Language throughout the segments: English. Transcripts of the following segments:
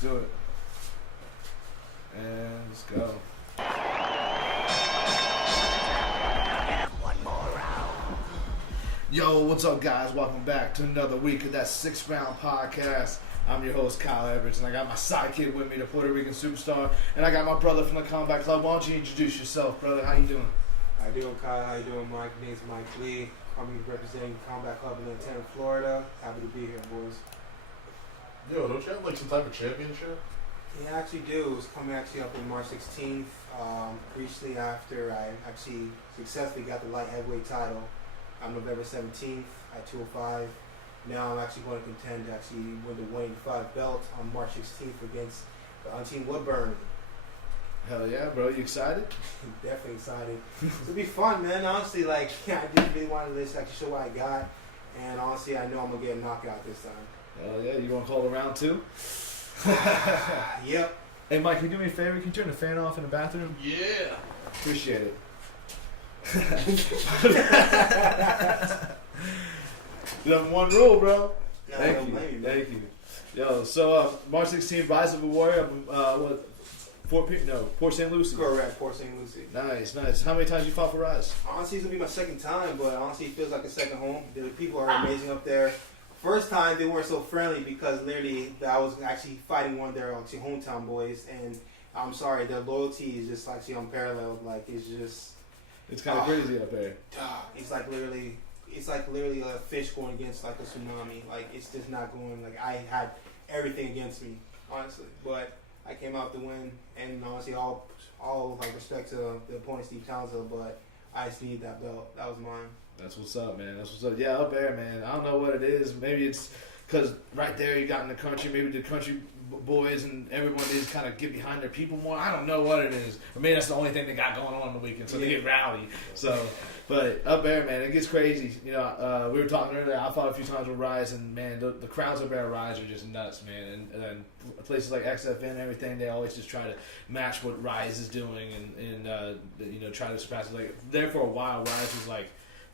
Let's do it. And let's go. One more round. Yo, what's up, guys? Welcome back to another week of that 6th Round podcast. I'm your host, Kyle Everett, and I got my sidekick with me, the Puerto Rican superstar, and I got my brother from the Combat Club. Why don't you introduce yourself, brother? How you doing? How you doing, Kyle? How you doing, Mike? My name's Mike Lee. I'm representing Combat Club in Atlanta, Florida. Happy to be here, boys. Yo, don't you have like some type of championship? Yeah, I actually do. It's coming actually up on March 16th. Recently after I actually successfully got the light heavyweight title on November 17th at 205. Now I'm actually going to contend to actually win the 185 belt on March 16th against the Unseen Woodburn. Hell yeah, bro. You excited? Definitely excited. It'll be fun, man. Honestly, like, I just really wanted to actually show what I got. And honestly, I know I'm going to get a knockout this time. Hell yeah. You want to call the round two? Yep. Hey, Mike, can you do me a favor? Can you turn the fan off in the bathroom? Yeah. Appreciate it. You have one rule, bro. No, Thank you. Yo, so March 16th, Rise of a Warrior. Port St. Lucie. Correct, Port St. Lucie. Nice. How many times you fought for Rise? Honestly, it's going to be my second time, but honestly, it feels like a second home. The people are amazing up there. First time, they weren't so friendly because literally I was actually fighting one of their actually hometown boys, and I'm sorry, their loyalty is just actually unparalleled. Like, it's just... It's kind of crazy up there. It's like literally a fish going against like a tsunami. Like, it's just not going. Like, I had everything against me, honestly, but I came out to win, and honestly, all like respect to the opponent, Steve Townsend, but I just need that belt. That was mine. That's what's up, man. That's what's up. Yeah, up there, man. I don't know what it is. Maybe it's because right there you got in the country. Maybe the country boys and everyone is kind of get behind their people more. I don't know what it is. I mean, that's the only thing they got going on the weekend, so they get rowdy. So, but up there, man, it gets crazy. You know, we were talking earlier. I fought a few times with Rise, and man, the crowds up there at Rise are just nuts, man. And places like XFN and everything, they always just try to match what Rise is doing, and you know, try to surpass it. Like there for a while, Rise was like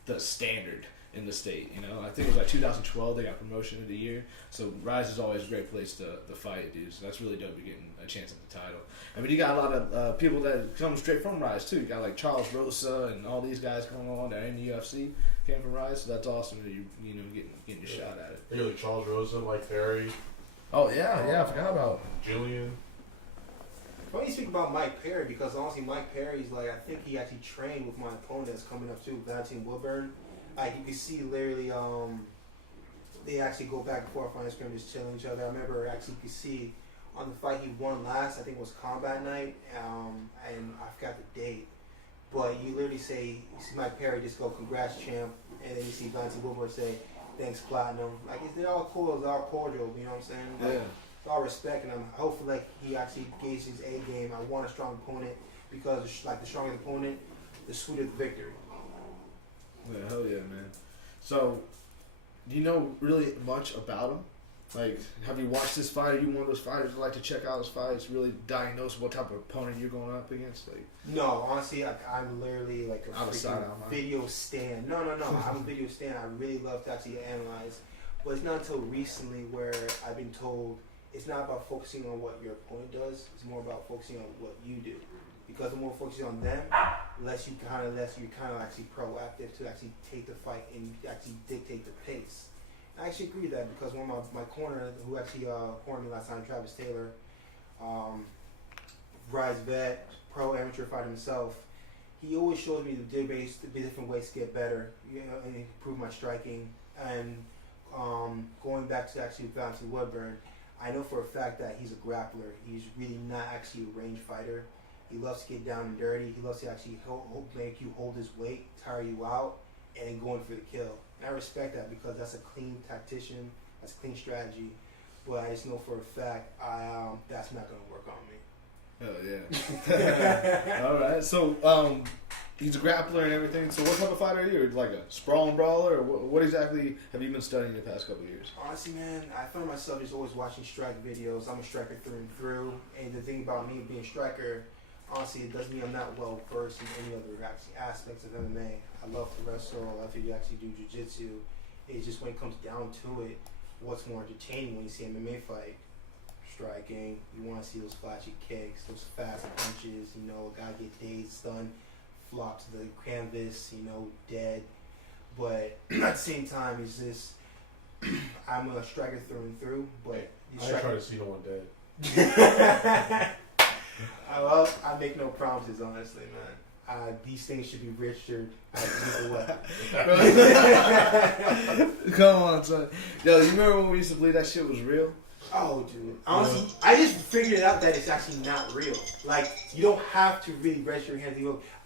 the standard in the state, you know. I think it was like 2012 they got promotion of the year. So Rise is always a great place to fight, dude. So that's really dope. You're getting a chance at the title. I mean, you got a lot of people that come straight from Rise too. You got like Charles Rosa and all these guys coming on that are in the UFC came from Rise. So that's awesome that you know getting your shot at it. Yeah, like Charles Rosa, Mike Perry. Oh yeah, I forgot about Jillian. Funny you speak about Mike Perry because honestly, Mike Perry's like, I think he actually trained with my opponent that's coming up too, Valentin Woodburn. Like, you can see literally, they actually go back and forth on Instagram, just chilling each other. I remember actually you could see on the fight he won last, I think it was Combat Night, and I forgot the date. But you literally say, you see Mike Perry just go, congrats, champ, and then you see Valentin Woodburn say, thanks, Platinum. Like, they're all cool, it's all cordial, you know what I'm saying? Like, yeah. It's all respect, and I'm hopefully like he actually gauged his A game. I want a strong opponent because like the stronger the opponent, the sweeter the victory. Yeah, hell yeah, man. So, do you know really much about him? Like, have you watched this fight? Are you one of those fighters that like to check out his fights, really diagnose what type of opponent you're going up against? Like, no, honestly, I'm literally like a freaking video stan. No, I'm a video stan. I really love to actually analyze, but it's not until recently where I've been told it's not about focusing on what your opponent does. It's more about focusing on what you do. Because the more focusing on them, less you're kind of actually proactive to actually take the fight and actually dictate the pace. I actually agree with that because one of my corner, who actually cornered me last time, Travis Taylor, Rise vet, pro amateur fighter himself, he always shows me the different ways to get better, you know, and improve my striking. And going back to actually Valentin Woodburn, I know for a fact that he's a grappler. He's really not actually a range fighter. He loves to get down and dirty. He loves to actually make you hold his weight, tire you out, and then going for the kill. And I respect that because that's a clean tactician. That's a clean strategy. But I just know for a fact that's not going to work on me. Hell yeah. All right. So he's a grappler and everything. So what type of fighter are you? Like a sprawling brawler? Or what exactly have you been studying the past couple of years? Honestly, man, I find myself just always watching strike videos. I'm a striker through and through. And the thing about me being a striker, honestly, it doesn't mean I'm not well versed in any other aspects of MMA. I love to wrestle. I love to actually do jiu-jitsu. It's just when it comes down to it, what's more entertaining when you see an MMA fight? striking. You want to see those flashy kicks, those fast punches. You know, a guy get dazed, stunned, flop to the canvas. You know, dead. But at the same time, it's just I'm a striker through and through. But I ain't trying to see no one dead. I make no promises, honestly, man. These things should be registered as lethal weapons. Come on, son. Yo, you remember when we used to believe that shit was real? Oh, dude. Honestly, I just figured out that it's actually not real. Like, you don't have to really register your hands.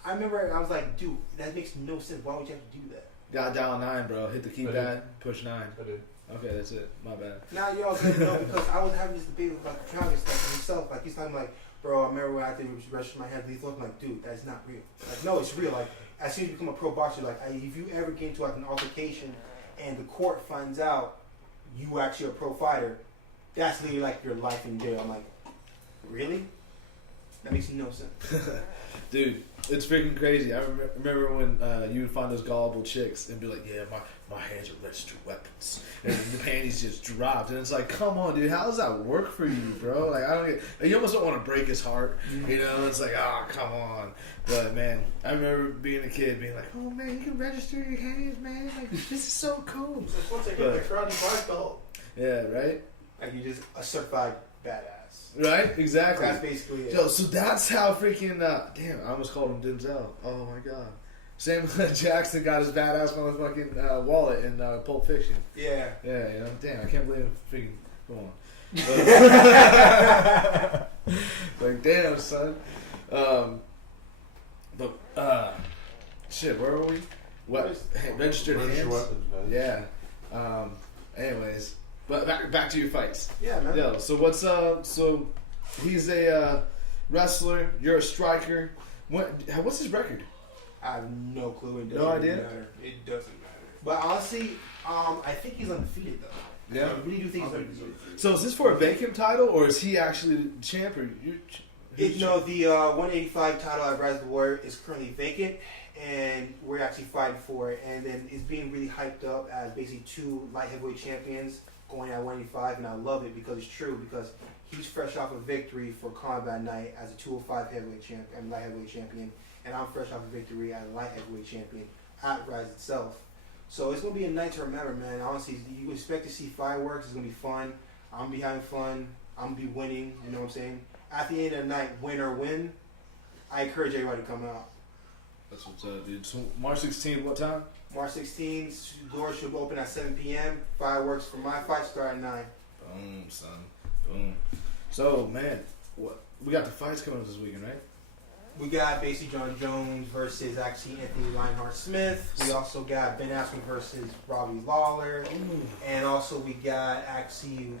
I remember I was like, dude, that makes no sense. Why would you have to do that? Got dial 9, bro. Hit the keypad, push 9. I did. Okay, that's it. My bad. Now you're all good to know because I was having this debate with like Travis like himself. Like he's talking like, bro, I remember when I had to register my hands lethal. I'm like, dude, that's not real. Like, no, it's real. Like, as soon as you become a pro boxer, like, if you ever get into like an altercation and the court finds out you actually a pro fighter, that's literally like your life in jail. I'm like, really? That makes no sense. Dude, it's freaking crazy. I remember when you would find those gullible chicks and be like, yeah, my hands are registered weapons. And the panties just dropped. And it's like, come on, dude, how does that work for you, bro? Like, I don't get, like, you almost don't want to break his heart. You know, it's like, oh, come on. But, man, I remember being a kid being like, oh, man, you can register your hands, man. Like, this is so cool. Once I get the karate black belt. Yeah, right? Like, you're just a certified badass. Right? Exactly. That's basically it. Yo, so that's how freaking, damn, I almost called him Denzel. Oh, my God. Same Jackson got his badass on his fucking wallet in Pulp Fiction. Yeah. Yeah, you know, damn, I can't believe I'm freaking, come on. Like, damn, son. Shit, where were we? What? Registered hands? Weapons, man. Yeah. Anyways, but back to your fights. Yeah, man. Yo, so what's so he's a wrestler, you're a striker. What's his record? I have no clue. It doesn't No idea? matter. It doesn't matter. But honestly, I think he's undefeated though. Yeah. I really do think he's undefeated. So is this for a vacant title, or is he actually the champ? Or No, the 185 title at Rise of the Warrior is currently vacant, and we're actually fighting for it. And then it's being really hyped up as basically two light heavyweight champions going at 185, and I love it because it's true. Because he's fresh off a victory for Combat Night as a 205 heavyweight champion and light heavyweight champion, and I'm fresh off a victory as a light heavyweight champion at Rise itself. So it's gonna be a night to remember, man. Honestly, you expect to see fireworks. It's gonna be fun. I'm gonna be having fun. I'm gonna be winning. You know what I'm saying? At the end of the night, win or win, I encourage everybody to come out. That's what's up, dude. So March 16th, what time? March 16th, doors should open at 7 p.m. Fireworks for my fight start at 9. Boom, son. Boom. So, man, we got the fights coming up this weekend, right? We got basically John Jones versus actually Anthony Lionheart Smith. We also got Ben Askren versus Robbie Lawler. Ooh. And also we got actually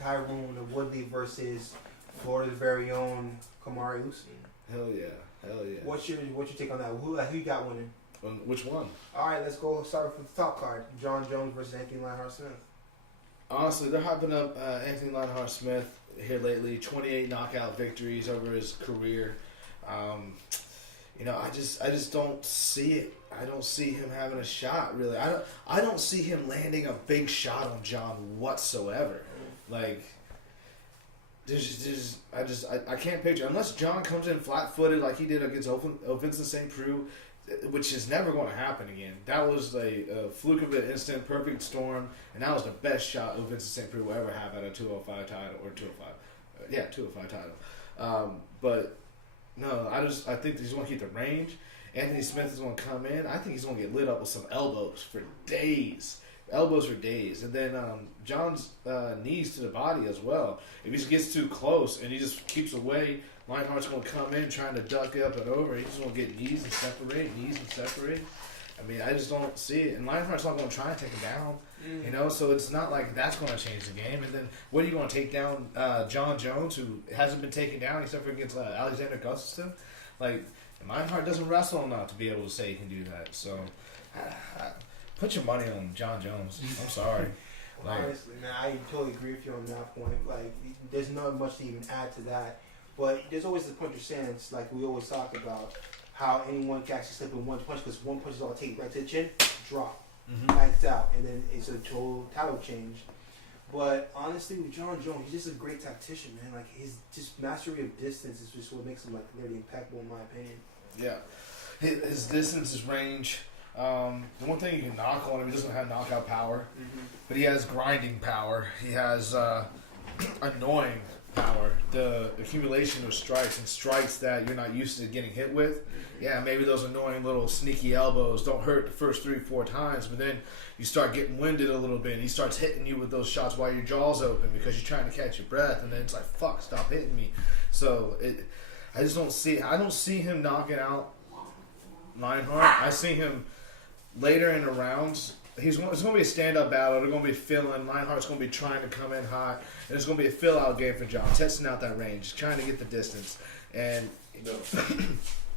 Tyrone Woodley versus Florida's very own Kamari Usman. Hell yeah. Hell yeah. What's your take on that? Who you got winning? Which one? All right, let's go start with the top card. John Jones versus Anthony Lionheart Smith. Honestly, they're hyping up Anthony Lionheart Smith here lately. 28 knockout victories over his career. You know, I just don't see it. I don't see him having a shot, really. I don't see him landing a big shot on John whatsoever. Like, I can't picture, unless John comes in flat-footed like he did against Vincent St. Preux, which is never going to happen again. That was a fluke of an instant, perfect storm, and that was the best shot Vincent St. Preux will ever have at a 205 title, or 205, 205 title. But no, I think he's going to keep the range. Anthony Smith is going to come in. I think he's going to get lit up with some elbows for days. And then John's knees to the body as well. If he just gets too close and he just keeps away, Lionheart's going to come in trying to duck up and over. He's just going to get knees and separate. I mean, I just don't see it. And Lionheart's not going to try and take him down. You know, so it's not like that's going to change the game. And then what are you going to take down John Jones, who hasn't been taken down except for against Alexander Gustafsson? Like, Lionheart doesn't wrestle enough to be able to say he can do that. So, put your money on John Jones. I'm sorry. Like, honestly, man, I totally agree with you on that point. Like, there's not much to even add to that. But there's always the puncher stance, like we always talk about, how anyone can actually slip in one punch, because one punch is all it takes, right to the chin, drop. Lights out, and then it's a total title change. But honestly, with John Jones, he's just a great tactician, man. Like his just mastery of distance is just what makes him like really impeccable, in my opinion. Yeah, his distance, his range. The one thing you can knock on him, he doesn't have knockout power, but he has grinding power. He has annoying power. The accumulation of strikes and strikes that you're not used to getting hit with. Yeah, maybe those annoying little sneaky elbows don't hurt the first 3-4 times, but then you start getting winded a little bit. And he starts hitting you with those shots while your jaw's open because you're trying to catch your breath, and then it's like, fuck, stop hitting me. So I don't see him knocking out Lionheart. I see him later in the rounds. It's going to be a stand-up battle. They're going to be feeling. Lionheart's going to be trying to come in hot, and it's going to be a fill-out game for John, testing out that range, trying to get the distance, and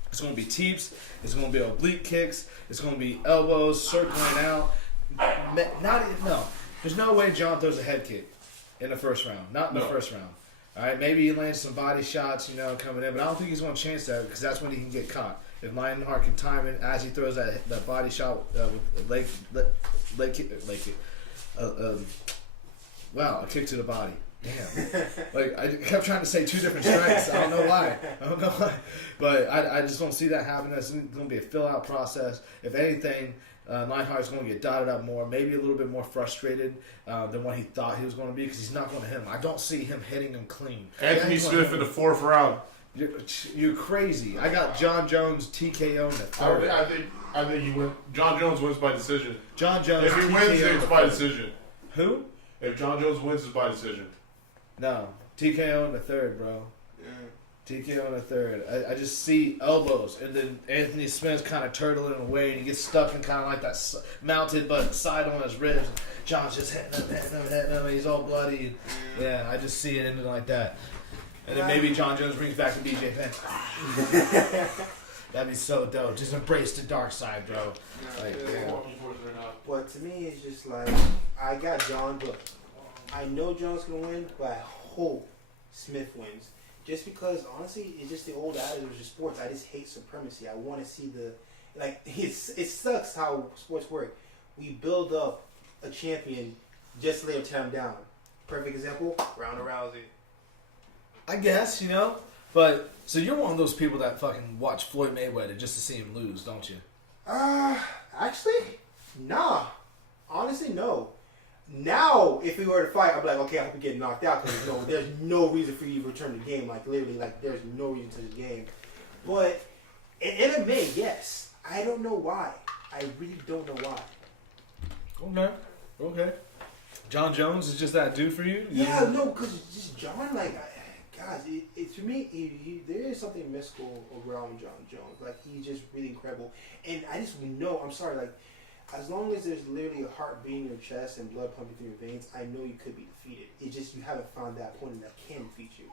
it's going to be teeps. It's going to be oblique kicks. It's going to be elbows circling out. There's no way John throws a head kick in the first round. Not in the first round. All right, maybe he lands some body shots, coming in, but I don't think he's going to chance that because that's when he can get caught. If Lionheart can time it as he throws that body shot with leg kick, wow, a kick to the body. Damn. Like, I kept trying to say 2 different strikes. I don't know why. But I just don't see that happening. It's going to be a fill-out process. If anything, Lionheart's going to get dotted up more, maybe a little bit more frustrated than what he thought he was going to be because he's not going to hit him. I don't see him hitting him clean. Anthony Smith in the 4th round. You're crazy. I got John Jones TKO in the 3rd. I think he wins. John Jones wins by decision. John Jones. If he wins, it's by decision. Who? If John Jones wins, it's by decision. No, TKO in the 3rd, bro. Yeah. TKO in the 3rd. I just see elbows, and then Anthony Smith's kind of turtling away, and he gets stuck in kind of like that mounted but side on his ribs. John's just hitting him, and he's all bloody. Yeah, I just see it ending like that. And then maybe John Jones brings back the BJ Penn. That'd be so dope. Just embrace the dark side, bro. But to me, it's just like, I got John, but I know John's going to win, but I hope Smith wins. Just because, honestly, it's just the old adage of just sports. I just hate supremacy. I want to see it sucks how sports work. We build up a champion just to lay him down. Perfect example, Ronda Rousey. I guess, but so you're one of those people that fucking watch Floyd Mayweather just to see him lose, don't you? Actually, nah. Honestly, no. Now, if we were to fight, I'd be like, okay, I hope you get knocked out because there's no reason for you to return the game. Like, literally, there's no reason to the game. But in MMA, yes. I don't know why. I really don't know why. Okay. John Jones is just that dude for you? Yeah, no, because just John, guys, to me, there is something mystical around John Jones. Like, he's just really incredible. And I just know, I'm sorry, as long as there's literally a heart beating in your chest and blood pumping through your veins, I know you could be defeated. It's just you haven't found that point that can defeat you.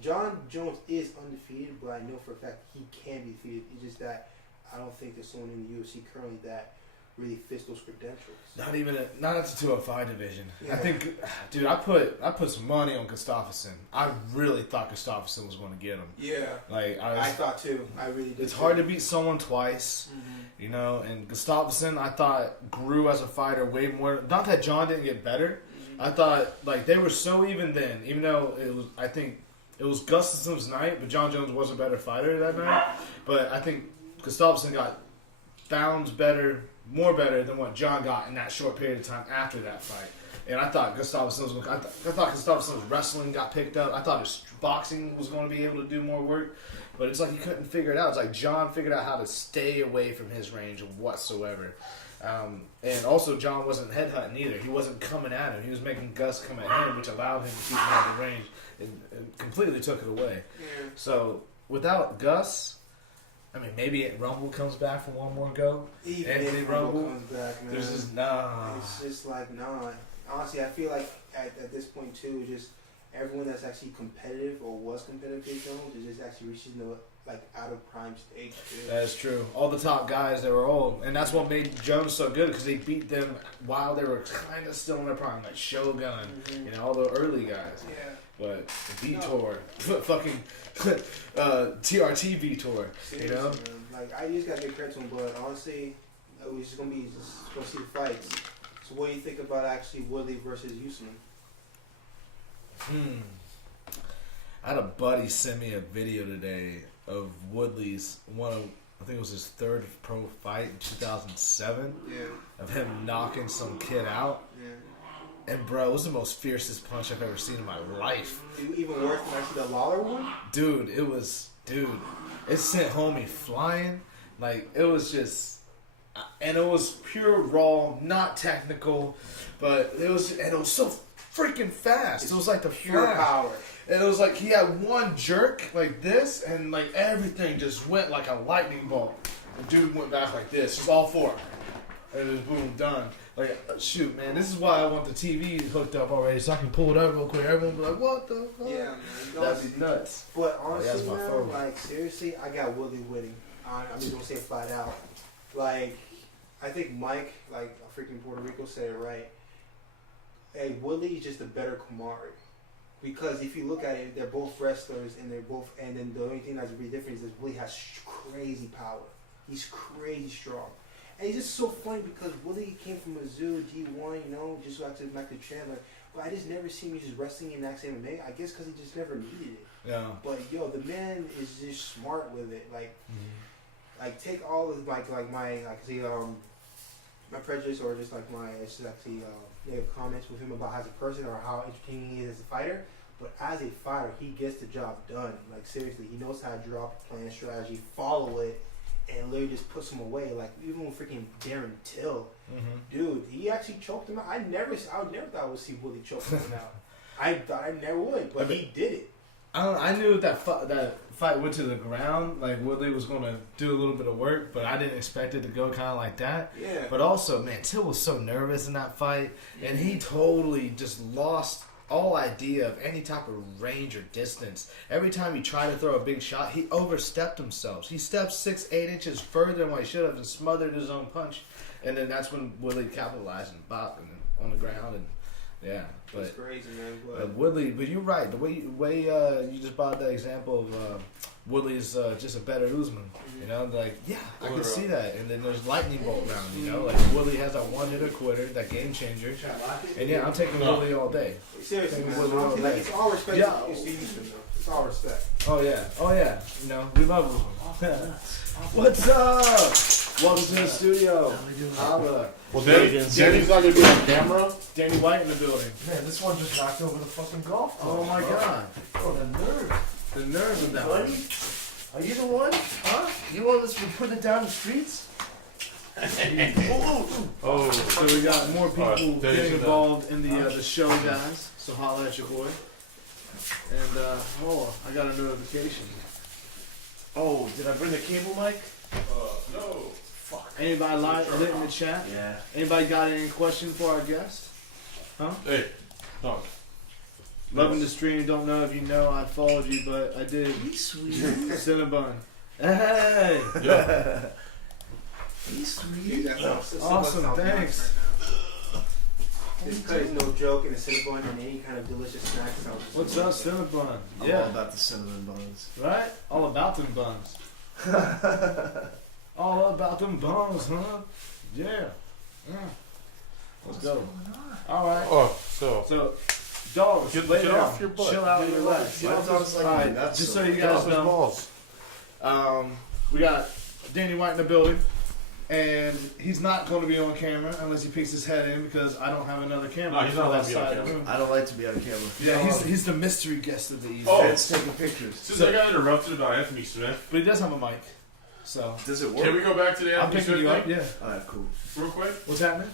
John Jones is undefeated, but I know for a fact he can be defeated. It's just that I don't think there's someone in the UFC currently that really fits those credentials. Not at the 205 division. Yeah. I think, dude, I put some money on Gustafsson. I really thought Gustafsson was going to get him. Yeah. I thought too. I really did. It's hard to beat someone twice, and Gustafsson, I thought, grew as a fighter way more. Not that John didn't get better. I thought, they were so even then, even though I think it was Gustafsson's night, but John Jones was a better fighter that night. But I think Gustafsson got more better than what John got in that short period of time after that fight. And I thought Gustafsson's wrestling got picked up. I thought his boxing was going to be able to do more work. But it's like he couldn't figure it out. It's like John figured out how to stay away from his range whatsoever. And also John wasn't headhunting either. He wasn't coming at him. He was making Gus come at him, which allowed him to keep him out of the range. It completely took it away. Yeah. So without Gus, maybe Rumble comes back for one more go. Even Anthony if Rumble comes back, man. There's just nah. It's just nah. Honestly, I feel like at this point too, just everyone that's actually competitive or was competitive with Jones is just actually reaching the out of prime stage. Too. That's true. All the top guys, they were old, and that's what made Jones so good because they beat them while they were kind of still in their prime, like Shogun, all the early guys. Yeah. But Vitor, fucking TRT Vitor, Seriously, man. I just gotta give credit to him, but honestly, we're just gonna see the fights. So what do you think about actually Woodley versus Usman? I had a buddy send me a video today of Woodley's I think it was his third pro fight in 2007. Yeah. Of him knocking some kid out. Yeah. And bro, it was the most fiercest punch I've ever seen in my life. Even worse than actually the Lawler one? Dude, it sent homie flying. Like, it was just, and it was pure raw, not technical, but it was so freaking fast. It was like the pure Flash. power. And it was like he had one jerk like this, and like everything just went like a lightning bolt. The dude went back like this, just all four, and it was boom, done. Like, shoot, man, this is why I want the TV hooked up already, so I can pull it up real quick. Everyone be like, "What the fuck?" Yeah, man. That'd be nuts. But honestly, my man, phone. like seriously, I got Woodley winning. I'm just gonna say it flat out. Like, I think Mike, like a freaking Puerto Rico, said it right. Hey, Woodley is just a better Kumari. Because if you look at it, they're both wrestlers, and then the only thing that's really different is that Woodley has crazy power. He's crazy strong. And he's just so funny because Woodley came from Mizzou, G1, just after Michael Chandler. But I just never seen him just wrestling in Max MMA. I guess because he just never needed it. Yeah. But yo, the man is just smart with it. Like, take all of my prejudice or just like my negative comments with him about as a person or how entertaining he is as a fighter. But as a fighter, he gets the job done. Like seriously, he knows how to drop a plan, strategy, follow it, and literally just puts him away. Like even with freaking Darren Till, dude, he actually choked him out. I never thought I would see Woodley choke him out. I thought I never would, but he did it. I knew that fight went to the ground. Like Woodley was going to do a little bit of work, but I didn't expect it to go kind of like that. Yeah. But also, man, Till was so nervous in that fight, and he totally just lost all idea of any type of range or distance. Every time he tried to throw a big shot, he overstepped himself. He stepped 6-8 inches further than what he should have and smothered his own punch. And then that's when Woodley capitalized and bopped and on the ground and yeah. But it's crazy, man. Woodley, but you're right. The way you just brought that example of Woodley's just a better Usman. Like I can see that. And then there's lightning bolt round. Like Woodley has that one hitter quitter, that game changer. And yeah, I'm taking Woodley all day. Seriously, man. Like, it's all respect. Yeah. It's all respect. Oh yeah. We love Usman. What's up? Welcome to the studio. Holla. Well, Danny's not going to be on camera. Danny White in the building. Man, this one just knocked over the fucking golf club. Oh my god. Oh, the nerve. The nerve of that Buddy, one. are you the one? Huh? You want us to put it down the streets? Oh. So we got more people Danny's getting in involved in the show, guys. So holla at your boy. And I got a notification. Oh, did I bring the cable mic? No. Fuck. Anybody lit in the chat? Yeah. Anybody got any question for our guest? Huh? Hey, no. Loving the stream. Don't know if you know I followed you, but I did. He's sweet. Cinnabon. Hey. Yeah. He's sweet. Awesome. Thanks. This cut is no joke, and a cinnamon and any kind of delicious snack sounds. What's up, Cinnabon? I'm all about the cinnamon buns. Right? All about them buns. All about them buns, huh? Yeah. Let's go. All right. Oh, so. Dogs, Get lay down. off your butt. Chill out and relax. Get off his All right, nuts. just so you guys know, balls. we got Danny White in the building, and he's not going to be on camera unless he picks his head in because I don't have another camera. No, he's not allowed to be on outside the camera. room. I don't like to be on camera. Yeah, he's the mystery guest of the evening. Oh. Fans taking pictures. Since I got interrupted about Anthony Smith, But he does have a mic, so Does it work? can we go back to the I'm Anthony picking Smith you up. thing Yeah. Alright, cool. real quick? What's happening?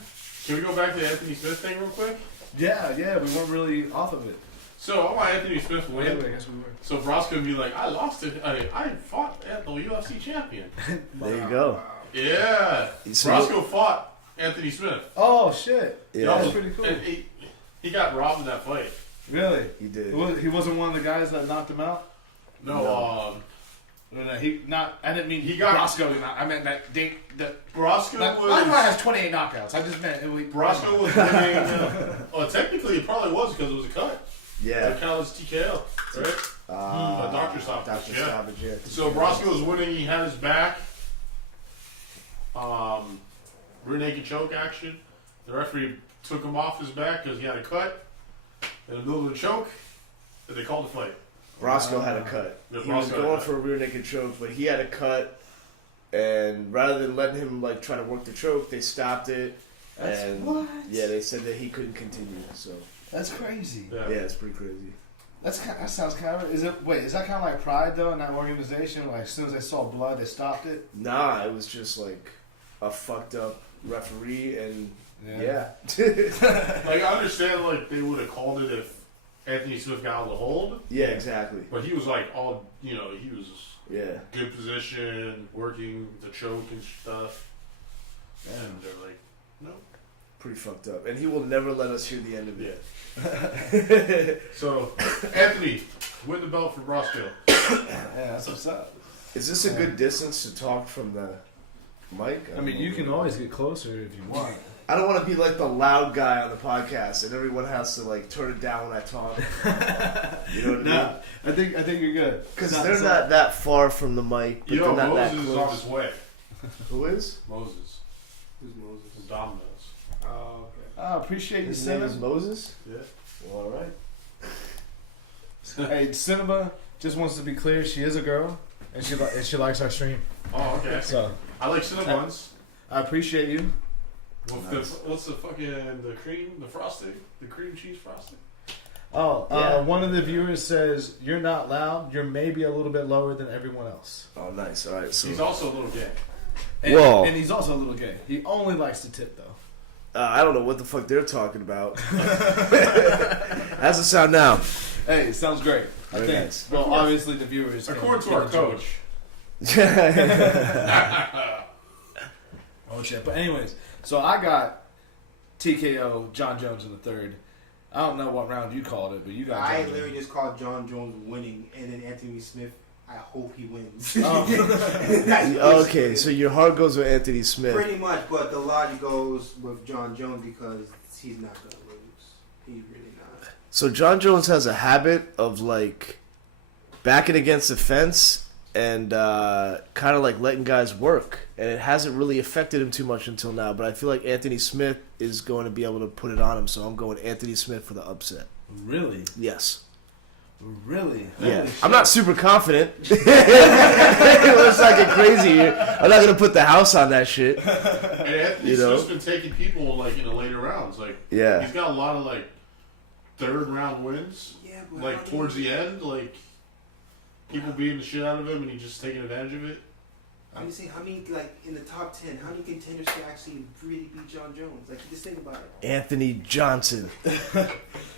Can we go back to the Anthony Smith thing real quick? Yeah, we weren't really off of it. So I want Anthony Smith to Well, yeah, win. I guess we were. So Brosco would be like, I lost it. I fought at the UFC champion. There you go. Yeah. So Brosco fought Anthony Smith. Oh shit! Yeah. That's pretty cool. And he got robbed in that fight. Really? He did. He wasn't one of the guys that knocked him out. No, No, he not. I didn't mean He got- Brosco. I meant that. Brosco My was. guy has 28 knockouts. I just meant it was. Brosco was winning. Well, technically, it probably was because it was a cut. Yeah. It counted as TKO, right? A doctor stoppage. Doctor Yeah. stoppage, yeah. So Brosco was winning. He had his back. Rear naked choke action. The referee took him off his back because he had a cut in the middle of the choke. They called the fight. Roscoe had a cut. Yeah, He was Roscoe had a going cut. for a rear naked choke, but he had a cut. And rather than letting him like try to work the choke, they stopped it. And yeah, they said that he couldn't continue. So That's crazy. Yeah. yeah, it's pretty crazy. That sounds kind of. Is that kind of like pride though in that organization? Like as soon as they saw blood, they stopped it. Nah, it was just like a fucked up referee, and yeah. Like I understand, like they would have called it if Anthony Smith got out of the hold. Yeah, exactly. But he was like all, he was Yeah. good position, working the choke and stuff. And they're like, no. Pretty fucked up. And he will never let us hear the end of it. So, Anthony, win the belt for Roscoe. Yeah, that's what's up. Is this a good distance to talk from the mic? I mean, you can always get closer if you want. I don't want to be like the loud guy on the podcast, and everyone has to like turn it down when I talk. You know what I mean? I think you're good. Because they're not that far from the mic, but they're not that Moses close. is on his way. Who is? Moses. Who's Moses? From Domino's. Oh, okay. I appreciate you, His name is Cinema. Moses? Yeah. Well, all right. Hey, Cinema just wants to be clear. She is a girl, and she likes our stream. Oh, okay. So I like Cinnabons. I appreciate you. What's the fucking, the frosting? The cream cheese frosting? Oh, Yeah. one of the viewers says you're not loud. You're maybe a little bit lower than everyone else. Oh, nice. All right. So He's also a little gay. And, Whoa. and he's also a little gay. He only likes to tip though. I don't know what the fuck they're talking about. How's it sound now? Hey, it sounds great. I Very think. nice. Well, obviously the viewers. According to can our enjoy coach. Oh shit! But anyways, so I got TKO John Jones in the third. I don't know what round you called it, but you got. I John literally Jones. just called John Jones winning, and then Anthony Smith. I hope he wins. Oh. That's Okay, so your heart goes with Anthony Smith. pretty much, but the logic goes with John Jones because he's not gonna lose. He's really not. So John Jones has a habit of like backing against the fence and kind of like letting guys work, and it hasn't really affected him too much until now. But I feel like Anthony Smith is going to be able to put it on him, so I'm going Anthony Smith for the upset. Really, Yes. really. Yeah. Holy I'm not super confident. Let's not get crazy here. I'm not gonna put the house on that shit. And Anthony Smith's been taking people like in the later rounds. Like Yeah. he's got a lot of like third round wins. Yeah, but Like towards the end, like people beating the shit out of him and he's just taking advantage of it. I'm just saying, how many like in the top 10? How many contenders can actually really beat John Jones? Like, just think about it. Anthony Johnson.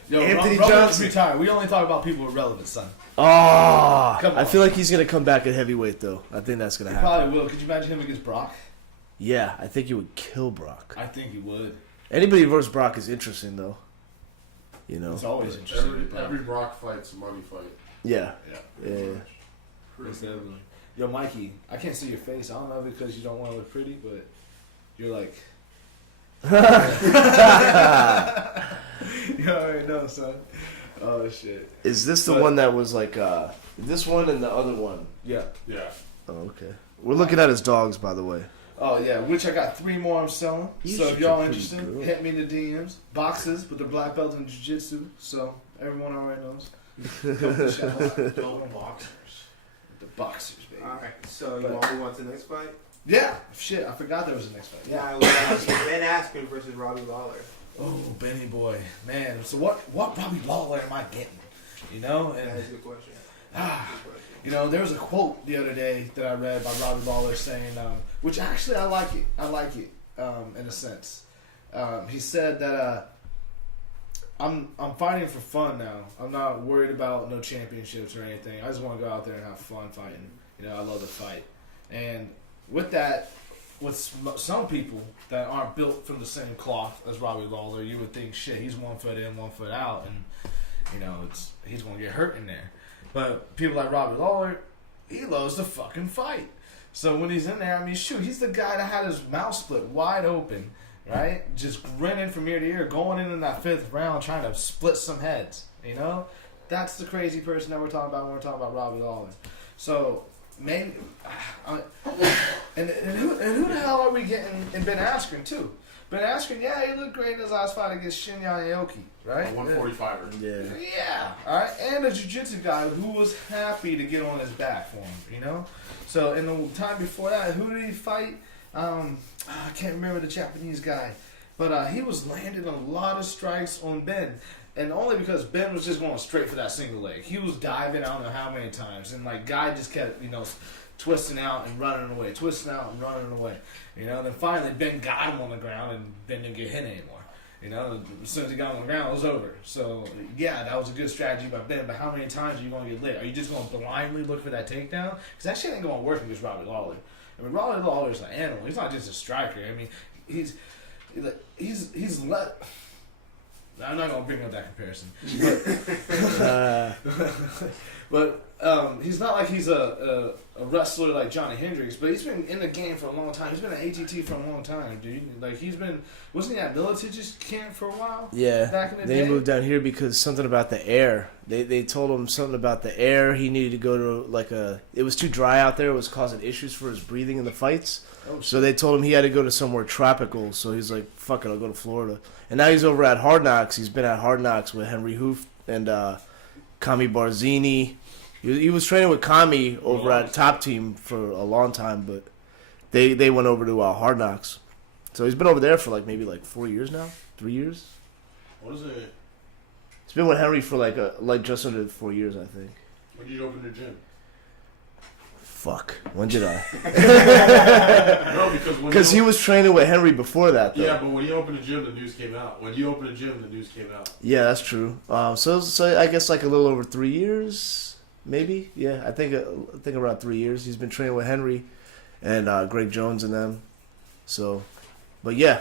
Yo, Anthony Roman's Johnson. retired. We only talk about people with relevance, son. Oh, Come on. I feel like he's gonna come back at heavyweight though. I think that's gonna He happen. probably will. Could you imagine him against Brock? Yeah, I think he would kill Brock. I think he would. Anybody versus Brock is interesting though. You know. It's always interesting. Every Brock fight's a money fight. Yeah. Yeah. Yeah. Most definitely. Yo, Mikey, I can't see your face. I don't know because you don't want to look pretty, but you're like. You already know, son. Oh shit. Is this the But- one that was like this one and the other one? Yeah. Yeah. Oh, okay. We're looking at his dogs, by the way. Oh yeah. Which I got 3 more I'm selling. You So should if y'all get pretty interested, good. hit me in the DMs. Boxes with the black belt in jiu-jitsu. So everyone already knows. Shout out. Boxers. The boxers, baby. Alright, so you But- want to move on to the next fight? Yeah. Shit, I forgot there was a next fight. Yeah, it was Ben Askren versus Robbie Lawler. Oh, Benny boy, man. So what Robbie Lawler am I getting? You know, That and is a good question. ah, Good question. you know, there was a quote the other day that I read by Robbie Lawler saying, which actually I like it. I like it in a sense. He said that I'm fighting for fun now. I'm not worried about no championships or anything. I just want to go out there and have fun fighting. You know, I love to fight, and with that. With some people that aren't built from the same cloth as Robbie Lawler, you would think, shit, he's 1 foot in, 1 foot out, and you know he's gonna get hurt in there. But people like Robbie Lawler, he loves to fucking fight. So when he's in there, I mean, shoot, he's the guy that had his mouth split wide open, right? Just grinning from ear to ear, going in that 5th round, trying to split some heads. You know, that's the crazy person that we're talking about when we're talking about Robbie Lawler. So. Maybe, and who the hell are we getting in Ben Askren too? Ben Askren, yeah, he looked great in his last fight against Shinya Aoki, right? A 145er. Yeah. Yeah, all right, and a jiu-jitsu guy who was happy to get on his back for him, you know. So in the time before that, who did he fight? I can't remember the Japanese guy, but he was landing a lot of strikes on Ben, and only because Ben was just going straight for that single leg. He was diving, I don't know how many times, and like guy just kept, twisting out and running away, twisting out and running away. Then finally Ben got him on the ground, and Ben didn't get hit anymore. As soon as he got on the ground, it was over. So, yeah, that was a good strategy by Ben, but how many times are you going to get lit? Are you just going to blindly look for that takedown? Because that shit ain't going to work against Robbie Lawler. I mean, Robbie Lawler's an animal. He's not just a striker. I mean, he's let... I'm not going to bring up that comparison. But he's not like he's a wrestler like Johnny Hendricks, but he's been in the game for a long time. He's been at ATT for a long time, dude. Like, wasn't he at Militich's camp for a while? Yeah. Back in the they day? moved down here because something about the air. They told him something about the air. He needed to go to it was too dry out there. It was causing issues for his breathing in the fights. Oh, So they told him he had to go to somewhere tropical. So he's like, fuck it, I'll go to Florida. And now he's over at Hard Knocks. He's been at Hard Knocks with Henry Hoof and Kami Barzini. He was training with Kami over at Top Team for a long time, but they went over to Hard Knocks. So he's been over there for maybe 4 years now, 3 years. What is it? He's been with Henry for just under 4 years, I think. When did you open the gym? Fuck. When did I? No, Because he was training with Henry before that, though. Yeah, but when you opened the gym, the news came out. When you opened the gym, the news came out. Yeah, that's true. So I guess a little over 3 years, maybe. Yeah, I think around 3 years. He's been training with Henry and Greg Jones and them. So, but yeah,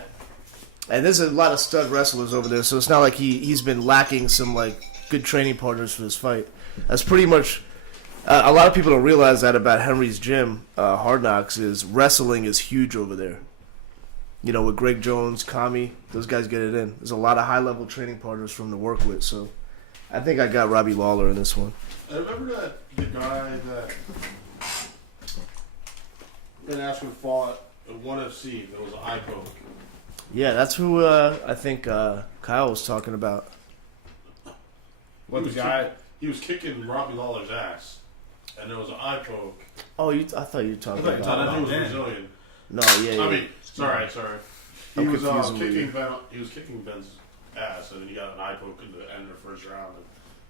and there's a lot of stud wrestlers over there. So it's not like he's been lacking some good training partners for this fight. That's pretty much. A lot of people don't realize that about Henry's gym, Hard Knocks, is wrestling is huge over there. With Greg Jones, Kami, those guys get it in. There's a lot of high-level training partners from to work with, so I think I got Robbie Lawler in this one. I remember the guy that Ben Askren fought at 1FC. There was an eye poke. Yeah, that's who I think Kyle was talking about. What the guy? He was kicking Robbie Lawler's ass, and there was an eye poke. Oh, I thought you were talking I thought about. he was Brazilian. No, yeah. I mean, sorry. He I'm was confusing with kicking you. Ben. He was kicking Ben's ass, and then he got an eye poke in the end of the first round, and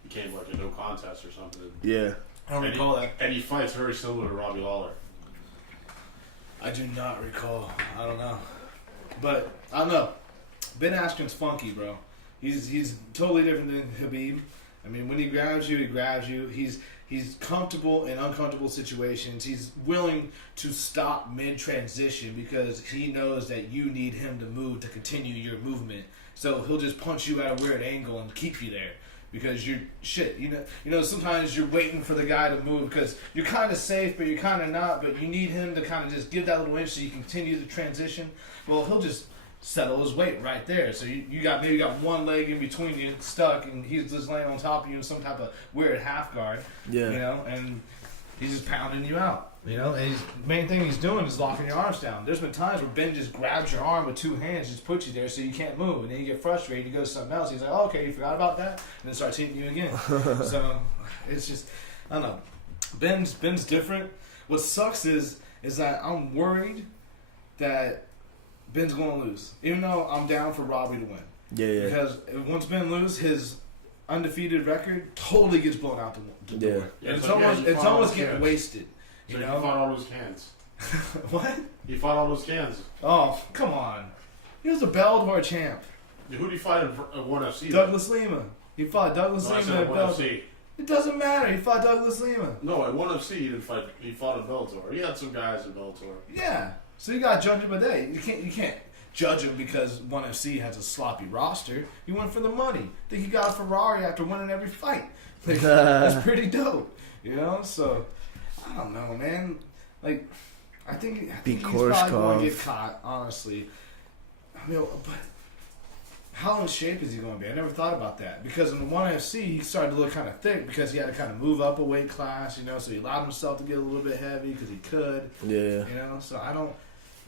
became a no contest or something. Yeah. I don't recall that. And he fights very similar to Robbie Lawler. I do not recall. I don't know. But, I don't know. Ben Askren's funky, bro. He's totally different than Khabib. I mean, when he grabs you, he grabs you. He's comfortable in uncomfortable situations. He's willing to stop mid-transition because he knows that you need him to move to continue your movement. So he'll just punch you at a weird angle and keep you there because you're shit. Sometimes you're waiting for the guy to move because you're kind of safe, but you're kind of not. But you need him to kind of just give that little inch so you continue the transition. Well, he'll just settle his weight right there. So you got one leg in between you stuck, and he's just laying on top of you in some type of weird half guard. Yeah. And he's just pounding you out. And the main thing he's doing is locking your arms down. There's been times where Ben just grabs your arm with two hands, just puts you there so you can't move, and then you get frustrated. You go to something else. He's like, "Oh, okay, you forgot about that," and then starts hitting you again. So it's just, I don't know. Ben's different. What sucks is that I'm worried that Ben's going to lose, even though I'm down for Robbie to win. Yeah. Because once Ben loses, his undefeated record totally gets blown out the door. Yeah, And it's it's almost getting cans. wasted. So he fought all those cans. What? He fought all those cans. Oh, come on. He was a Bellator champ. Who did he fight at 1FC? Douglas Lima. He fought Douglas No, I Lima said at at Bellator. 1FC. It doesn't matter. He fought Douglas Lima. No, at 1FC he didn't fight. He fought at Bellator. He had some guys in Bellator. Yeah. So you got to judge him by that. You can't judge him because 1FC has a sloppy roster. He went for the money. I think he got a Ferrari after winning every fight. That's pretty dope. So I don't know, man. I think he's probably going to get caught, honestly. I mean, but how in shape is he going to be? I never thought about that. Because in the 1FC, he started to look kind of thick because he had to kind of move up a weight class, so he allowed himself to get a little bit heavy because he could. Yeah. So I don't...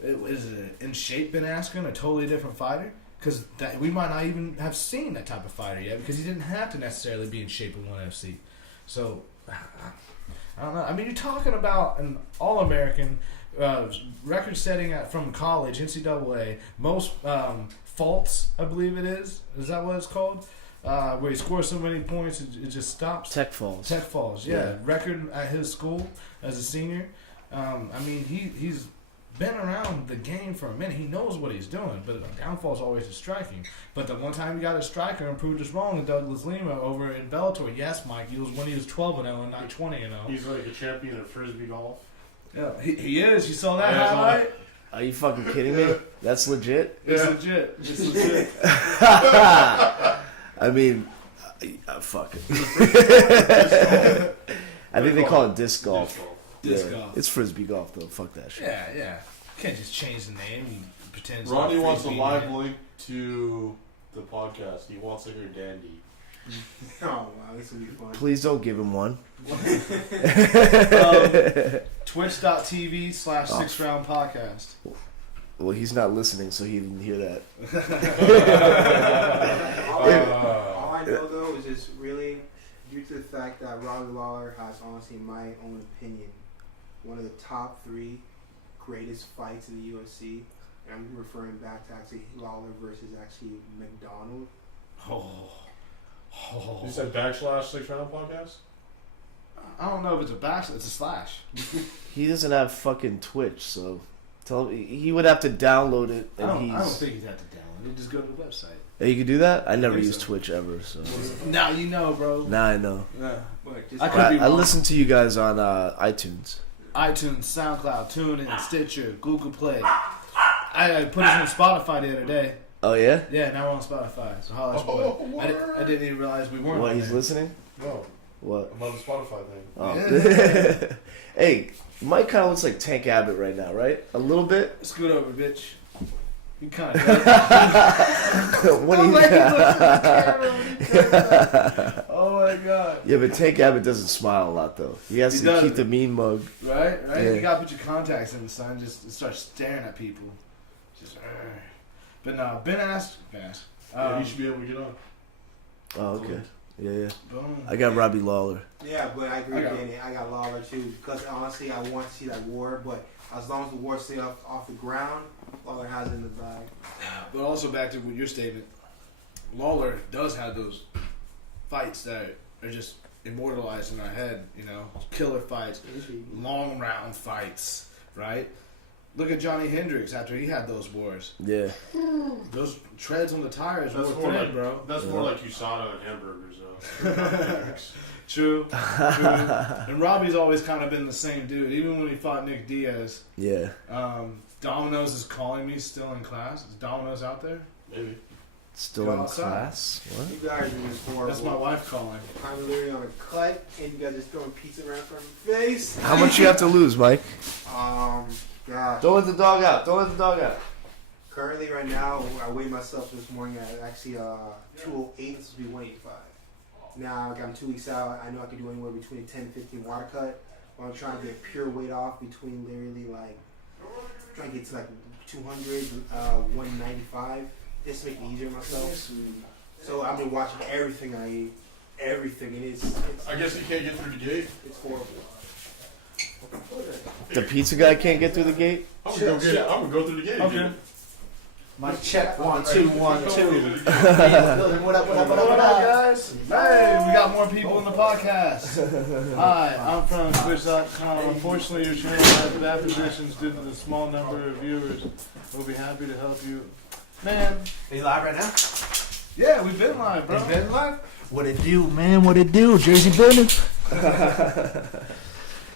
is it in shape Ben Askren, a totally different fighter? Because we might not even have seen that type of fighter yet because he didn't have to necessarily be in shape in ONE FC. So, I don't know. I mean, you're talking about an All-American, record-setting from college, NCAA, most faults, I believe it is. Is that what it's called? Where he scores so many points, it just stops. Tech falls. Tech falls, yeah. Record at his school as a senior. I mean, he's been around the game for a minute. He knows what he's doing, but the downfall is always his striking. But the one time he got a striker and proved us wrong, Douglas Lima over in Bellator. Yes, Mike, he was when he was 12-0 and not 20-0. He's like a champion of frisbee golf. Yeah, he is. You saw that highlight? Are you fucking kidding me? That's legit. It's legit. It's legit. I mean, fuck it. I think they call it disc golf. Disc golf. It's frisbee golf though. Fuck that shit. Yeah. You can't just change the name and pretend. It's Rodney not wants a frisbee, live man. link to the podcast. He wants to hear Dandy. Oh wow, this will be fun. Please don't give him one. Twitch.tv/6round podcast. Well, he's not listening, so he didn't hear that. All I know though is just really due to the fact that Robbie Lawler has, honestly, in my own opinion, one of the top 3 greatest fights in the UFC. And I'm referring back to actually Lawler versus actually McDonald. You said /6round podcast? I don't know if it's a backslash. It's a slash. He doesn't have fucking Twitch, so tell him he would have to download it. I And don't think he'd have to download it. Just go to the website. Yeah, you can do that. I never think used so. Twitch ever, so Now you know, bro. now I know. Yeah. But just I could be I wrong. listen to you guys on iTunes. iTunes, SoundCloud, TuneIn, Stitcher, Google Play. I put us on Spotify the other day. Oh yeah. Yeah, now we're on Spotify. So holla at your boy. I didn't even realize we weren't. What? on He's there. listening. No, What? I'm on the Spotify thing. Oh. Yeah. Hey, Mike kind of looks like Tank Abbott right now, right? A little bit. Scoot over, bitch. You kind of. What do you? Oh my god. Yeah, but Tank Abbott doesn't smile a lot though. He has He to doesn't. keep the mean mug. Right? Yeah. You gotta put your contacts in, son. Just start staring at people. Just. But no, Ben asked. Yeah, you should be able to get on. Oh, okay. Yeah. Boom. I got Robbie Lawler. yeah, but I agree I got- with Danny. I got Lawler too because honestly, I want to see that war. But as long as the war stays off the ground, Lawler has it in the bag. But also back to your statement, Lawler does have those fights that are just immortalized in our head. You know, killer fights, long round fights, right? Look at Johnny Hendricks after he had those wars. Yeah. Those treads on the tires That's were more thin, like bro. That's more like USADA and hamburgers, though. True. And Robbie's always kind of been the same dude, even when he fought Nick Diaz. Yeah. Domino's is calling me still in class. Is Domino's out there? Maybe. Still Go in outside. class. What? You guys are just horrible. That's my wife calling. I'm literally on a cut, and you guys just throwing pizza right in front of my face. How much you have to lose, Mike? Gosh. Don't let the dog out. Don't let the dog out. Currently, right now, I weighed myself this morning at actually 208. This will be 185. Now, like, I'm 2 weeks out. I know I can do anywhere between 10 and 15 water cut. But I'm trying to get pure weight off between literally like trying to get to like 200, 195. Just to make it easier on myself. So I've been watching everything I eat, everything, and it's I guess you can't get through the gate. it's horrible. The pizza guy can't get through the gate? I'm gonna go get it. I'm gonna go through the gate. Okay. dude. My check 1 2 1 2. What up, What up, guys? Hey, we got more people in the podcast. Hi, I'm from Twitch.com. Unfortunately, your channel has bad positions due to the small number of viewers. We'll be happy to help you. Man, Are you live right now? yeah, we've been live, bro. It's been live? What it do, man? What it do? Jersey business?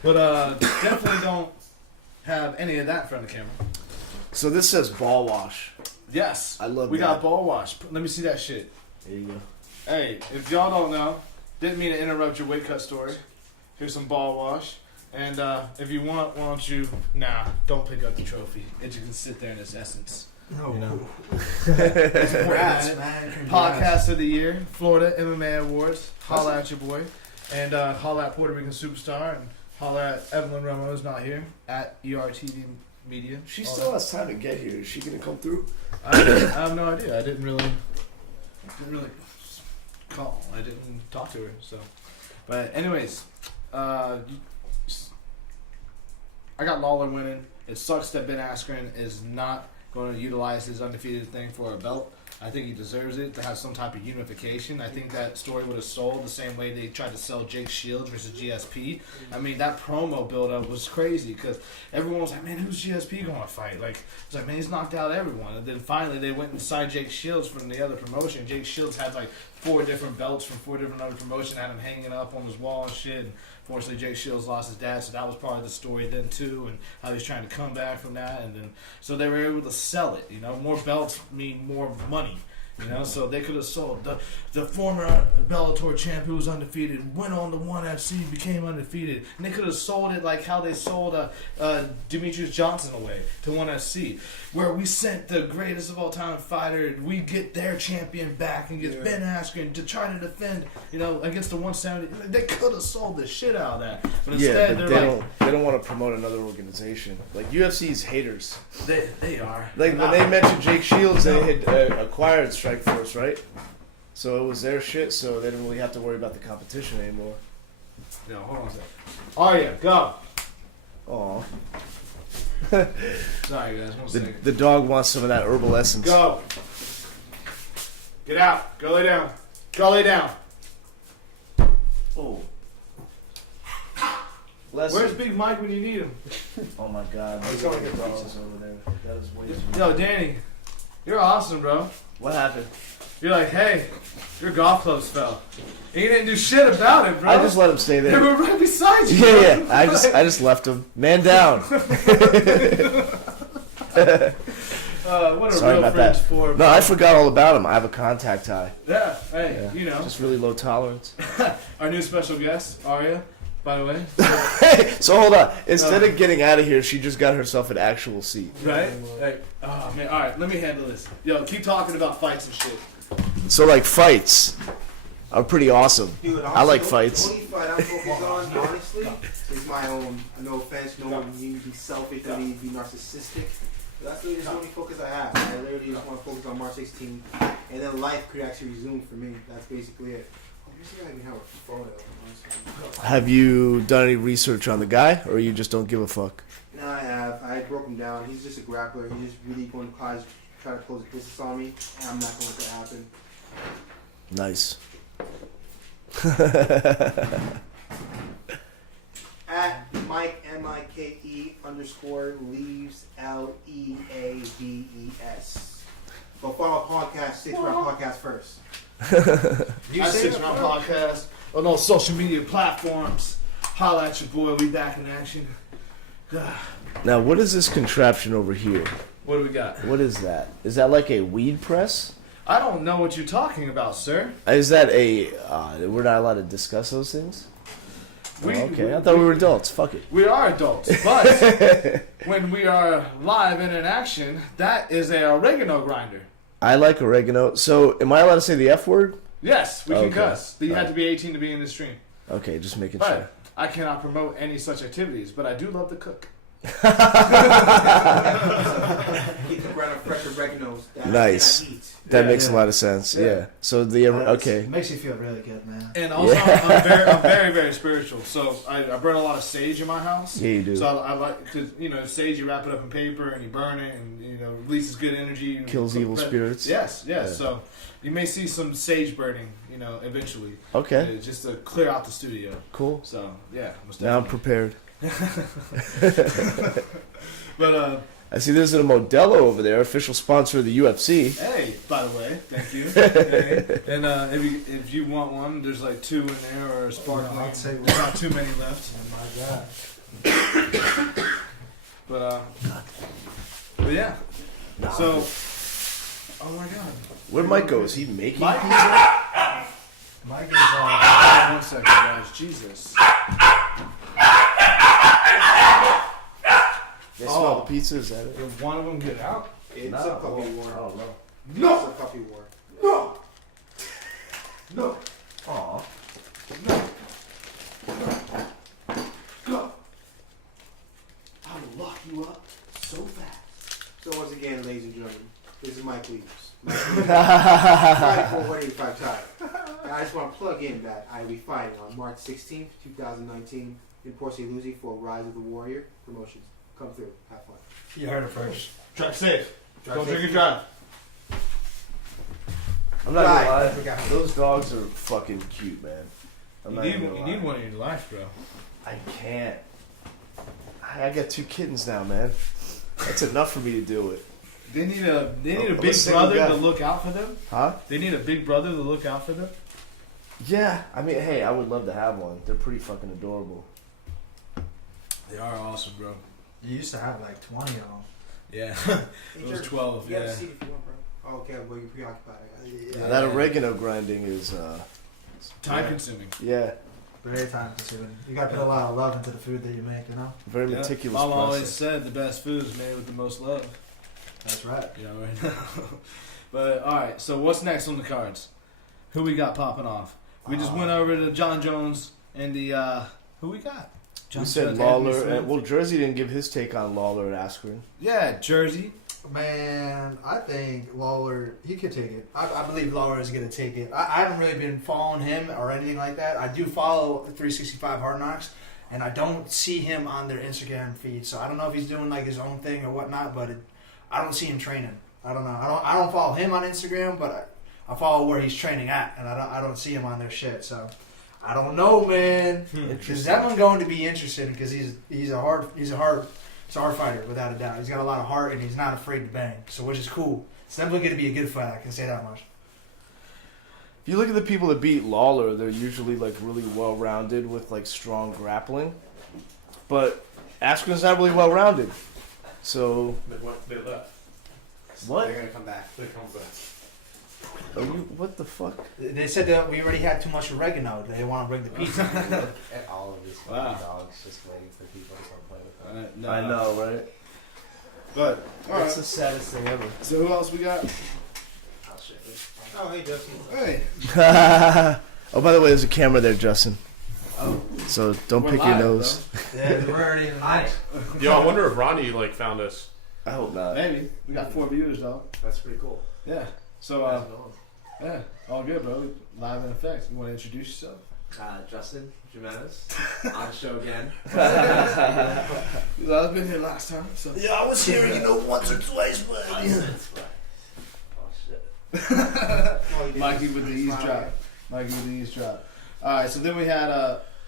But definitely don't have any of that in front of the camera. So this says ball wash. Yes, I love we that. got ball wash. Let me see that shit. There you go. Hey, if y'all don't know, didn't mean to interrupt your weight cut story. Here's some ball wash. And if you want, why don't you... Nah, don't pick up the trophy. It can sit there in its essence. No. You know. Congrats, man. Congrats. Podcast of the Year, Florida MMA Awards. Holla at your boy. And holla at Puerto Rican Superstar. And holla at Evelyn Romo, who's not here, at ERTV media. She all still has time to get here. Is she gonna come through? I have no idea. I didn't really call. I didn't talk to her. So, but anyways, I got Lawler winning. It sucks that Ben Askren is not going to utilize his undefeated thing for a belt. I think he deserves it to have some type of unification. I think that story would have sold the same way they tried to sell Jake Shields versus GSP. I mean, that promo build-up was crazy because everyone was like, man, who's GSP going to fight? Like, it's like, man, he's knocked out everyone. And then finally they went and signed Jake Shields from the other promotion. Jake Shields had like 4 different belts from 4 different other promotions, had him hanging up on his wall and shit. And fortunately, Jake Shields lost his dad, so that was part of the story then too, and how he was trying to come back from that. And then so they were able to sell it. You know, more belts mean more money. You know, so they could have sold the former Bellator champ who was undefeated, went on to ONE FC, became undefeated, and they could have sold it like how they sold Demetrius Johnson away to ONE FC, where we sent the greatest of all time fighter, we get their champion back and get Ben Askren to try to defend, you know, against the 170. They could have sold the shit out of that, but instead but they don't want to promote another organization. Like UFC's haters. They are Like when they mentioned Jake Shields, they had acquired Strikeforce, right? So it was their shit, so they didn't really have to worry about the competition anymore. No, hold on a second. Arya, go. Aw. Sorry guys, one second. The dog wants some of that herbal essence. Go. Get out. Go lay down. Go lay down. Oh. Leslie. Where's Big Mike when you need him? Oh my god. He's There's going to get pizzas over there. That is way too Yo, Danny, you're awesome, bro. What happened? You're like, hey, your golf clubs fell. And you didn't do shit about it, bro. I just let him stay They there. were right beside you. Yeah, bro. yeah. I just left him. Man down. What a Sorry real about friend's that. for. No, I forgot all about him. I have a contact high. Yeah, hey, Yeah. you know. Just really low tolerance. Our new special guest, Arya, by the way. So hold on. Instead of getting out of here, she just got herself an actual seat. Right? Hey, oh, man. All right, let me handle this. Yo, keep talking about fights and shit. So like fights are pretty awesome. Dude, I like honestly, fights. The only fight I'm focused on, honestly, is my own. No offense, no one need to be selfish, no need to be narcissistic. But that's literally the only focus I have. I literally just want to focus on March 16th, and then life could actually resume for me. That's basically it. Let me see if I can have a photo. Honestly. Have you done any research on the guy, or you just don't give a fuck? No, I have. I broke him down. He's just a grappler. He's just really going to try to close the business on me, and I'm not going to let that happen. Nice. At Mike MIKE_leaves LEAVES. Go follow podcast 6 Round Podcast first. That's 6 Round Podcast on all social media platforms. Holla at your boy. We back in action. Now, what is this contraption over here? What do we got? What is that? Is that like a weed press? I don't know what you're talking about, sir. Is that a... we're not allowed to discuss those things? We, Okay, I thought we were adults. Fuck it. We are adults, but when we are live and in action, that is a oregano grinder. I like oregano. So, am I allowed to say the F word? Yes, we can Okay. cuss. You have Alright. to be 18 to be in the stream. Okay, just making But sure. I cannot promote any such activities, but I do love to cook. Keep the brand of fresh oreganos that Nice. I cannot eat. That Yeah, makes yeah. a lot of sense. Yeah. Yeah. So the okay. It makes you feel really good, man. And also, Yeah. I'm very, very spiritual. So I burn a lot of sage in my house. Yeah, you do. So I like, because, you know, sage, you wrap it up in paper and you burn it and, you know, releases good energy. And Kills evil spirits. Yes, yes. Yeah. So you may see some sage burning, you know, eventually. Okay. Just to clear out the studio. Cool. So, yeah. Most Now I'm definitely. prepared. But, I see there's a Modelo over there, official sponsor of the UFC. hey, by the way, thank you. Hey. And if you want one, there's like 2 in there or a sparkling. I'd say There's not too many left. Oh my god. But yeah. So, oh my god. Where'd Mike go? Is he making Mike? pizza? Mike is One second, guys. Jesus. They smell the pizza, is that it? Did one of them get out? It's Nah, a puppy well, war. I don't know. It's a puppy war. No. Aw. Go. I will lock you up so Mike Leaves. Fighting for 185 title. And I just want to plug in that I will be fighting on March 16th, 2019 in Port St. Lucie for Rise of the Warrior promotions. Come through. Have fun. You heard it first. Drive safe. Drive Don't safe. drink and drive. I'm not gonna I lie. forgot. Those dogs are fucking cute, man. I'm You not need, even gonna you lie. need one in your life, bro. I can't. I got 2 kittens now, man. That's enough for me to do it. They need a I'm a big single brother guy. to look out for them. Huh? They need a big brother to look out for them. Yeah. I mean, hey, I would love to have one. They're pretty fucking adorable. They are awesome, bro. You used to have like 20 of them. Yeah. Hey, It was Jerry, 12, You have yeah. a seat if you want, bro. Oh, okay, well, you're preoccupied. I got you. Yeah. That oregano grinding is, Time consuming. yeah, Very time consuming. You gotta put a lot of love into the food that you make, you know? very Yeah. meticulous Mom always process. said the best food is made with the most love. That's right. You know, right now. But all right, so what's next on the cards? Who we got popping off? We just went over to John Jones and the who we got? We John said Jones, Lawler. Anthony Smith. Well, Jersey didn't give his take on Lawler and Askren. Yeah, Jersey. Man, I think Lawler, he could take it. I believe Lawler is going to take it. I haven't really been following him or anything like that. I do follow 365 Hard Knocks, and I don't see him on their Instagram feed. So I don't know if he's doing like his own thing or whatnot, but I don't see him training. I don't know. I don't follow him on Instagram, but I follow where he's training at, and I don't see him on their shit. So I don't know, man. Is that one going to be interesting? Because he's a hard fighter without a doubt. He's got a lot of heart and he's not afraid to bang. So which is cool. It's definitely going to be a good fight. I can say that much. If you look at the people that beat Lawler, they're usually like really well rounded with like strong grappling. But Askren's not really well rounded. So They left. what? They're gonna come back. They come back. Are you? What the fuck? They said that we already had too much oregano. They want to bring the pizza. At all of these Wow. dogs just waiting for people to come play with them. No. I know, right? But all That's right. the saddest thing ever. So who else we got? I'll show you. Oh, hey, Justin. Hey. Oh, by the way, there's a camera there, Justin. Oh. So don't We're pick live, your nose. Yeah, we're already in the Hi. Yo, I wonder if Ronnie like found us. I hope not. Maybe we got 4 viewers though. That's pretty cool. Yeah. So How's it going? yeah, all good, bro. Live in effect. You want to introduce yourself? Justin Jimenez on the show again. I've been here last time. So. Yeah, I was here, once or twice, but Oh shit. Oh, you did Mikey this with the pretty eavesdrop. smart. Mikey with the eavesdrop. All right. So then we had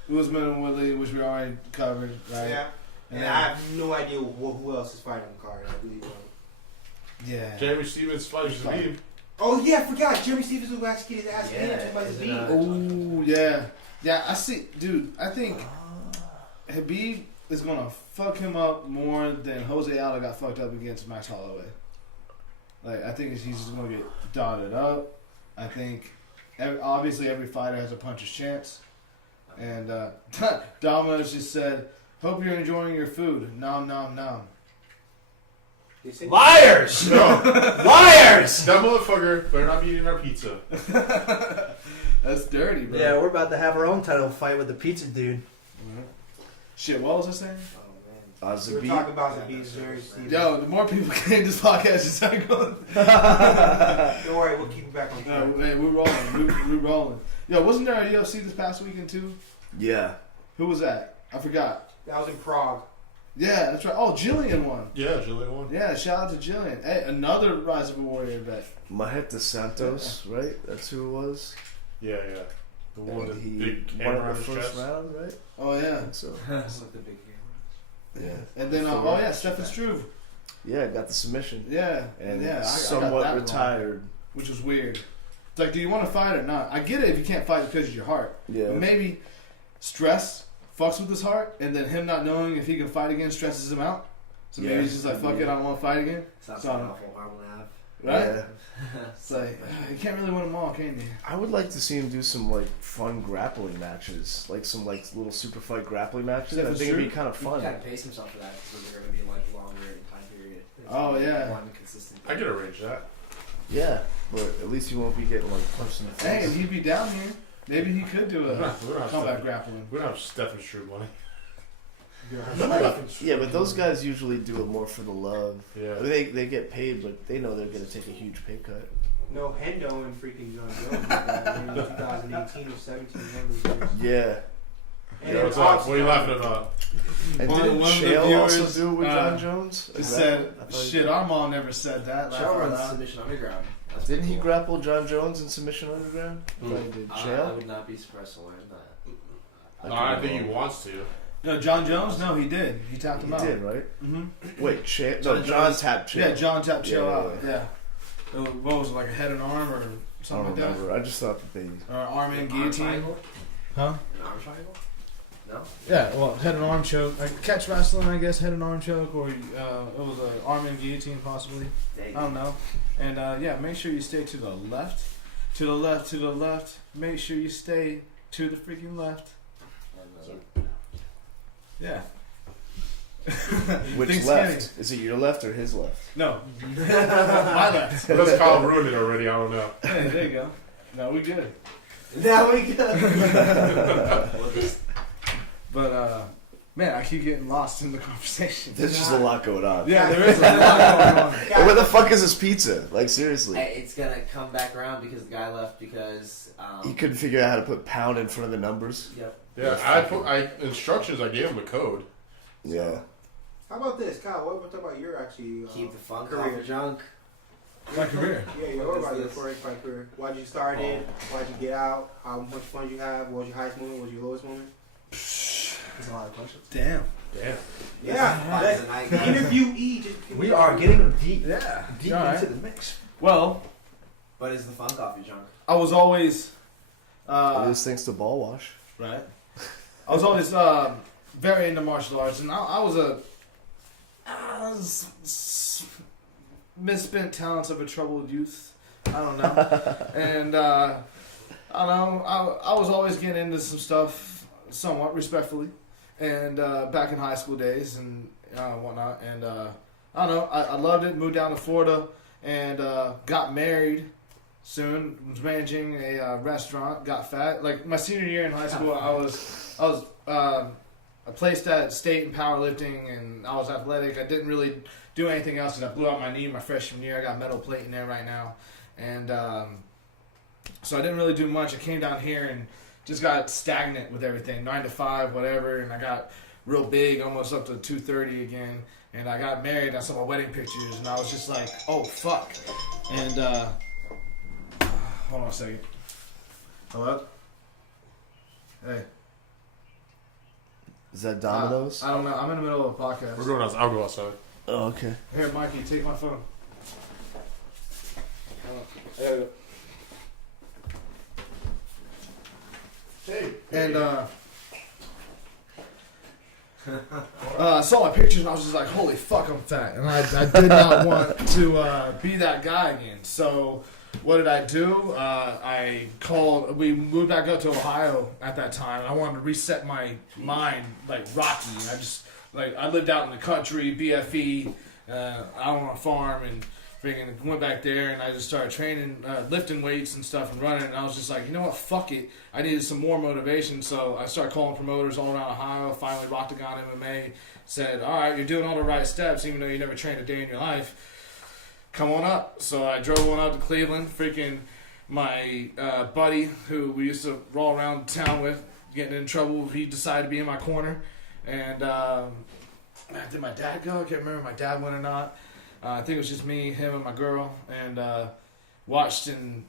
Usman and Woodley, which we already covered, right? Yeah. And And then- I have no idea who else is fighting on the card. I really don't. Yeah. Jeremy Stevens fights Khabib. Oh yeah, I forgot. Jeremy Stevens will actually get his ass Yeah, handed by his is it, beat. Ooh, yeah. Yeah, I see. Dude, I think Khabib is going to fuck him up more than Jose Aldo got fucked up against Max Holloway. Like, I think he's just going to get dotted up. I think, obviously, every fighter has a puncher's chance. And Domino's just said, hope you're enjoying your food. Nom, nom, nom. They say liars! No, Liars! that motherfucker better not be eating our pizza. That's dirty, bro. Yeah, we're about to have our own title fight with the pizza dude. Mhm. Shit, what was I saying? Oh man. we were Zabit. talking about the beat Jeremy Stevens. Yo, the more people get in this podcast, just start going. Don't worry, we'll keep it back on No, track. hey, we're rolling. We're rolling. Yo, wasn't there a UFC this past weekend too? Yeah. Who was that? I forgot. That was in Prague. Yeah, that's right. Oh, Jillian won. Yeah, Julian won. Yeah, shout out to Jillian. Hey, another Rise of a Warrior bet. Maheta Santos, right? That's who it was. Yeah. The one with the He big won camera in on the his first chest. round, right? Oh I yeah. think so. With the big camera. Yeah. And then oh yeah, Stefan Struve. Yeah, got the submission. Yeah, And yeah, I got somewhat that wrong, retired. which was weird. It's like, do you want to fight or not? I get it if you can't fight because of your heart, Yeah. but maybe stress fucks with his heart, and then him not knowing if he can fight again stresses him out. So maybe Yeah. he's just like, fuck it, I don't want to fight again. Sounds So- like an awful harm to have. Right? Yeah. It's like, you can't really win them all, can you? I would like to see him do some like fun grappling matches, like some like little super fight grappling matches. I Stefan think it'd be Struve? kind of He fun. kind of pace himself for that because they're going to be like longer in time period. It's Oh, gonna be yeah. One consistent. I could arrange that. Yeah, but at least you won't be getting like punched in the Hey, face. if he'd be down here, maybe he could do We don't a have combat grappling. We don't have Stefan Struve money. Yeah, but those guys usually do it more for the love. Yeah. I mean, they get paid, but they know they're gonna take a huge pay cut. No, Hendo and freaking John Jones did that in 2018 or 17. One of those years. Yeah. And Yeah, then what's up? What are you Oxnard. laughing about? And One didn't of the Chael also viewers, do it with uh, John Jones? It Is said, that- I thought he shit, did. our mom never said that. Laugh Chael out runs loud. Submission Underground. That's Didn't he cool. grapple John Jones in Submission Underground? I thought he did. I Chael? would not be surprised to learn that. No, I think he wants to. No, John Jones? No, he did. He tapped him He out. did, right? hmm Wait, Chael? John No, John Jones- tapped Chael. Yeah, John tapped Yeah, Chael yeah, out. Yeah. What was it, like a head and arm or I something don't like remember. I just thought that they. that? Or arm and Arm guillotine? triangle? Huh? An arm triangle? No? Yeah, well, head and arm choke. Like catch wrestling, I guess, head and arm choke, or it was an arm and guillotine, possibly. I don't know. And yeah, make sure you stay to the left. To the left, to the left. Make sure you stay to the freaking left. Yeah. Which Things left? skinny. Is it your left or his left? No. My left. Unless Kyle ruined it already, I don't know. Hey, there you go. No, we good. Now we go. But, man, I keep getting lost in the conversation. There's just a lot going on. Yeah, there is a lot going on. And where the fuck is his pizza? Like, seriously. It's gonna come back around because the guy left because. He couldn't figure out how to put pound in front of the numbers. Yep. Yeah, instructions. I gave him the code. Yeah. How about this, Kyle? What about your actually Keep the funk career? off the junk. My career. Yeah, What what is about your this? fight career? Why'd you start it? Why'd you get out? How much fun did you have? What was your highest moment? What was your lowest moment? There's a lot of questions. Damn. Damn. Yeah, This is a night guy. interviewee. Just We are getting deep Yeah. deep All right. into the mix. Well, But is the funk off your junk? I was always... This thanks to ball wash. right. I was always very into martial arts, and I was misspent talents of a troubled youth. I don't know, and I don't know. I was always getting into some stuff, somewhat respectfully, and back in high school days and whatnot, and I don't know. I loved it. Moved down to Florida and got married. Soon was managing a restaurant. Got fat. Like my senior year in high school, I placed at state in powerlifting, and I was athletic. I didn't really do anything else, because I blew out my knee my freshman year. I got metal plate in there right now, and so I didn't really do much. I came down here and just got stagnant with everything, 9 to 5, whatever, and I got real big, almost up to 230 again. And I got married. I saw my wedding pictures, and I was just like, oh fuck. And hold on a second. Hello? Hey. Is that Domino's? I don't know. I'm in the middle of a podcast. We're going outside. I'll go outside. Oh, okay. Here, Mikey, take my phone. I gotta go. Hey. And I saw my pictures and I was just like, holy fuck, I'm fat. And I did not want to be that guy again. So what did I do? I called, we moved back up to Ohio at that time. I wanted to reset my mind like Rocky. I lived out in the country, BFE, out on a farm, and freaking went back there, and I just started training, lifting weights and stuff and running, and I was just like, you know what, fuck it. I needed some more motivation, so I started calling promoters all around Ohio. Finally, Octagon MMA said, all right, you're doing all the right steps, even though you never trained a day in your life. Come on up. So I drove on up to Cleveland, freaking my buddy, who we used to roll around town with, getting in trouble, he decided to be in my corner, and did my dad go? I can't remember if my dad went or not. I think it was just me, him, and my girl, and watched in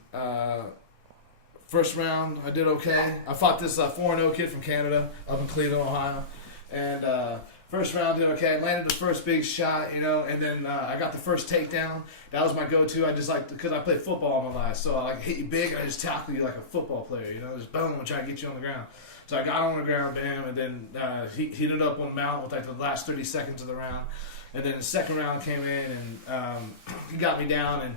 first round. I did okay. I fought this 4-0 kid from Canada up in Cleveland, Ohio, and first round did okay. I landed the first big shot, and then I got the first takedown. That was my go-to. I just because I played football all my life, so I hit you big and I just tackle you like a football player, just boom and try to get you on the ground. So I got on the ground, bam, and then he ended up on the mount with like the last 30 seconds of the round. And then the second round came in, and he got me down and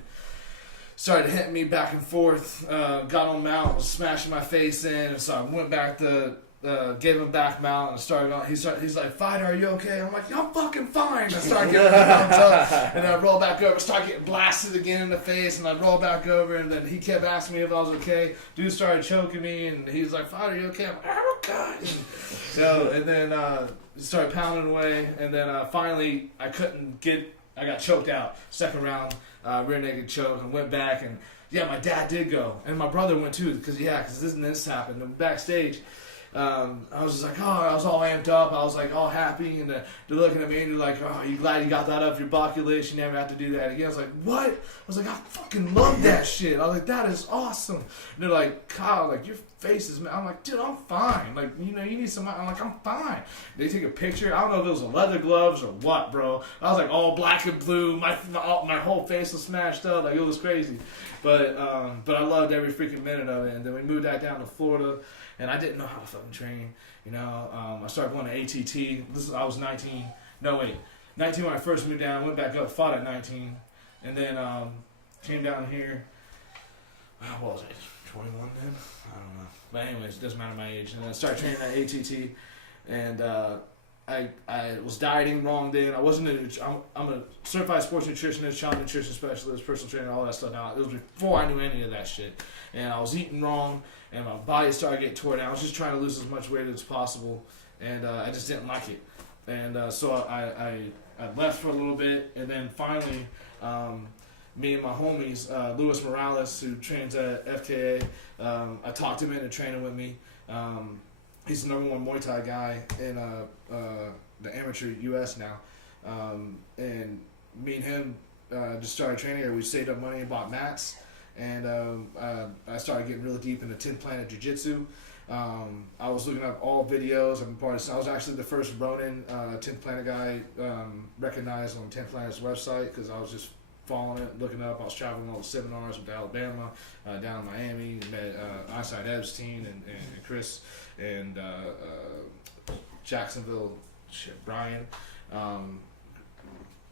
started hitting me back and forth. Got on mount, was smashing my face in, and so I went back to gave him back mount and started on. He's like, "Fighter, are you okay?" I'm like, "I'm fucking fine." I started getting thumbs up, and then I roll back over, start getting blasted again in the face, and I roll back over, and then he kept asking me if I was okay. Dude started choking me, and he's like, "Fighter, are you okay?" I'm like, "I'm okay." So, and then started pounding away, and then finally I got choked out. Second round, rear naked choke, and went back, and yeah, my dad did go, and my brother went too, because this happened. And backstage, I was just like, oh, I was all amped up, I was like all happy, and they're looking at me and they're like, oh, you glad you got that off your bucket list, you never have to do that again. I was like, what? I was like, I fucking love that shit. I was like, that is awesome. And they're like, Kyle, like, your face is, I'm like, dude, I'm fine. Like, you know, you need some, I'm like, I'm fine. They take a picture, I don't know if it was a leather gloves or what, bro. I was like all black and blue, my whole face was smashed up, like it was crazy. But I loved every freaking minute of it. And then we moved back down to Florida, and I didn't know how to fucking train. You know, I started going to ATT. I was 19. No, wait. 19 when I first moved down. Went back up, fought at 19. And then came down here. What was it? 21 then? I don't know. But anyways, it doesn't matter my age. And then I started training at ATT. And I was dieting wrong then. I'm a certified sports nutritionist, child nutrition specialist, personal trainer, all that stuff. Now, it was before I knew any of that shit. And I was eating wrong, and my body started getting torn down. I was just trying to lose as much weight as possible, and I just didn't like it. And so I left for a little bit, and then finally, me and my homies, Luis Morales, who trains at FKA, I talked him into training with me. He's the #1 Muay Thai guy in the amateur U.S. now. And me and him just started training here. We saved up money and bought mats. And I started getting really deep into 10th Planet Jiu-Jitsu. I was looking up all videos. I was actually the first Ronin 10th Planet guy recognized on 10th Planet's website, because I was just following it, looking up. I was traveling all the seminars with Alabama, down in Miami, met Einstein Epstein and Chris, and Jacksonville, Brian.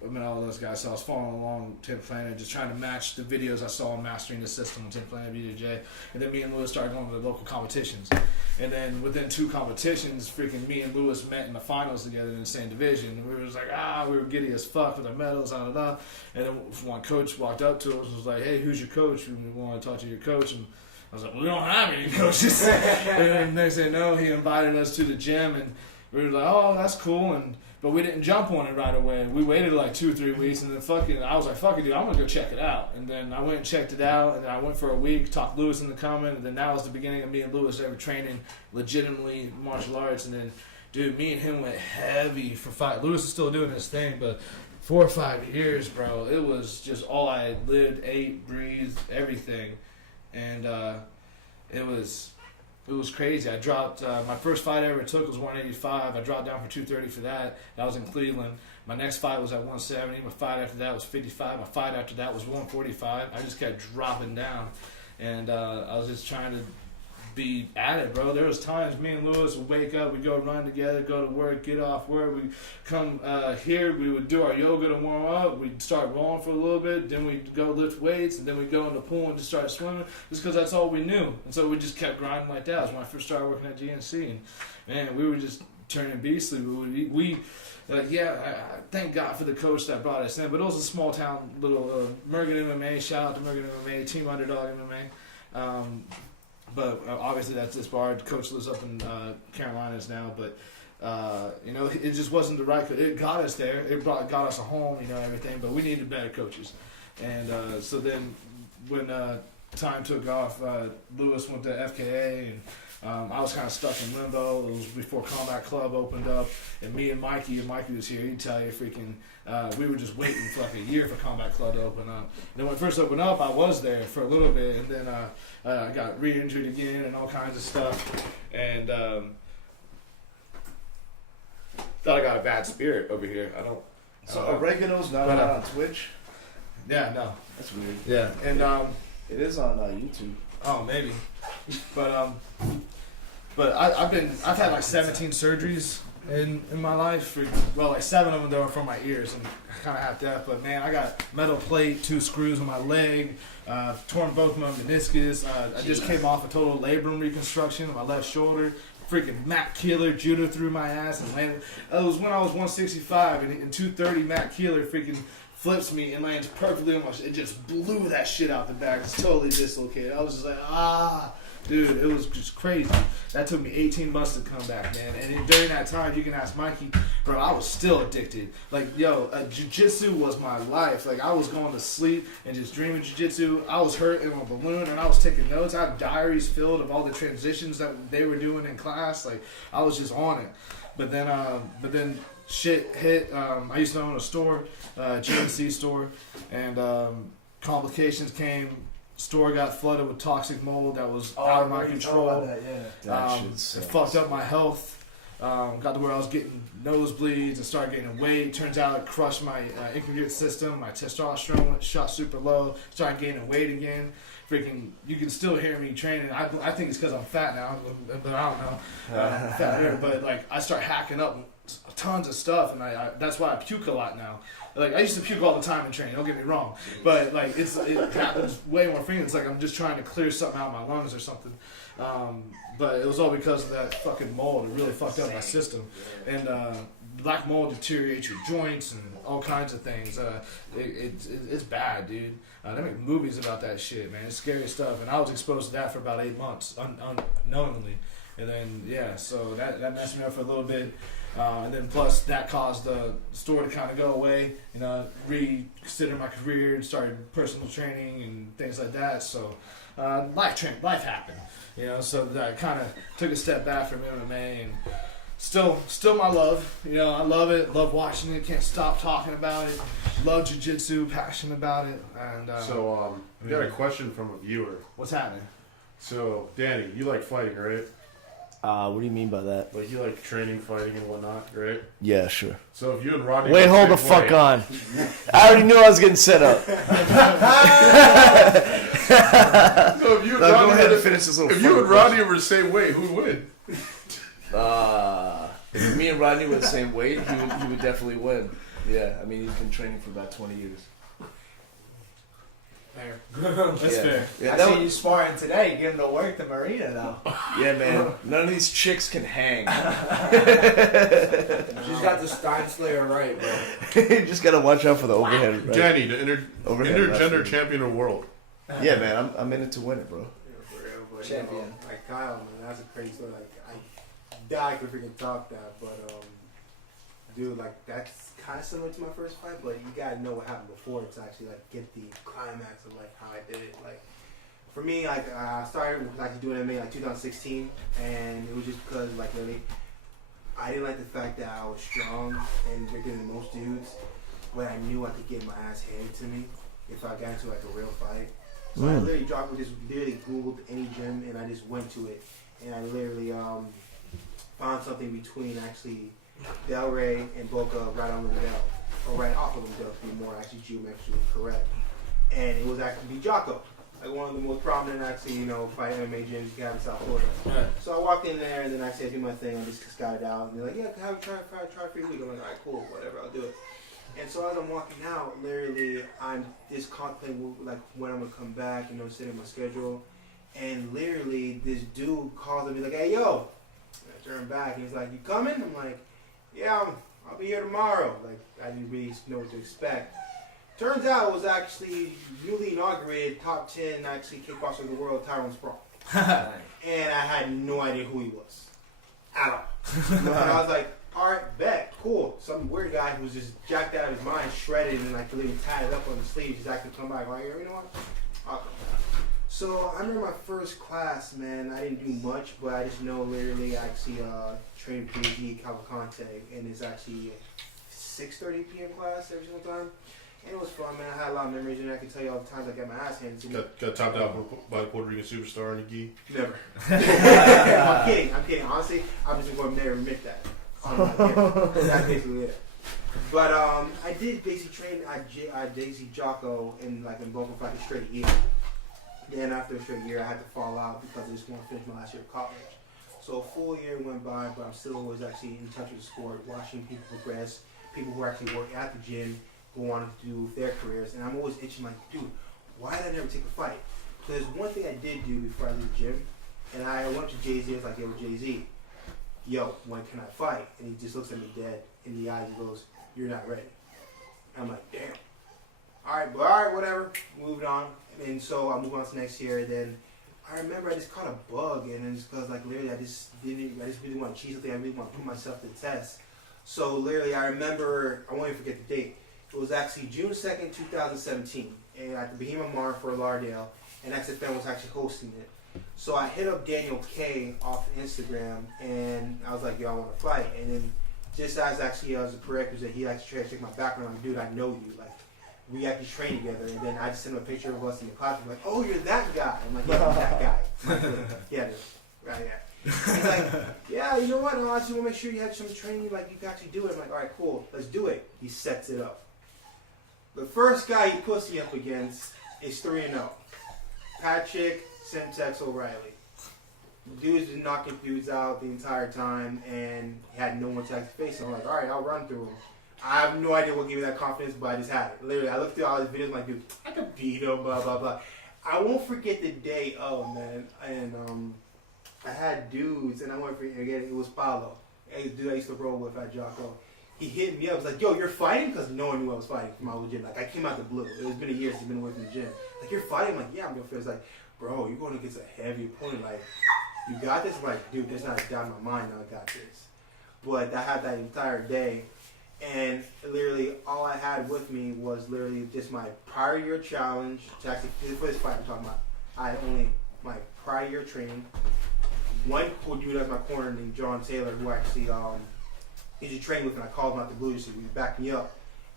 I met all those guys, so I was following along 10th Planet, just trying to match the videos I saw on Mastering the System on 10th Planet BJJ. And then me and Lewis started going to the local competitions. And then within 2 competitions, freaking me and Lewis met in the finals together in the same division. And we were just like, we were giddy as fuck with our medals, And then one coach walked up to us and was like, hey, who's your coach? We want to talk to your coach. And I was like, we don't have any coaches. And then they said no. He invited us to the gym, and we were like, oh, that's cool. But we didn't jump on it right away. We waited like 2 or 3 weeks, and then I was like, fuck it, dude, I'm going to go check it out. And then I went and checked it out, and then I went for a week, talked Lewis into coming, and then that was the beginning of me and Lewis ever training legitimately martial arts. And then, dude, me and him went heavy for 5. Lewis is still doing his thing, but 4 or 5 years, bro, it was just all I lived, ate, breathed, everything. And it was crazy. I dropped, my first fight I ever took was 185. I dropped down for 230 for that. That was in Cleveland. My next fight was at 170. My fight after that was 55. My fight after that was 145. I just kept dropping down. And I was just trying to be at it, bro. There was times me and Lewis would wake up, we'd go run together, go to work, get off work, we'd come here, we would do our yoga to warm up, we'd start rolling for a little bit, then we'd go lift weights, and then we'd go in the pool and just start swimming, just because that's all we knew. And so we just kept grinding like that. It was when I first started working at GNC, and man, we were just turning beastly. We thank God for the coach that brought us in, but it was a small town, little Mergen MMA, shout out to Mergen MMA, Team Underdog MMA. But obviously that's this bar. Coach lives up in Carolinas now, but it just wasn't the right coach. It got us there. It got us a home, everything. But we needed better coaches. And so then when time took off, Lewis went to FKA, and I was kind of stuck in limbo. It was before Combat Club opened up, and me and Mikey was here. He'd tell you freaking. We were just waiting for like a year for Combat Club to open up. And then when it first opened up, I was there for a little bit, and then I got re-injured again and all kinds of stuff. And thought I got a bad spirit over here. I don't. So Oregano's not on Twitch? Yeah, no. That's weird. Yeah, and it is on YouTube. Oh, maybe. But I've had like 17 surgeries in my life. Like 7 of them though are from my ears, and I kind of have that. But man, I got metal plate, 2 screws on my leg, torn both my meniscus. I just came off a total labrum reconstruction on my left shoulder. Freaking Matt Keeler judo through my ass and landed. It was when I was 165, and in 230, Matt Keeler freaking flips me and lands perfectly on my. It just blew that shit out the back. It's totally dislocated. I was just like, Dude, it was just crazy. That took me 18 months to come back, man. And during that time, you can ask Mikey, bro, I was still addicted. Like, yo, jiu-jitsu was my life. Like, I was going to sleep and just dreaming jiu-jitsu. I was hurt in a balloon, and I was taking notes. I have diaries filled of all the transitions that they were doing in class. Like, I was just on it. But then shit hit. I used to own a store, GNC store, and complications came. Store got flooded with toxic mold that was out of my control. It fucked up my health. Got to where I was getting nosebleeds and started getting weight. Turns out it crushed my incretin system. My testosterone shot super low. Started gaining weight again. Freaking, you can still hear me training. I think it's because I'm fat now, but I don't know. Fat here, but like I start hacking up tons of stuff, and I that's why I puke a lot now. Like I used to puke all the time in training. Don't get me wrong, but like it happens way more frequently. It's like I'm just trying to clear something out of my lungs or something. But it was all because of that fucking mold. It really fucked up my system, and black mold deteriorates your joints and all kinds of things. It's bad, dude. They make movies about that shit, man. It's scary stuff, and I was exposed to that for about 8 months unknowingly, and then so that messed me up for a little bit. And then plus that caused the store to kind of go away, reconsider my career and started personal training and things like that. So life happened, so I kind of took a step back from MMA, and still my love, I love it, love watching it, can't stop talking about it, love jiu-jitsu, passionate about it. And we got a question from a viewer. What's happening? So Danny, you like fighting, right? What do you mean by that? Like you like training, fighting, and whatnot, right? Yeah, sure. So if you and Rodney Wait, hold the fuck on. I already knew I was getting set up. So if you and No, Rodney go ahead and finish this little. if you and Rodney were the same weight, who'd win? If me and Rodney were the same weight, he would definitely win. Yeah, I mean he's been training for about 20 years. Fair. That's fair. Yeah, I see you sparring today, getting to work the marina now. Yeah, man. None of these chicks can hang. She's got the Stein Slayer right, bro. You just gotta watch out for the overhead. Right? Danny, the Overhead intergender left. champion of the world. Yeah, man. I'm in it to win it, bro. Yeah, for real, but Champion. like Kyle, man, that's a crazy story. Like I died to freaking talk that, but dude, like that's kind of similar to my first fight, but you gotta know what happened before to actually like get the climax of like how I did it. Like for me, like I started like doing MMA like 2016, and it was just because like really, I didn't like the fact that I was strong and bigger than most dudes, but I knew I could get my ass handed to me if I got into like a real fight. So I literally Googled any gym and I just went to it, and I literally found something between actually Del Rey and Boca right on Lindell, or right off of Lindell to be more actually geometrically correct. And it was actually Jocko, like one of the most prominent actually, fight MMA gyms you have in South Florida. Right. So I walked in there and then I said, do my thing, I just scouted out, and they're like, yeah, have a try for a week. I'm like, all right, cool, whatever, I'll do it. And so as I'm walking out, literally, I'm just contemplating like when I'm gonna come back, setting my schedule, and literally this dude calls me like, hey yo, and I turn back and he's like, you coming? I'm like, yeah, I'll be here tomorrow. Like I didn't really know what to expect. Turns out it was actually newly inaugurated top 10 actually kickboxer of the world, Tyrone Sprawl, and I had no idea who he was at all. And I was like, all right, bet, cool. Some weird guy who was just jacked out of his mind, shredded, and like literally tied up on the sleeves. He's actually come back like, you know what? Awesome. So I remember my first class, man. I didn't do much, but I just know literally I actually trained PhD Cavalcante, and it's actually 6:30 p.m. class every single time. And it was fun, man. I had a lot of memories, and I can tell you all the times I got my ass handed to me. Got topped out by the Puerto Rican superstar in the gi. Never. I'm kidding. Honestly, I'm just going to never admit that. That's basically it. But I did basically train at Daisy Jocko in Boca for like a straight year. Then after a straight year, I had to fall out because I just wanted to finish my last year of college. So a full year went by, but I'm still always actually in touch with the sport, watching people progress, people who actually work at the gym go on to do their careers, and I'm always itching like, dude, why did I never take a fight? So there's one thing I did do before I leave the gym, and I went to Jay-Z. I was like, yo, Jay-Z, when can I fight? And he just looks at me dead in the eyes and goes, you're not ready. I'm like, damn. All right, whatever. Moved on. And so I moved on to next year. Then I remember I just caught a bug, and it's because like literally I just really want to cheat something. I really want to put myself to the test. So literally, I remember, I won't even forget the date. It was actually June 2nd, 2017, and at the Bahama Mar for Lauderdale, and XFM was actually hosting it. So I hit up Daniel K off Instagram, and I was like, yo, I want to fight. And then just as actually I was a prerequisite, he actually tried to check my background. I'm like, dude, I know you. Like, we actually train together. And then I just sent him a picture of us in the classroom. Like, oh, you're that guy. I'm like, yeah, I'm that guy. Yeah, right, yeah. He's like, yeah, you know what? No, I just want to make sure you had some training. Like, you can actually do it. I'm like, all right, cool. Let's do it. He sets it up. The first guy he puts me up against is 3-0. Patrick Semtex O'Reilly. Dude's been knocking dudes out the entire time and had no one to actually face him. I'm like, all right, I'll run through him. I have no idea what gave me that confidence, but I just had it. Literally, I looked through all his videos, I'm like, dude, I could beat him, blah, blah, blah. I won't forget the day, and I had dudes, and I won't forget again, it was Paulo, a dude I used to roll with at Jocko. He hit me up, was like, yo, you're fighting? Because no one knew I was fighting from my gym. Like, I came out the blue. It's been a year since I've been away from the gym. Like, you're fighting? I'm like, yeah, I'm going to feel. It's like, bro, you're going against a heavy opponent. Like, you got this? I'm like, dude, there's not a doubt in my mind I got this. But I had that entire day, and literally all I had with me was literally just my prior year challenge. To actually, for this fight I'm talking about, I had only my prior year training. One cool dude as my corner named John Taylor, who actually used to train with, and I called him out the blue so he would back me up.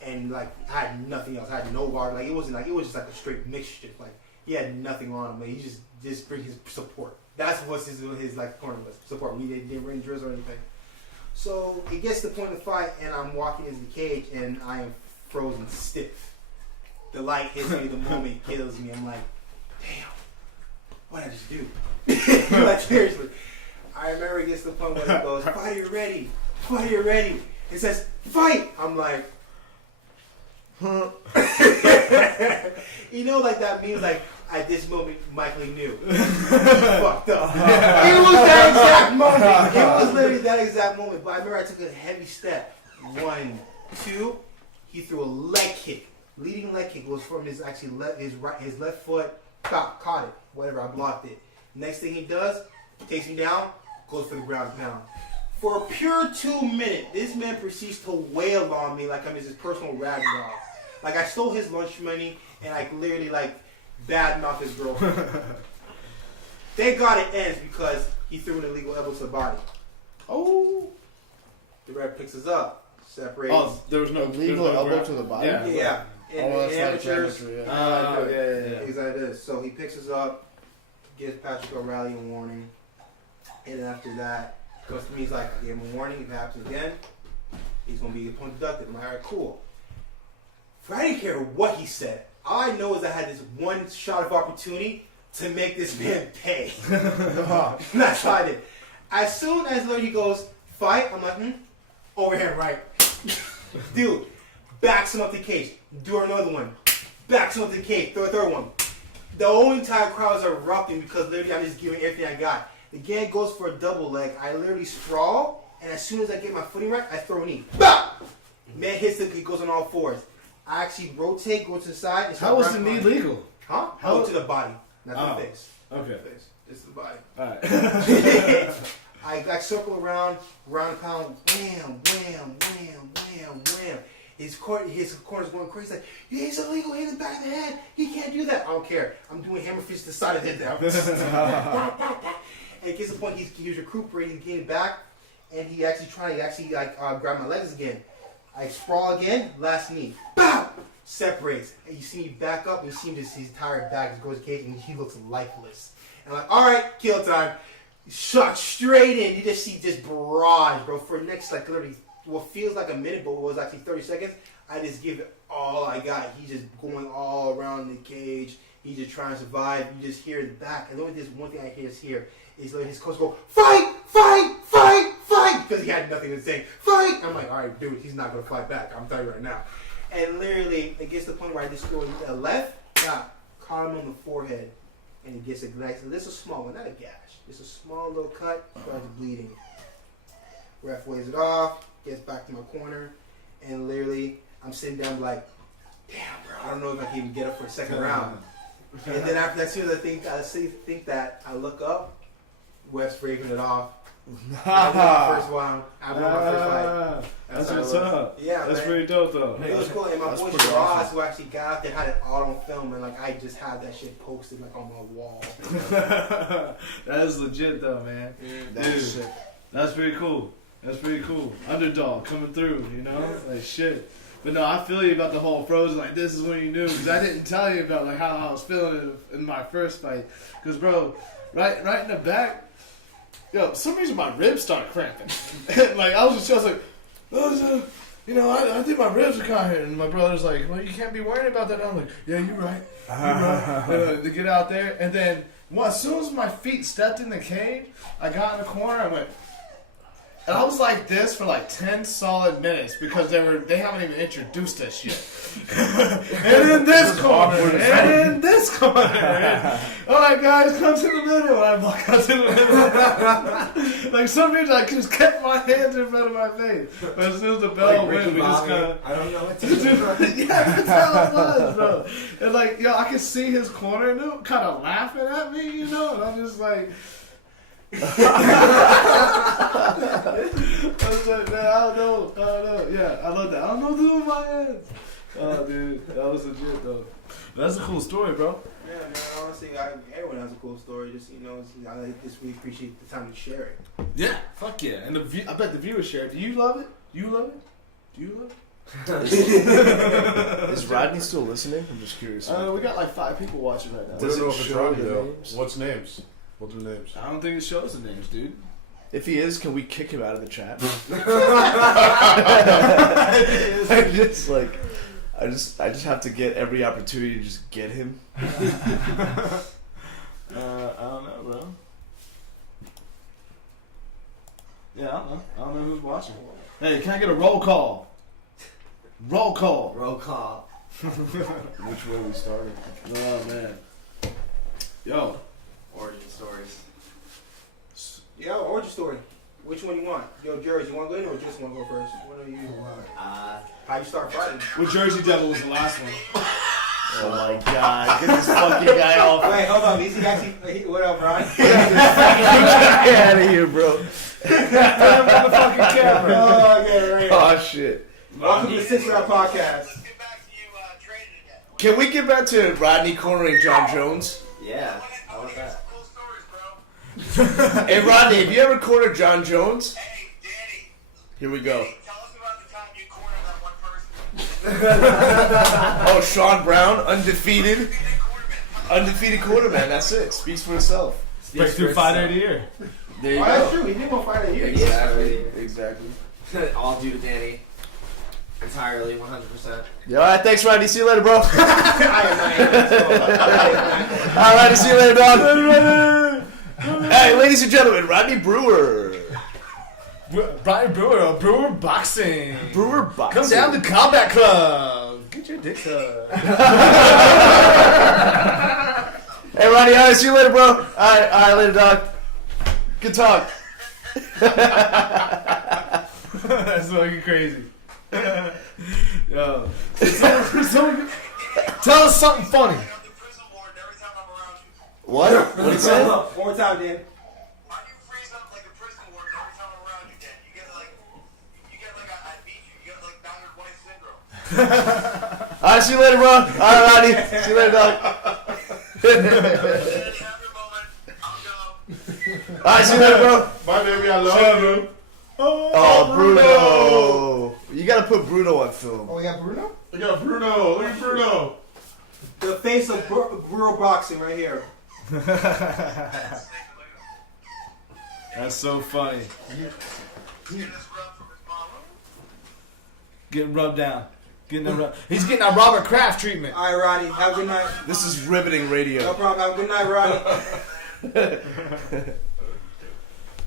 And like, I had nothing else. I had no guard. Like, it was just like a straight mixture. Like, he had nothing on him. Like, he just bring his support. That's what his like corner was, support. We didn't ring drills or anything. So it gets to the point of the fight, and I'm walking into the cage, and I am frozen stiff. The light hits me the moment it kills me. I'm like, damn, what did I just do? Like, seriously. I remember it gets to the point where it goes, fight, you're ready. Fight, you're ready. It says, fight. I'm like, huh? You know, like that means like, at this moment, Michael knew. He fucked up. It was that exact moment. It was literally that exact moment. But I remember I took a heavy step. 1, 2. He threw a leg kick. Leading leg kick was from his left foot. Caught it. Whatever. I blocked it. Next thing he does, takes me down, goes for the ground pound. For a pure 2 minutes, this man proceeds to wail on me like I'm his personal rag doll. Like I stole his lunch money and I literally like badmouth his girlfriend. Thank God it ends because he threw an illegal elbow to the body. Oh. The ref picks us up, separates. Oh, there was no illegal elbow to the body? Yeah. That's amateurs. yeah. Exactly this. So he picks us up, gives Patrick O'Reilly a warning, and then after that, goes to me, he's like, I gave him a warning. If it happens again, he's going to be point deducted. I'm like, all right, cool. I didn't care what he said. All I know is I had this one shot of opportunity to make this man pay. That's all I did. As soon as he goes, fight, I'm like, overhand right. Dude, backs him up the cage. Do another one. Backs him up the cage. Throw a third one. The whole entire crowd is erupting because literally I'm just giving everything I got. The guy goes for a double leg. I literally sprawl, and as soon as I get my footing right, I throw a knee. Bah! Man hits it, he goes on all fours. I actually rotate, go to the side. And how was the knee legal? Huh? How to the body, not the face. Okay. The face. Just the body. Alright. I circle around, ground pound, wham, wham, wham, wham, wham. His corner's going crazy. Like, yeah, he's illegal, hit the back of the head. He can't do that. I don't care. I'm doing hammer fist to the side of the head now. And it gets to the point he was recuperating, getting back, and he actually grab my legs again. I sprawl again, last knee. Bow! Separates. And you see me back up, and you see him his entire back just goes to the cage, and he looks lifeless. And I'm like, all right, kill time. Shot straight in. You just see this barrage, bro. For the next, like, literally, what feels like a minute, but it was actually 30 seconds. I just give it all I got. He's just going all around the cage. He's just trying to survive. You just hear the back. And only this one thing I hear is here. Is letting his coach go, fight, fight, fight, fight, because he had nothing to say. Fight! I'm like, all right, dude, he's not going to fight back. I'm telling you right now. And literally, it gets to the point where I just throw a left, caught him on the forehead, and he gets a nice, this is a small one, not a gash. It's a small little cut, starts bleeding. Ref waves it off, gets back to my corner, and literally, I'm sitting down like, damn, bro, I don't know if I can even get up for a second round. And then after that, as soon as think that I look up, Wes breaking it off. I won my first round. I won my first fight. That's what's up. Yeah, that's man. pretty dope though. It was cool, and my boy Ross, who actually got out there, had it all on film, and like I just had that shit posted like on my wall. That's legit though, man. Dude, that's pretty cool. That's pretty cool. Underdog coming through, you know, like shit. But no, I feel you about the whole frozen. Like this is when you knew, because I didn't tell you about like how I was feeling in my first fight. Because bro, right in the back, yo, for some reason my ribs started cramping. Like I was like, oh, you know, I think my ribs are kind of hurting. And my brother's like, well, you can't be worrying about that. And I'm like, yeah, you're right. You're right. To get out there, and then as soon as my feet stepped in the cage, I got in the corner. I went. And I was like this for like 10 solid minutes because they haven't even introduced us yet. And in this corner, and in this corner. All right, guys, come to the middle. And I'm like, come to the middle. Like some reason, I just kept my hands in front of my face. But as soon as the bell went, we just kind of. I don't know what to do. Yeah, that's how it was, bro. And like, yo, I could see his corner kind of laughing at me, you know, and I'm just like. I was like, man, I don't know. Yeah, I love that. I don't know what to do with my hands. Oh, dude, that was legit though. That's a cool story, bro. Yeah, man. Honestly, everyone has a cool story. Just I just really appreciate the time to share it. Yeah, fuck yeah. And I bet the viewers share it. Do you love it? Do you love it? Do you love it? Is Rodney still listening? I'm just curious. We got like 5 people watching right now. We don't know if it's show Rodney the though. names? What's names? We'll do names. I don't think it shows the names, dude. If he is, can we kick him out of the chat? I just have to get every opportunity to just get him. I don't know, bro. Yeah, I don't know who's watching. Hey, can I get a roll call? Roll call. Roll call. Which way we started? Oh man. Yo. Origin stories. Yeah, origin story. Which one you want? Yo, Jersey, you want to go in or just want to go first? What do you want? How you start fighting? Well, Jersey Devil was the last one. Oh my god, get this fucking guy off. Wait, hold on. Is he actually? What up, Brian? Get out of here, bro. the fucking camera. Oh, okay, right. Oh shit. Welcome to the 6 Round Podcast. Can we get back to Rodney cornering John Jones? Yeah, I want that. Hey Rodney, have you ever cornered John Jones? Hey, Danny. Here we go. Tell us about the time you cornered that one person. Oh, Sean Brown, undefeated quarterman. That's it. Speaks for itself. Breakthrough fighter of the year. There you Oh, that's go. true. He did one fight a year. Exactly. All due to Danny. Entirely, 100%. Yeah, all right, thanks, Rodney. See you later, bro. All I right, see you later, dog. Hey, ladies and gentlemen, Rodney Brewer. Brian Brewer of Brewer Boxing. Brewer Boxing. Come down to Combat Club. Get your dick up. Hey, Rodney, all right, see you later, bro. All right, later, dog. Good talk. That's fucking crazy. Yo. Tell us something funny. What? What did he say? One more time, Dan. Why do you freeze up like a prison warden every time I'm around you, Dan? You get like I beat you. You get like Dr. White syndrome. All right, see you later, bro. All right, Rodney. See you later, dog. Danny, have your moment. I'll go. All right, see you later, bro. Bye, baby. I love you. Oh, Bruno. You gotta put Bruno on film. Oh, we got Bruno? We got Bruno. Look at Bruno. The face of Brewer Boxing right here. That's so funny. Getting rubbed down. He's getting a Robert Kraft treatment. All right, Ronnie. Have a good night. This is riveting radio. No problem. Have a good night, Ronnie.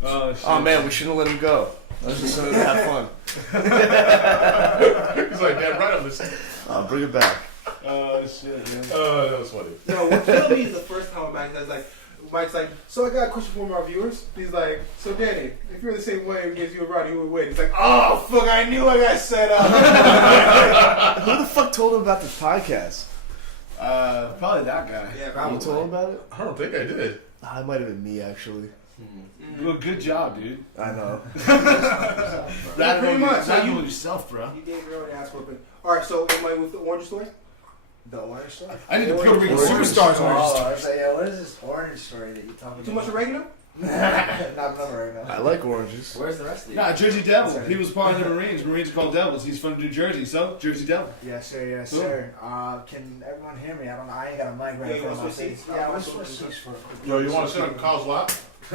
Oh, shit. Oh man, we shouldn't let him go. Let's just let him have fun. He's like, damn right, I'm listening. Bring it back. Oh, shit, man. That was funny. No, what killed me is the first time Mike's like, so I got a question for our viewers. He's like, so Danny, if you're the same way against you and Rodney, who would win? He's like, oh fuck, I knew I got set up. Who the fuck told him about this podcast? Probably that guy. Yeah, You probably. told him about it? I don't think I did. It might have been me actually. Well, good job, dude. I know. Yeah, pretty much. So Rattle you, yourself, bro. you gave your own ass whooping. All right, so anybody with the orange story? The orange story? I need the Puerto Rican Orange. superstars Oh, orange. I was like, yeah, what is this orange story that you're talking Too about? much oregano? Not another right now. I like oranges. Where's the rest of you? Nah, Jersey Devil. He was part of the Marines. Marines are called Devils. He's from New Jersey, so Jersey Devil. Yes, sir. Yes, Cool. sir. Can everyone hear me? I don't know. I ain't got a mic Yeah, right you in want front of my to switch face. seats? Yeah, let's switch seats for. Yo, you want to sit on Kyle's lap? I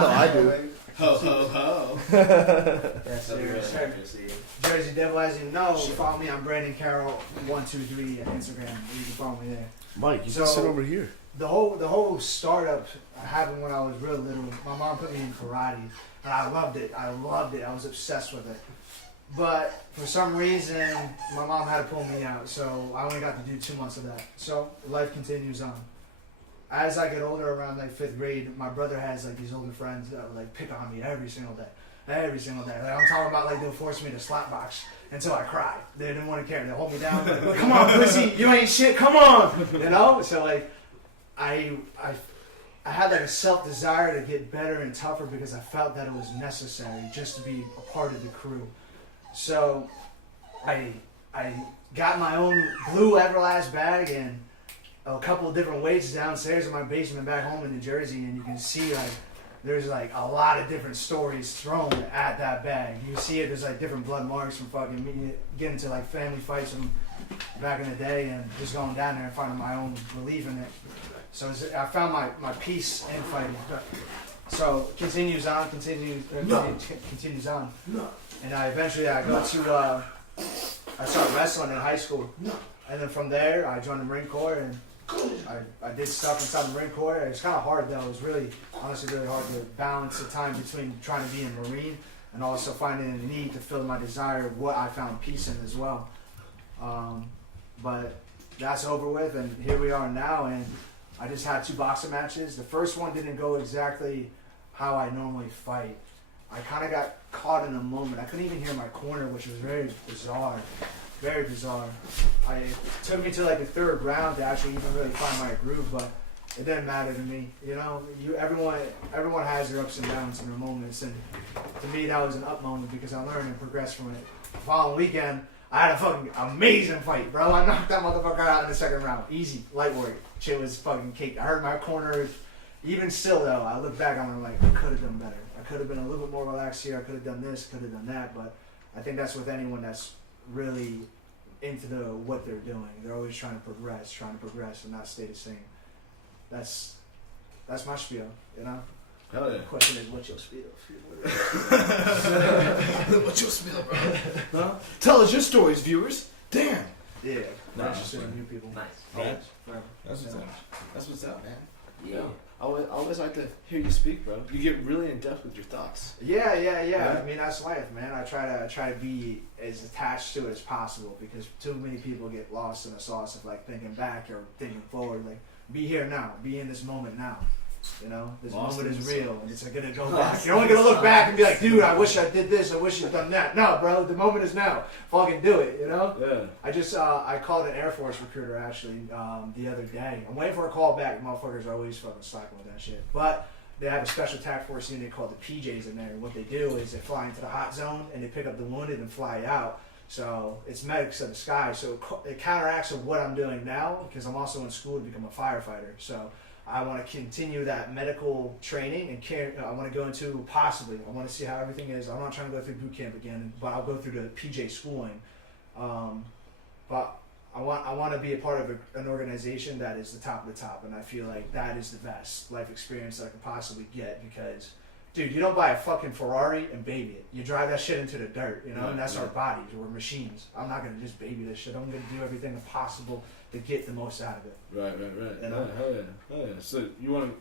know I do. Ho, ho, ho. Yes, That'd be sir. really Yes, sir. interesting. Jersey Devil, as you know, follow me on Brandon Carroll 123 on Instagram. You can follow me there. Mike, you So- can sit over here. The whole startup happened when I was real little. My mom put me in karate, and I loved it. I was obsessed with it. But for some reason, my mom had to pull me out, so I only got to do 2 months of that. So life continues on. As I get older, around like 5th grade, my brother has like these older friends that would like pick on me every single day. Every single day. Like I'm talking about like they'll force me to slap box until I cry. They didn't want to care. They hold me down. Like, come on, pussy, you ain't shit. Come on, you know. So like, I had like a self desire to get better and tougher because I felt that it was necessary just to be a part of the crew. So I got my own blue Everlast bag and a couple of different weights downstairs in my basement back home in New Jersey, and you can see like there's like a lot of different stories thrown at that bag. You see it, there's like different blood marks from fucking me getting to like family fights from back in the day and just going down there and finding my own relief in it. So I found my peace in fighting. So continues on. And I eventually I go to I started wrestling in high school. And then from there I joined the Marine Corps and I did stuff inside the Marine Corps. It was kind of hard though. It was really, honestly, really hard to balance the time between trying to be a Marine and also finding a need to fill my desire of what I found peace in as well. But that's over with, and here we are now. And I just had 2 boxing matches. The first one didn't go exactly how I normally fight. I kind of got caught in a moment. I couldn't even hear my corner, which was very bizarre. Very bizarre. It took me to like the 3rd round to actually even really find my groove, but it didn't matter to me. You know, everyone has their ups and downs and their moments, and to me that was an up moment because I learned and progressed from it. The following weekend, I had a fucking amazing fight, bro. I knocked that motherfucker out in the 2nd round. Easy, light work. Shit was fucking cake. I hurt my corner. Even still though, I look back on it like I could have done better. I could have been a little bit more relaxed here. I could have done this, could have done that, but I think that's with anyone that's really into what they're doing. They're always trying to progress and not stay the same. That's my spiel, you know? Hell yeah. The question is, what's your spiel? What's your spiel, bro? Huh? Tell us your stories, viewers. Damn. Yeah, Nah, I'm interested in new people. Nice. Yeah. That's what's up. That's what's up, man. Yeah. I always like to hear you speak, bro. You get really in depth with your thoughts. Yeah. Yeah. I mean, that's life, man. I try to be as attached to it as possible because too many people get lost in the sauce of like thinking back or thinking forward. Like, be here now, be in this moment now. You know, this Lost moment in is the real, and it's gonna go back. You're only gonna look back and be like, dude, I wish I did this. I wish I'd done that. No, bro, the moment is now. Fucking do it. You know. Yeah. I just I called an Air Force recruiter actually the other day. I'm waiting for a call back. Motherfuckers are always fucking slacking with that shit. But they have a special task force unit called the PJs in there. And what they do is they fly into the hot zone and they pick up the wounded and fly out. So it's medics in the sky. So it counteracts of what I'm doing now because I'm also in school to become a firefighter. So I want to continue that medical training and I want to go into possibly. I want to see how everything is. I'm not trying to go through boot camp again, but I'll go through the PJ schooling. But I want to be a part of an organization that is the top of the top, and I feel like that is the best life experience that I could possibly get because, dude, you don't buy a fucking Ferrari and baby it. You drive that shit into the dirt, you know, and that's our bodies. We're machines. I'm not going to just baby this shit. I'm going to do everything possible to get the most out of it. Right. You know? Hell yeah. So you want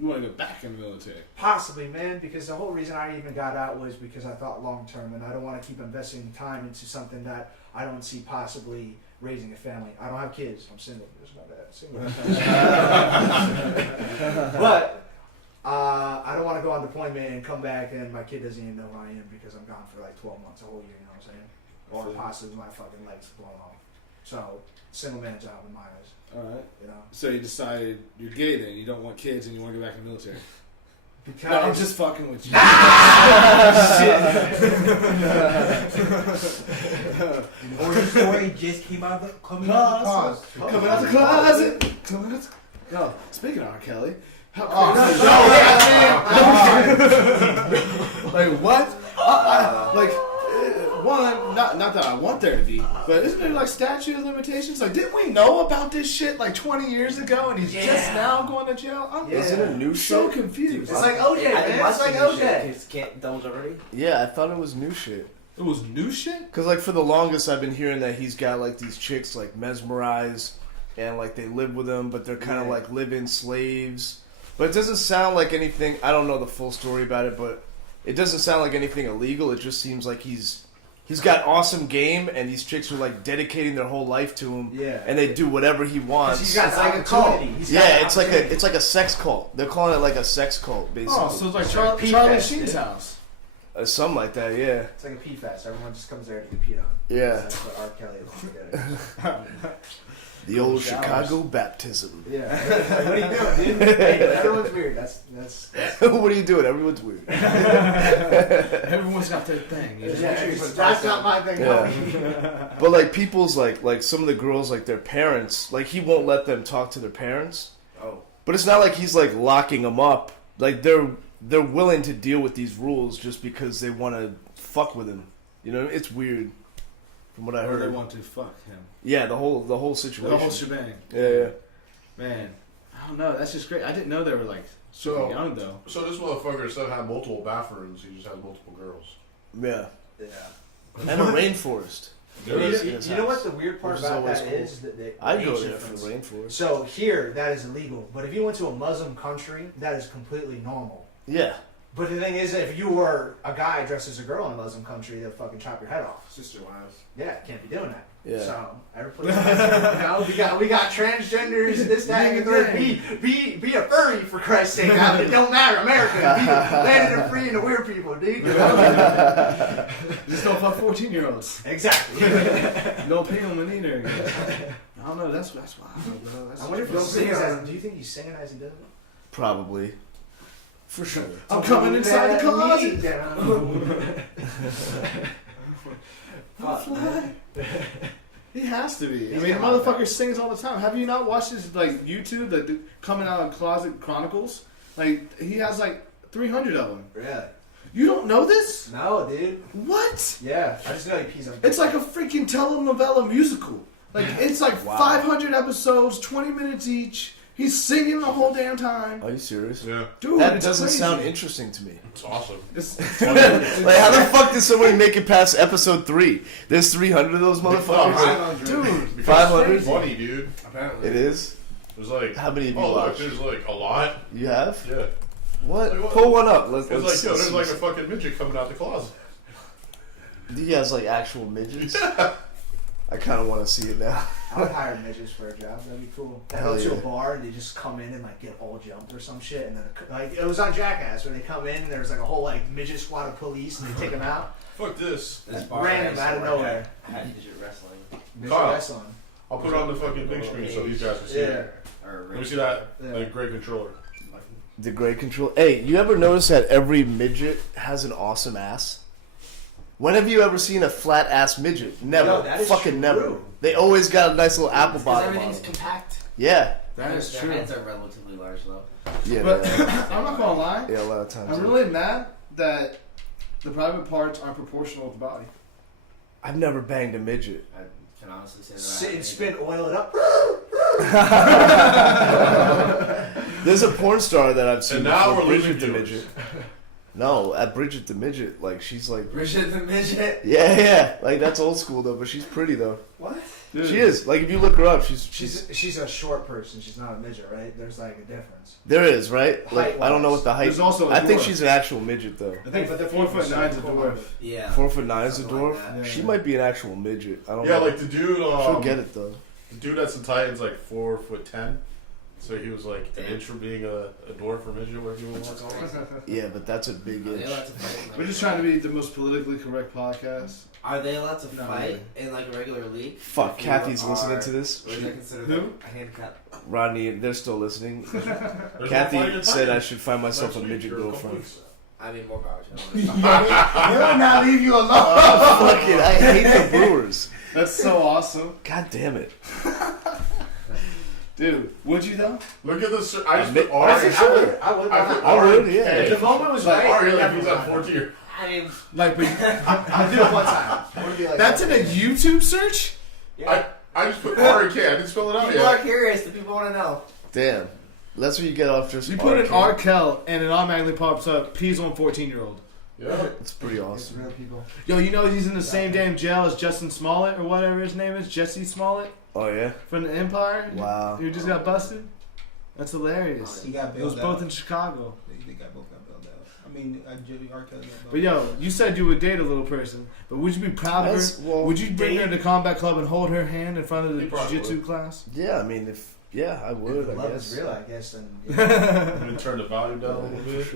to go back in the military? Possibly, man, because the whole reason I even got out was because I thought long term, and I don't want to keep investing time into something that I don't see possibly raising a family. I don't have kids. I'm single. It's not bad. Single. But I don't want to go on deployment and come back and my kid doesn't even know who I am because I'm gone for like 12 months, a whole year. You know what I'm saying? Or possibly my fucking legs blown off. So single man job in my eyes. All right. You know. So you decided you're gay then. You don't want kids and you want to go back in the military. Because No, I'm just fucking with you. Origin story just came out of the coming out of the closet. Coming out the closet. Coming out the... No, speaking of R. Kelly. How like what? One, not that I want there to be, but isn't there like statute of limitations? Like, didn't we know about this shit like 20 years ago, and he's just now going to jail? Isn't it new so shit? confused. it's like OJ, man. It's like OJ. Can't double jeopardy. Yeah, I thought it was new shit. It was new shit. Cause like for the longest, I've been hearing that he's got like these chicks like mesmerized, and like they live with him, but they're kind of like live-in slaves. But it doesn't sound like anything. I don't know the full story about it, but it doesn't sound like anything illegal. It just seems like he's got awesome game, and these chicks are like dedicating their whole life to him. Yeah. And they do whatever he wants. He's got It's like a opportunity. cult. Yeah, it's like a sex cult. They're calling it like a sex cult, basically. Oh, so it's like Pee Charlie fest, Sheen's dude. house. Something like that. Yeah. It's like a pee fest. Everyone just comes there to get peed on. Yeah. That's what R. Kelly is together. The old Showers. Chicago baptism. Yeah. Like, what are you doing, dude? Hey, everyone's weird. That's What are you doing? Everyone's weird. Everyone's got their thing. You know? that's not my thing. Yeah. But like people's like some of the girls, like their parents, like he won't let them talk to their parents. Oh. But it's not like he's like locking them up. Like they're willing to deal with these rules just because they want to fuck with him. You know, it's weird. From what I Or heard. they want to fuck him. Yeah, the whole situation. The whole shebang. Yeah. Man, I don't know. That's just great. I didn't know they were like so young though. So this motherfucker instead of having multiple bathrooms, he just has multiple girls. Yeah. Yeah. And a rainforest. You know what the weird part Which is about always that cool. is? The I'd go age there for difference. the rainforest. So here, that is illegal. But if you went to a Muslim country, that is completely normal. Yeah. But the thing is, if you were a guy dressed as a girl in a Muslim country, they'll fucking chop your head off. Sister wives. Yeah, can't be doing that. Yeah. So everybody, we got transgenders, this, that, and the third. Be a furry for Christ's sake. It don't matter, America. Be landed and free and the weird people, dude. Just don't fuck 14-year-olds. Exactly. No pay on the either. I don't know. That's wild, bro. That's I wonder if he sings as. Do you think he's singing as he does it? Probably. For sure. I'm coming inside the closet. Fly. He has to be. I He's mean, got motherfucker sings all the time. Have you not watched his like YouTube, the coming out of closet chronicles? Like he has like 300 of them. Really? You don't know this? No, dude. What? Yeah, I just know he pees on. It's like a freaking telenovela musical. Like it's like Wow. 500 episodes, 20 minutes each. He's singing the whole damn time. Are you serious? Yeah, Dude, That it's doesn't crazy. sound interesting to me. it's awesome. It's, Like, how the fuck did somebody make it past episode 3? There's 300 of those motherfuckers. dude, Because 500? it's funny, dude. apparently. It is? There's like, How many of you oh look, watched? there's like a lot. You have? Yeah. What? Like what? Pull one up. It's like, yo, there's like a fucking midget coming out the closet. Do you guys like actual midgets? I kind of want to see it now. I would hire midgets for a job. That'd be cool. They Hell go to a yeah. bar and they just come in and like get all jumped or some shit, and then like it was on Jackass where they come in and there's like a whole like midget squad of police and they take them out. Fuck this. This bar Random, I out of used to work nowhere. at had midget wrestling. Midget Carl. wrestling. I'll put it on the fucking big screen so these guys can see it. Or Let me see that. Yeah. Like great controller. The great control. Hey, you ever notice that every midget has an awesome ass? When have you ever seen a flat ass midget? Never. No, that is Fucking true. never. They always got a nice little apple Because bottom on everything's them. compact. Yeah. That is Their true. heads are relatively large though. Yeah. But they are. I'm not gonna lie. Yeah, a lot of times. I'm really mad that the private parts aren't proportional with the body. I've never banged a midget. I can honestly say that. Sit and spin, oil it up. There's a porn star that I've seen. And now before, we're losing Bridget the viewers. midget. No, at Bridget the midget, like she's like, Bridget the midget. yeah, like that's old school though, but she's pretty though. What? Dude. She is. Like if you look her up, she's She's a short person. She's not a midget, right? There's like a difference. there is right. Like I don't know what the height. There's also a I think dwarf. she's an actual midget though. I think But the 4'9" is a people dwarf. Yeah. 4'9" is a Something dwarf. like that. She might be an actual midget. I don't Yeah, know. like the dude. She'll get it though. The dude that's in Titans like 4'10". So he was like an inch from being a dwarf or midget, whatever you want to call it. Yeah, but that's a big They inch. like to fight. We're just trying to be the most politically correct podcast. Are they allowed to fight in like a regular league? Fuck, If you Kathy's are- listening to this. Or is that considered Who? like a handicap? Rodney, they're still listening. There's no fight Kathy in said fighting. I should find myself a Next week, midget or couple girlfriend. weeks. I mean, more power to them. He'll not leave you alone. Fuck it, I hate the Brewers. That's so awesome, God damn it. dude. Would you though? Look at this. I just Admit- put R. I would. I would. I put I R. would, yeah. K. If the moment was Like right, R. Like yeah, he's at 14. I mean, Like, but I did it one time. I wanna be like that's that. in a YouTube search. yeah. I just put R and K. I didn't spell it out People are yet. curious. The people want to know. Damn. That's what you get off just You put in RK. RKelly and it automatically pops up. Peas on 14-year-old. Yeah. It's pretty It's awesome. real people. Yo, you know he's in the same damn jail as Justin Smollett or whatever his name is, Jesse Smollett Oh, yeah? from the Empire. Wow. Who just got busted. That's hilarious. He got It was bailed both out. in Chicago. They got both got bailed out. I mean, Jimmy R. Kelly got But bailed out. yo, you said you would date a little person, but would you be proud of That's- her? well, Would you bring her to combat club and hold her hand in front of the He probably jiu-jitsu would. class? Yeah, I mean, I would, I Love guess. is real, I guess. And You can turn the volume down a little bit.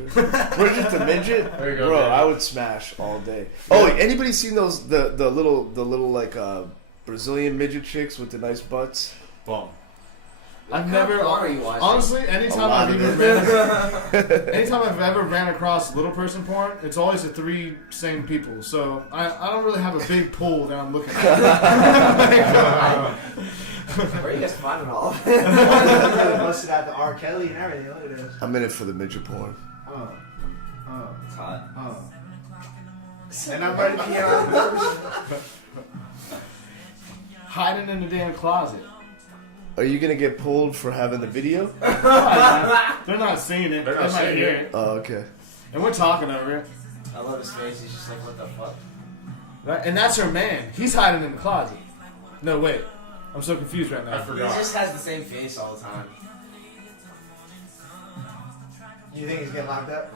Bridget the midget, There you go, bro. man. I would smash all day. Oh, anybody seen those the little like Brazilian midget chicks with the nice butts? Bum. I've What never, kind of porn are you watching? honestly, A anytime lot I've of ever anytime I've ever ran across little person porn, it's always the three same people. So I don't really have a big pool that I'm looking at. Where are you guys finding all of they it? busted out the R. Kelly and everything. Look at this. I'm in it for the midget porn. It's hot. And I'm ready to be on. Hiding in the damn closet. Are you gonna get pulled for having the video? They're not seeing it. They're They not might seeing hear it. it. Oh, okay. And we're talking over it. I love his face. He's just like, what the fuck? Right? And that's her man. He's hiding in the closet. No, wait. I'm so confused right I now. He forgot. just has the same face all the time. You think he's getting locked up?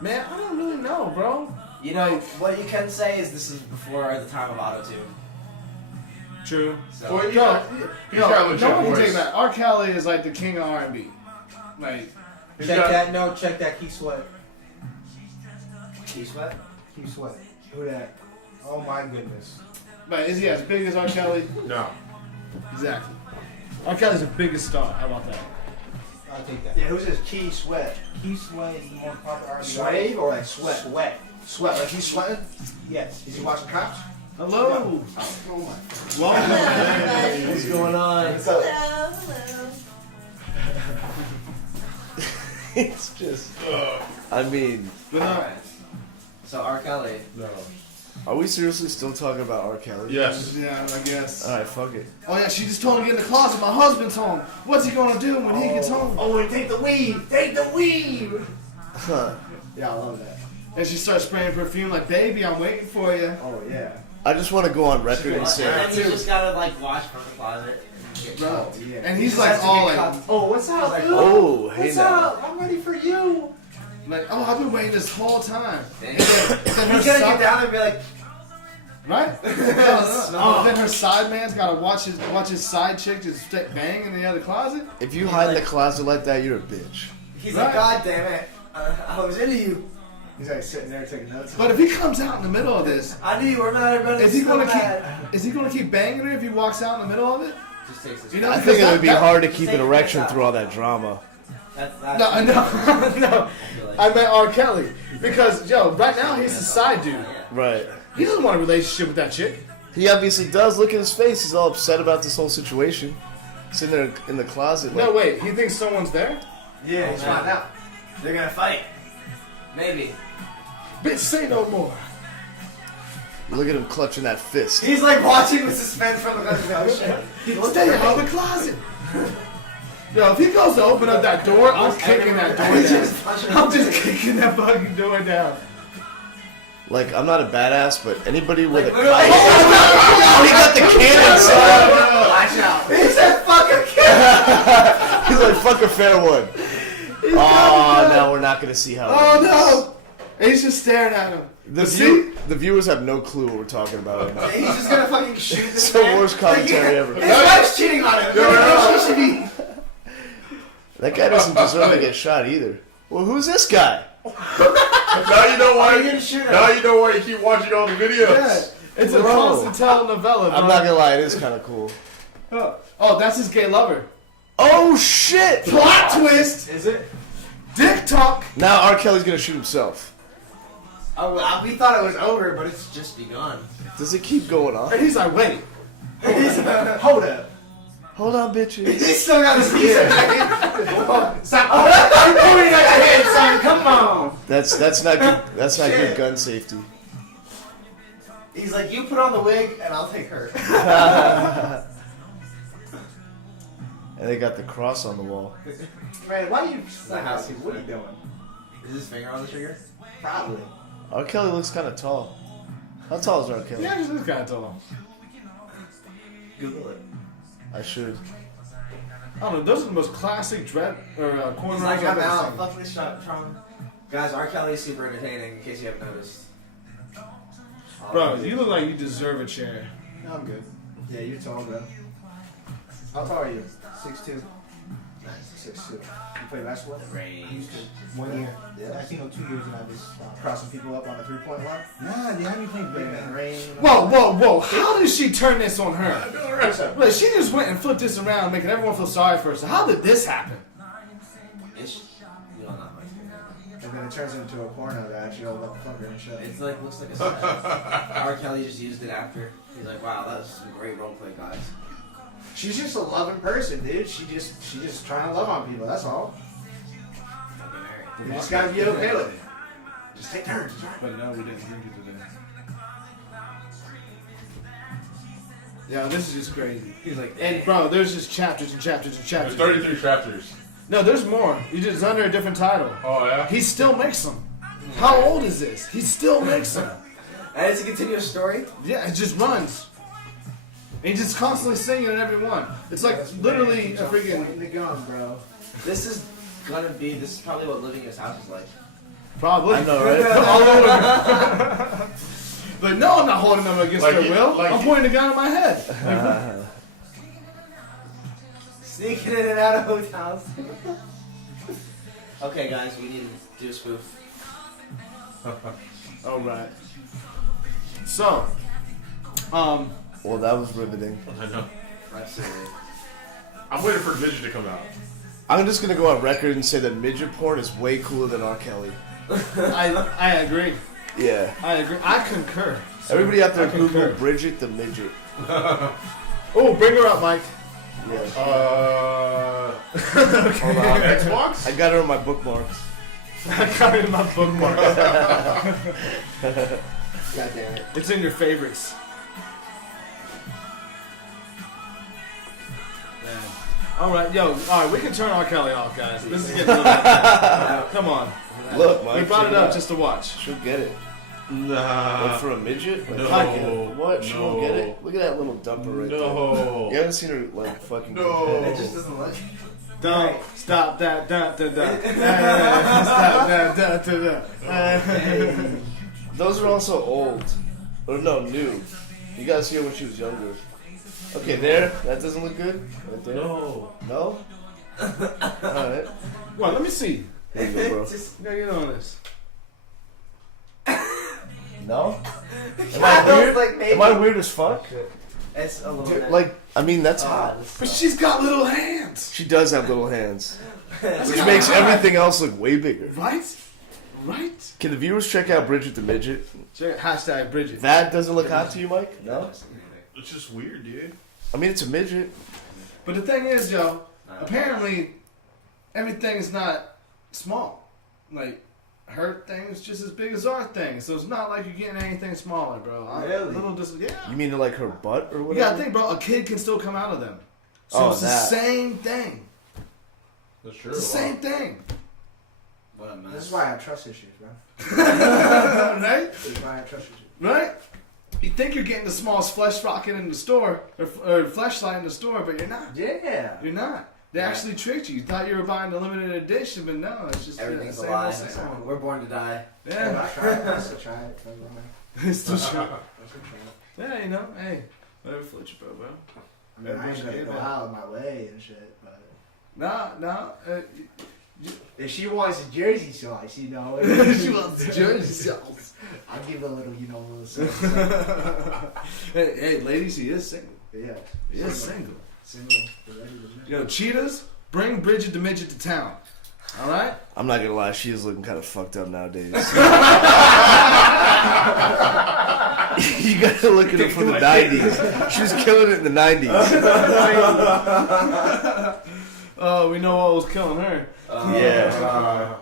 Man, I don't really know, bro. You know, what you can say is this is before the time of auto-tune. True. So, Well, he's Yo, got no a one legit can voice. take that. R. Kelly is like the king of R&B. Like, He's Check got- that. No, check that. Keith Sweat. Keith Sweat? Keith Sweat. Who that? Oh my goodness. but is he as big as R. Kelly? No. Exactly. R. Kelly's the biggest star. How about that? I'll take that. Yeah, who's this Key Sweat? Keith Sweat is the most popular artist. Sway or like sweat? Sweat. Sweat, like he's sweating? Yes. Is he watching cops? Hello. Oh my. Welcome. What's going on? What's up? It's just. I mean, Good night. Alright. So, R. Kelly. No. are we seriously still talking about R. Kelly? Yes. Yeah, I guess. All right, fuck it. Oh yeah, she just told him to get in the closet. My husband's home. What's he gonna do when he gets home? Oh, and take the weed! Take the weed! Huh. Yeah, I love that. And she starts spraying perfume like, baby, I'm waiting for you. Oh, yeah. I just want to go on record and And say, then you just gotta, like, wash from the closet. And get Bro. Yeah. And He he's just like has to all get like, caught. Oh, what's up, Like, dude? oh, hey What's now. up? I'm ready for you. like, oh, I've been waiting this whole time. Dang. And then her He's gonna side- get down there and be like, right? Then her side man's gotta watch his side chick just bang in the other closet. If you hide in the closet like that, you're a bitch. he's Right. like, God damn it. I was into you. He's like sitting there taking notes. But if he comes out in the middle of this, I knew you were mad about it. is he so gonna bad. keep banging her if he walks out in the middle of it? Just takes his You know, I because think it would be that- hard to keep Take an your erection pants through out. all that drama. That's No, no. I meant R. Kelly because yo, right now he's a side dude. Right. He doesn't want a relationship with that chick. He obviously does. Look at his face. He's all upset about this whole situation. Sitting there in the closet. Like, No, wait. He thinks someone's there. Yeah, he's man. found out. They're gonna fight. Maybe. Bitch, say no more. look at him clutching that fist. He's like watching with suspense from the ocean. He looks Stay at out of the closet. Yo, if he goes to open up that door, I'm kicking that door down. I'm just kicking that fucking door down. Like, I'm not a badass, but anybody with a literally- oh, he got the cannon, son. Watch out. He said fuck a kid. He's like, fuck a fair one. Oh, now we're not gonna see how. it Oh ends. no! And he's just staring at him. The viewers have no clue what we're talking about right now. He's just gonna fucking shoot this It's the man. worst commentary ever. His wife's cheating on him. She should be. That guy doesn't deserve to get shot either. Well, who's this guy? Now you know why. You didn't shoot him. Now you know why you keep watching all the videos. It's a Bro. constant telenovela, bro. I'm not gonna lie, it is kind of cool. Oh, that's his gay lover. Oh shit! Plot twist! Is it? Dick talk! Now R. Kelly's gonna shoot himself. Oh, well, we thought it was over, but it's just begun. Does it keep going on? And he's like, wait. Hold up. Hold on, bitches. He's still got his piece of Stop. You're pointing at your head, son. Come on. That's not good. That's not good Shit. gun safety. He's like, you put on the wig, and I'll take her. And they got the cross on the wall. Man, why you? The house is What are you doing? Is his finger on the trigger? Probably. R. Kelly looks kind of tall. How tall is R. Kelly? Yeah, this guy tall. Google it. I should. I don't know, those are the most classic dread or corn He's rows like, I've I'm ever out. seen. Fuck this shot, Tron. Guys, R. Kelly's super entertaining, in case you haven't noticed. Bro, you look like you deserve a chair. No, I'm good. Yeah, you're tall, bro. How tall are you? 6'2". 6'2". You play basketball? Range. 1 year. Yeah. Actually, no, 2 years, and I just stopped. Crossing people up on the 3-point line? Nah, they had me playing big man rain. Whoa. How did she turn this on her? Like, she just went and flipped this around, making everyone feel sorry for her. So how did this happen? It's, you don't know how much. And then it turns into a porno that actually all about the fucker and shit. It's like, looks like a set. R. Kelly just used it after. He's like, wow, that was some great roleplay, guys. She's just a loving person, dude. She's just trying to love on people. That's all. Fucking married. You just gotta be okay with it. Just take turns. But no, we didn't drink it today. Yeah, this is just crazy. He's like, And bro, there's just chapters and chapters and There's chapters. 33 chapters. No, there's more. You just under a different title. Oh yeah. He still makes them. How old is this? He still makes them. and it's a continuous story. Yeah, it just runs. And he's just constantly singing in every one. It's like literally a freaking. Pointing the gun, bro. This is probably what living in his house is like. Probably. I know, right? All over. But no, I'm not holding them against Like their he- will. like I'm he- pointing a gun at my head. Sneaking in and out of hotels. Okay, guys, we need to do a spoof. All right. So, Well, that was riveting. I know. Absolutely. I'm waiting for Midget to come out. I'm just gonna go on record and say that midget porn is way cooler than R. Kelly. I agree. Yeah. I agree. I concur. Everybody out there, I concur. Google Bridget the midget. Oh, bring her up, Mike. Yeah. Hold on. Xbox? I got her on my bookmarks. I got it in my bookmark. God damn it. It's in your favorites. Man. All right, we can turn R. Kelly off, guys. This is getting a little Come on. Look, Mike. We brought check it up out. just to watch. She'll get it. But Nah. for a midget? Like, No. fucking- What? She won't No. get it? Look at that little dumper right there. No. You haven't seen her, like, fucking... No. It just doesn't look. Don't stop that. Stop that. Those are also old. Or no, new. You gotta see her when she was younger. Okay, there. That doesn't look good? Right there. No. No? Alright. Well, let me see. There you go, bro. Just, You gotta get on this. No? Am I I was weird? like, maybe. Am I weird as fuck? It's a little Dude, bit. like, I mean, that's Ah, hot. this But sucks. she's got little hands. She does have little hands. That's Which kinda makes hot. everything else look way bigger. Right? Right? Can the viewers check out Bridget the Midget? Check hashtag Bridget. That doesn't look hot to you, Mike? No? It's just weird, dude. I mean, it's a midget. But the thing is, Joe, apparently everything is not small. Like, her thing is just as big as our thing. So it's not like you're getting anything smaller, bro. Really? Yeah. You mean like her butt or You whatever? gotta think, bro, a kid can still come out of them. So Oh, it's that. the same thing. That's true. It's the same thing. What a mess. This is why I have trust issues, bro. Right? This is why I have trust issues. Right? You think you're getting the smallest flesh rocket in the store, or fleshlight in the store, but you're not. Yeah. You're not. They Yeah. actually tricked you. You thought you were buying the limited edition, but no, it's just Everything's a same lie. old, same old. We're born to die. Yeah. I tried. I still try it. Don't go, man. It's still true. I still try it. Yeah, you know, hey, whatever floats your boat, bro. I mean, I ain't gonna go out of my way and shit, but Nah, If she wants a jersey slice, you know. She wants the jersey slice. I'll give her a little, you know, a little something. Hey, ladies, he is single. Yeah. He is single. Single. Yo, cheetahs, bring Bridget the Midget to town. All right? I'm not gonna lie, she is looking kind of fucked up nowadays. You gotta look at her from the 90s. She was killing it in the 90s. Oh, we know what was killing her. Yeah.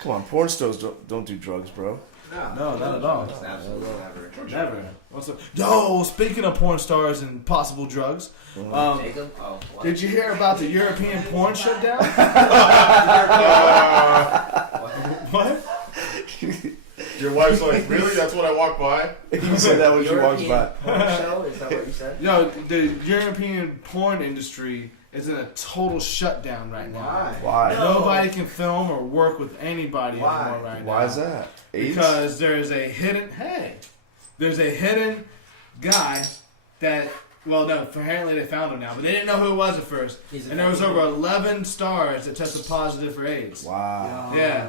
Come on, porn stars don't do drugs, bro. No, not at all. Absolutely never. Never. What's up? Yo, speaking of porn stars and possible drugs, Jacob? Oh, what? did you hear about the European porn shutdown? What? Your wife's like, really? That's what I walk by? You said that when she walks by. Porn show? Is that what you said? Yo, the European porn industry is in a total shutdown right now. Why? Nobody can film or work with anybody anymore right now. Why is that? AIDS? Because there's a hidden guy that, well, no, apparently they found him now, but they didn't know who it was at first. And there was over 11 stars that tested positive for AIDS. Wow. Yeah.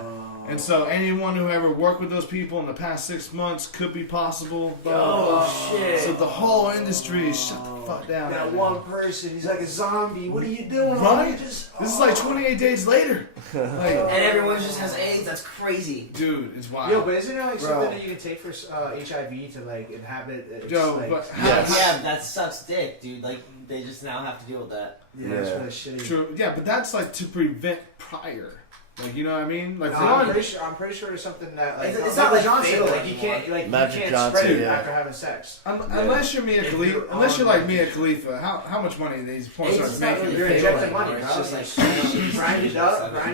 And so anyone who ever worked with those people in the past 6 months could be possible. Oh, shit. So the whole industry is shut the fuck down. That one person, he's like a zombie. What are you doing? Right? Just, This is like 28 days later. Like, And everyone just has AIDS. That's crazy. dude, it's wild. Yo, but isn't there like Bro. something that you can take for HIV to like inhabit? It's Yo, like, but Yeah, that sucks dick, dude. Like, they just now have to deal with that. yeah, it's really shitty. True. Yeah, but that's like to prevent prior. Like, you know what I mean? Like, No, for- I'm pretty sure there's something that like It's Michael not like Johnson, fatal like you can't anymore. Magic you can't Johnson, spread it yeah. after having sex. Unless you're Mia If Khalifa, you're unless you're on- like Mia Khalifa, how much money these porn AIDS stars is not making? really You're fatal injecting money, anymore. bro. It's just like grind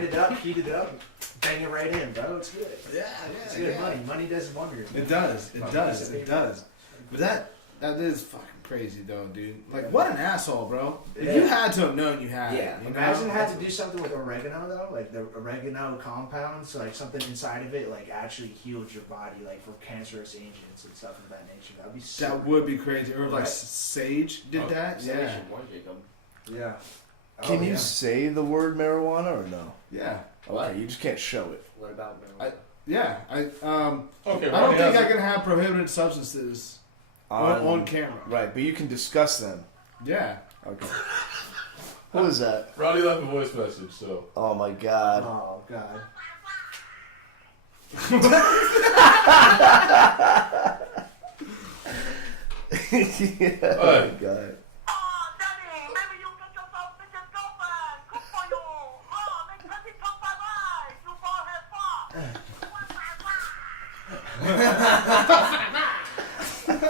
it up, heat it up, bang it right in, bro. It's good. Yeah, It's yeah, good yeah. money. Money does wonders. It does. It does. It does. But that is fucking crazy though, dude. Like, what an asshole, bro. Yeah. You had to have known you had Yeah. it. You know? Imagine had to do something with oregano though, like the oregano compounds, like something inside of it, like actually healed your body, like for cancerous agents and stuff of that nature. That'd be so. That would be crazy. Or like Right. Sage did that. Say we Yeah. should warn Jacob. Yeah. Can Oh, you yeah. say the word marijuana or no? Yeah. What? Okay, you just can't show it. What about marijuana? Yeah. Okay, I don't think I can have prohibited substances on camera. Right, but you can discuss them. Yeah. Okay. What is that? Ronnie left a voice message, so. Oh my god. Oh god. Yeah, oh my god. Oh, Danny, maybe you get yourself bitches girlfriend. Good for you. Oh, make plenty talk bye bye. You go ahead, fuck.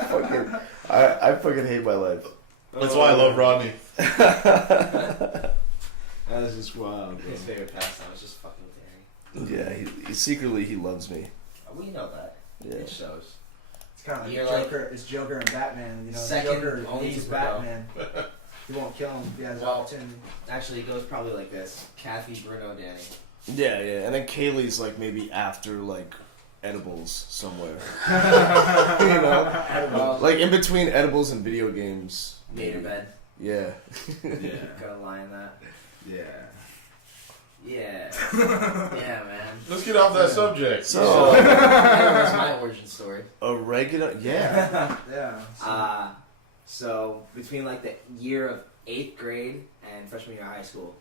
Fucking, I fucking hate my life. That's why I love Rodney. That is just wild, bro. His favorite pastime is just fucking with Danny. Yeah, he secretly he loves me. We know that. Yeah. It shows. It's kind of like You're like- Joker. It's Joker and Batman. You know, Second Joker only needs to Batman. He won't kill him if he has the Well- opportunity. Actually, it goes probably like this: Kathy, Bruno, Danny. Yeah, yeah, and then Kaylee's like maybe after like edibles somewhere. You know, Well, like in between edibles and video games. made her bed. Yeah. Yeah. Gotta lie in that. Yeah. Yeah. Yeah, man. Let's get off that subject. So That's my origin story. oregano. Yeah. Yeah. So between like the year of 8th grade and freshman year of high school,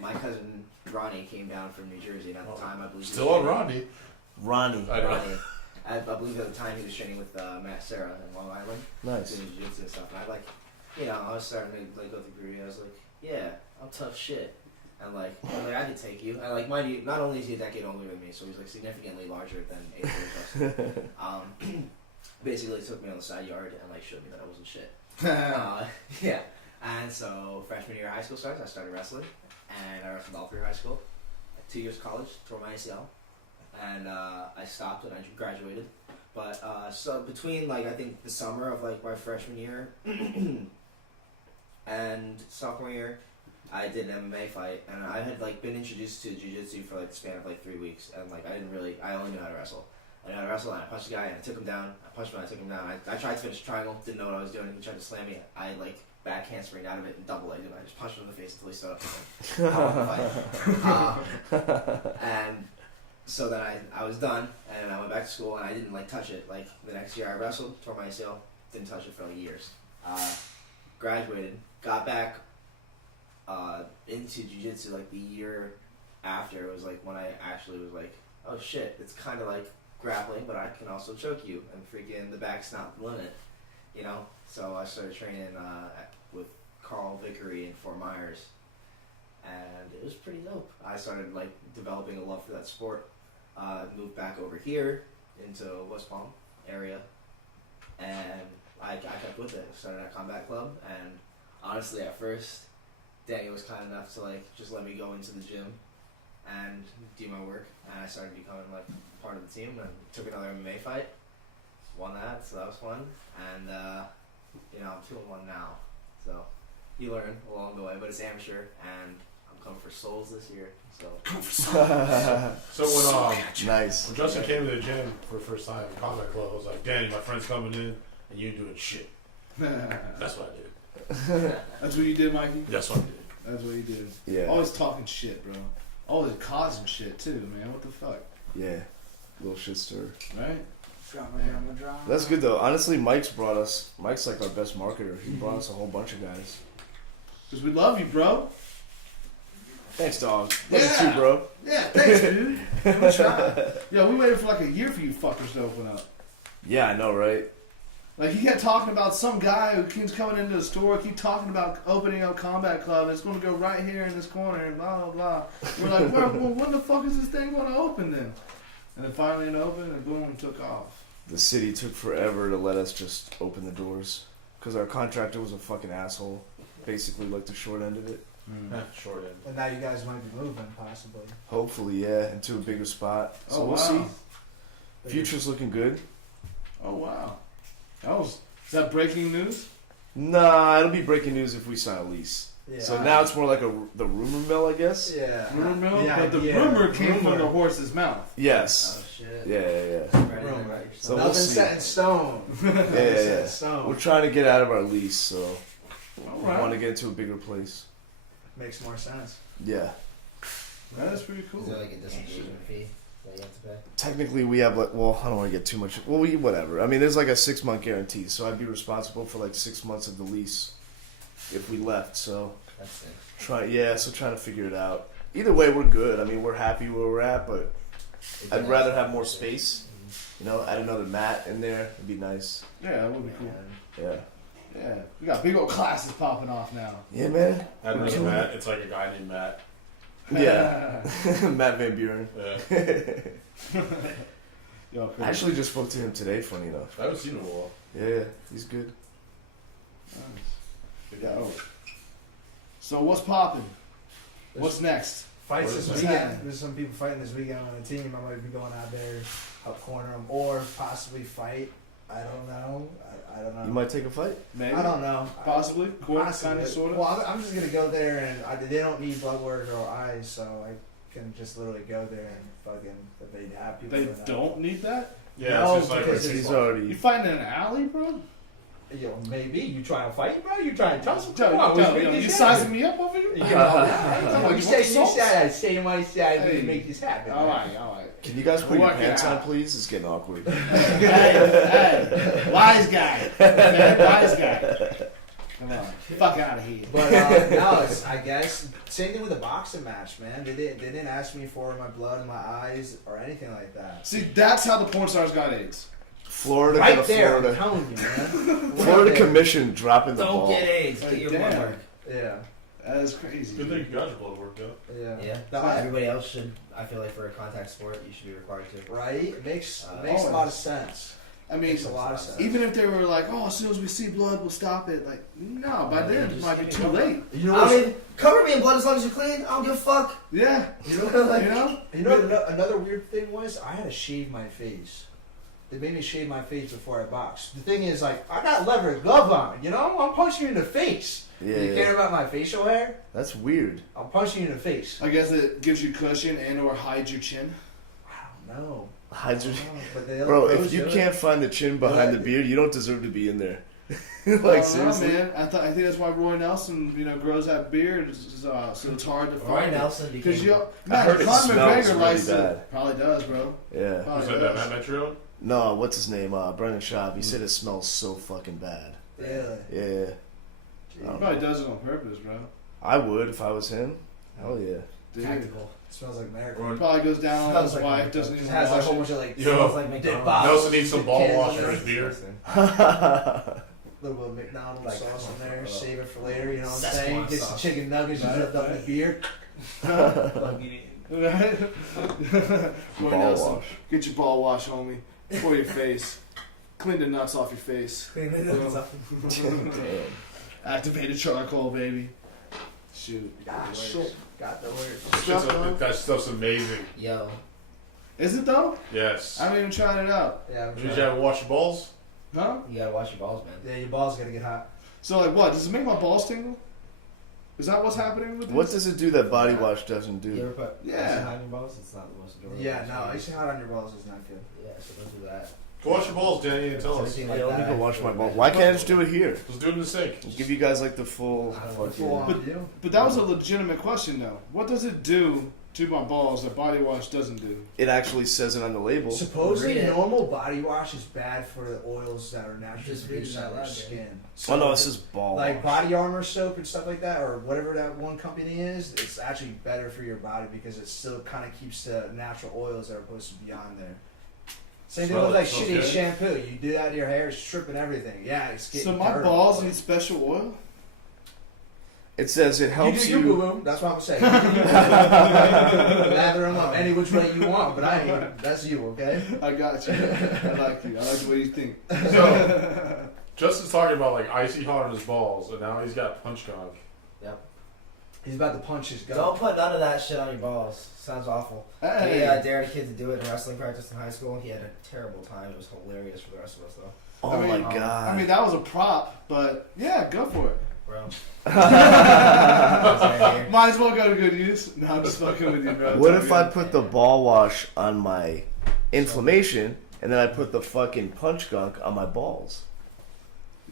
my cousin Ronnie came down from New Jersey, and at the time I believe he Still was on training- Ronnie. Ronnie. I know. Ronnie. I believe at the time he was training with Matt Serra in Long Island, Nice. doing jiu-jitsu and stuff. And I like, you know, I was starting to like go through puberty. I was like, yeah, I'm tough shit. And like, I could take you. And like, mind you, not only is he a decade older than me, so he's like significantly larger than 8th grade. Basically took me on the side yard and like showed me that I wasn't shit. Yeah. And so freshman year of high school starts, I started wrestling, and I wrestled all through high school. 2 years of college, tore my ACL, and I stopped when I graduated. But so between like I think the summer of like my freshman year and sophomore year, I did an MMA fight, and I had like been introduced to jiu-jitsu for like the span of like 3 weeks, and like I only knew how to wrestle. And I wrestled and I punched the guy and I took him down. I punched him and I took him down. I tried to finish the triangle, didn't know what I was doing. He tried to slam me. I like back handspring out of it and double legged him. I just punched him in the face until he stood up. And so then I was done and I went back to school and I didn't like touch it. Like the next year I wrestled, tore my ACL, didn't touch it for like years. Graduated, got back into jiu-jitsu like the year after. It was like when I actually was like, oh shit, it's kind of like grappling, but I can also choke you, and freaking the back's not the limit, you know? So I started training with Carl Vickery in Fort Myers, and it was pretty dope. I started like developing a love for that sport. Moved back over here into West Palm area, and I kept with it. Started at Combat Club, and honestly at first, Danny was kind enough to like just let me go into the gym and do my work, and I started becoming like part of the team and took another MMA fight, won that, so that was fun, and you know, I'm 2-1 now, so you learn along the way, but it's amateur, and I'm coming for souls this year, so. So Nice. when Justin came to the gym for the first time in Combat Club, I was like, Danny, my friend's coming in, and you doing shit. That's what I did. That's what you did, Mikey? That's what I did. That's what you did. Yeah. Always talking shit, bro. Always causing shit, too, man. What the fuck? Yeah. Little shit stir. Right? Drama. That's good though. Honestly, Mike's like our best marketer. He brought us a whole bunch of guys. Because we love you, bro. Thanks, dog. Love you Yeah. too, bro. Yeah, thanks, dude. I'm trying. Yo, we waited for like a year for you fuckers to open up. Yeah, I know, right? Like, he kept talking about some guy who keeps coming into the store, keep talking about opening up Combat Club, and it's going to go right here in this corner, and blah, blah, blah. We're like, well, when the fuck is this thing going to open then? And then finally it opened, and boom, it took off. The city took forever to let us just open the doors. Because our contractor was a fucking asshole. Basically, like the short end of it. Short end. And now you guys might be moving, possibly. Hopefully, yeah, into a bigger spot. So Oh, we'll wow. see. Future's looking good. Oh, wow. Is that breaking news? Nah, it'll be breaking news if we sign a lease. Yeah. So now it's more like the rumor mill, I guess. Yeah. Rumor mill? Yeah, But the yeah. rumor came from Rumor. the horse's mouth. Yes. Oh shit. Yeah. Right in there, right? So Nothing we'll see. set in stone. Yeah. Stone. We're trying to get out of our lease, so All we right. want to get into a bigger place. Makes more sense. Yeah. That is pretty cool. Is there like a disengagement fee that you have to pay? Technically, we have like, well, I don't want to get too much. Well, whatever. I mean, there's like a 6-month guarantee, so I'd be responsible for like 6 months of the lease if we left. So That's it. trying to figure it out. Either way, we're good. I mean, we're happy where we're at, but I'd rather have more space. You know, add another mat in there. It'd be nice. Yeah, that would be cool. Yeah. Yeah. We got big old classes popping off now. Yeah, man. I don't know Matt. It's like a guy named Matt. Yeah. Matt Van Buren. Yeah. Yo, I actually just spoke to him today, funny enough. I haven't seen him in a while. Yeah, he's good. Yeah. So what's popping? What's next? Fights What this is that? weekend. There's some people fighting this weekend on the team. I might be going out there, help corner them, or possibly fight. I don't know. I don't know. You might take a fight? Maybe. I don't know. Possibly. Kind Possibly. of, sort of. Well, I'm just gonna go there, and they don't need blood work or eyes, so I can just literally go there and fucking. If they have people. They doing that. don't need that? Yeah, No, it's just like because a it's- He's You already. fighting in an alley, bro? Yo, maybe you trying to fight, bro? You trying to tell some? Yo, Come on, yo, we yo, make you this sizing me up over here? happen. You know, You you want say the I say my side Hey. to make this happen. All man. right, all right. Can you guys put your Work it pants on, out. please? It's getting awkward. Hey, wise guy. Man, wise guy. Come on. Fuck out of here. But no, it's, I guess same thing with the boxing match, man. They didn't ask me for my blood, my eyes, or anything like that. See, that's how the porn stars got AIDS. Florida, Right gonna there, I'm Florida. telling you, man. Florida Right there. Commission dropping the Don't ball. get AIDS. Get your blood Damn. work. Yeah, That is crazy. Good thing you got your blood work, though. yeah, Yeah. No, Everybody else should. I feel like for a contact sport, you should be required to. right. It makes a always. lot of sense. I mean, Makes a lot of sense. even if they were like, oh, as soon as we see blood, we'll stop it. Like, no, by No, then it just might be give too me blood. late. You know I what's, mean, cover me in blood as long as you're clean. I don't give a fuck. Yeah. You know, like, You know? you know what another weird thing was? I had to shave my face. They made me shave my face before I boxed. The thing is, like, I got leather glove on. You know, I'm punching you in the face. Yeah, Do you yeah. care about my facial hair? That's weird. I'm punching you in the face. I guess it gives you cushion and or hides your chin. I don't know. Hides your... But the other Bro, pros if you do it. can't find the chin behind the beard, you don't deserve to be in there. Like, I don't know, seriously? man. I think that's why Roy Nelson, grows that beard, so it's hard to Roy find. Nelson Because became. I heard it Conor smells McGregor really likes bad. it. Probably does, bro. Yeah. Probably Was that that does. Matt Metro? No, what's his name? Brendan Schaub. He said it smells so fucking bad. Really? Yeah. He probably does it on purpose, bro. I would if I was him. Hell yeah. Dude. Tactical. It smells like America. Or Probably goes down on Smells his like wife, America. doesn't It even has like a wash whole it. bunch of like Yo. Smells like McDonald's. bottles. Nelson needs some ball Cans wash in for there. his beard. A little bit of McDonald's Like, sauce in there. oh. Save it for later. You know what I'm Szechuan saying? Get some sauce. chicken nuggets. You Right, dripped up in the right. beard. Right? Roy Ball Nelson, wash. get your ball wash, homie, for your face. Clean the nuts off your face. Damn. Activated charcoal, baby. Shoot. Got the word. That stuff's amazing. Yo, Is it though? Yes. I haven't even tried it out. Yeah, I'm Did you trying. ever wash your balls? Huh? you gotta wash your balls, man. Yeah, your balls gotta get hot. So like what? Does it make my balls tingle? Is that what's happening with this? What does it do that body wash doesn't You do? ever put Yeah. ice behind your balls? It's not the most enjoyable. Yeah, no, icing hot on your balls is not good. Yeah, so don't do that. Go wash your balls, Danny, and tell us. Everything Yeah, like let me that. go wash my balls. Why can't I just do it here? Let's do it in the sink. I'll give you guys like the full. I don't fuck want Full yeah. on you. But that was a legitimate question though. What does it do to my balls that body wash doesn't do? It actually says it on the label. Supposedly, Read it. normal body wash is bad for the oils that are naturally Just read produced it out on your loud, skin. Oh no, it says ball Like wash. body armor soap and stuff like that, or whatever that one company is, it's actually better for your body because it still kind of keeps the natural oils that are supposed to be on there. Same thing with like Smells shitty good. shampoo. You do that to your hair, it's stripping everything. Yeah, it's getting So my dirty. balls need special oil? It says it helps you. you. Do you boo-boo. That's what I'm saying. You do you. Lather them up any which way you want, but I ain't. That's you, okay? I got you. I like you. I like the way you think. So, Justin's talking about like icy hot on his balls, and now he's got punch gunk. He's about to punch his gun. Don't put none of that shit on your balls. Sounds awful. Hey. We dared a kid to do it in wrestling practice in high school. He had a terrible time. It was hilarious for the rest of us, though. Oh I mean- my god. I mean, that was a prop, but yeah, go for it. Bro. Might as well go to good use. No, I'm just fucking with you, bro. What It's if all I good. put the ball wash on my inflammation and then I put the fucking punch gunk on my balls?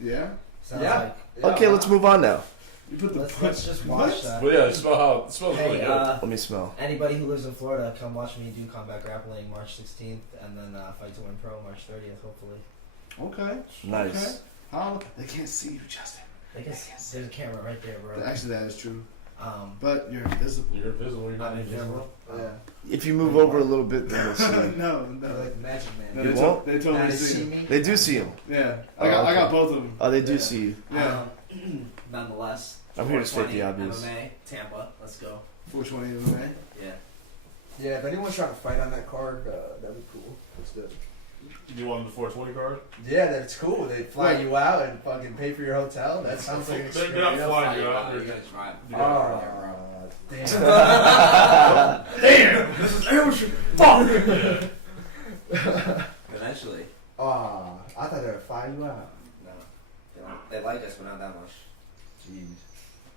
Yeah? Sounds Yeah. like. Okay, let's move on now. You put the Let's just watch that. But yeah, it smells really Hey, good. Let me smell. anybody who lives in Florida, come watch me do combat grappling March 16th, and then Fight to Win Pro March 30th, hopefully. Okay. Nice. Okay. How? They can't see you, Justin. I guess there's a camera right there, bro. Actually, that is true. Um, But you're invisible. You're invisible. You're not I'm in invisible. Yeah. If you move over a little bit, then they'll see. no, You're no. like the magic No, man. You won't? they Now totally they see see you. me. They do see him. Yeah. Oh, I got okay. both of them. Oh, they do Yeah. see you. Yeah. Nonetheless. I'm here to state the 420 obvious. MMA, Tampa. Let's go. 420 MMA. Yeah. Yeah, if anyone's trying to fight on that card, that'd be cool. Let's do it. You want the 420 card? Yeah, that's cool. They fly Wait. you out and fucking pay for your hotel. That sounds like an They're experience. not flying you out. You They're gotta drive. Oh, damn. Damn! This is amateur. Fuck! Eventually. Oh, I thought they would fly you out. No. They like us, but not that much. Jeez.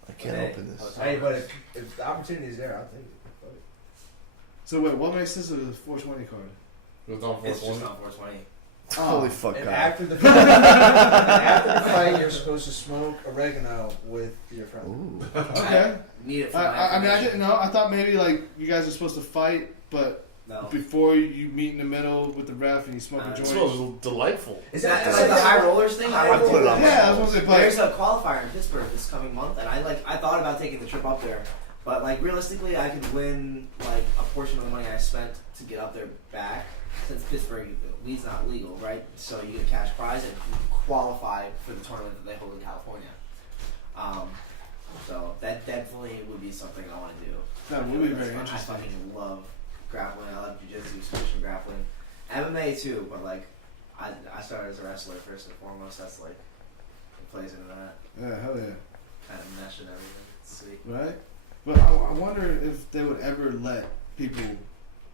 I can't Hey, open this. hotel Hey, but rooms. if the opportunity is there, I'll take it. Fuck it. So wait, what makes this a 420 card? It was on It's just 420. on 420. Holy fuck, And God. after the fight, after the fight, you're supposed to smoke oregano with your friend. Ooh. Okay. Need it for I mean, I didn't know. I thought maybe like you guys are supposed to fight, but No. before you meet in the middle with the ref and you smoke a It It joint. smells delightful. Is that like the high rollers thing? I put it on my Yeah, I was gonna say, There's but a qualifier in Pittsburgh this coming month, and I thought about taking the trip up there, but like realistically, I could win like a portion of the money I spent to get up there back, since Pittsburgh weed's not legal, right? So you get a cash prize and you qualify for the tournament that they hold in California. So that definitely would be something I want to do. that would be That's very fun. interesting. I fucking love grappling. I love jiu-jitsu, submission grappling, MMA too. But like, I started as a wrestler first and foremost. That's like it plays into that Yeah, hell yeah. kind of mesh and everything. It's sweet. Right? But I wonder if they would ever let people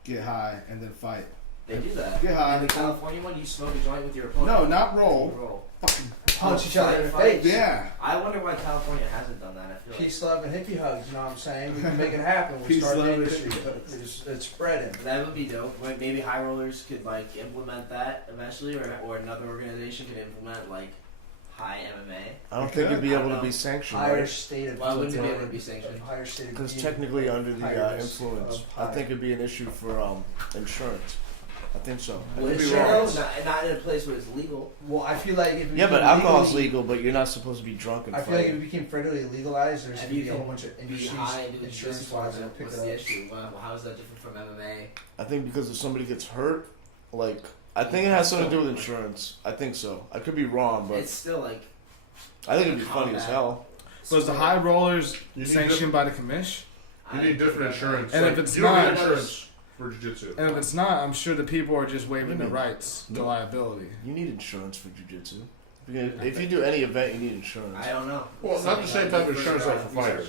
get high and then fight. They do that. Get high. In the California one, you smoke a joint with your opponent. No, not and roll. you roll. Fucking punch each other in the Fight. face. Yeah. I wonder why California hasn't done that. I feel like Peace, love, and hippie hugs. You know what I'm saying? We can make it happen. We Peace, start love, the and industry. hippie It's spreading. that would be dope. Like maybe high rollers could like implement that eventually, or another organization could implement like high MMA. I don't think it'd be I able don't to know. be sanctioned, Higher right? state of Why wouldn't it be able to totality. be sanctioned? Higher state of Because being. technically under the higher risk influence, of I high. think it'd be an issue for insurance. I think so. I Would could it be should wrong. though? Not in a place where it's legal. Well, I feel like if it Yeah, but became alcohol's legally- legal, but you're not supposed to be drunk and I feel like if fighting. it became federally legalized, there's And going to you be a whole can bunch of Be industries, high and do the insurance business wise for that'll it. pick What's it the up. issue? How is that different from MMA? I think because if somebody gets hurt, like I think it has something to do with insurance. I think so. I could be wrong, but It's still like I think it'd be funny as hell. Was the high rollers You need sanctioned by the commish? You need different insurance. And like, if it's you don't not- need insurance for jiu-jitsu. And if it's not, I'm sure the people are just waiving the rights, the No. liability. You need insurance for jujitsu. If you do any event, you need insurance. I don't know. Well, not the same type of insurance like for fighters.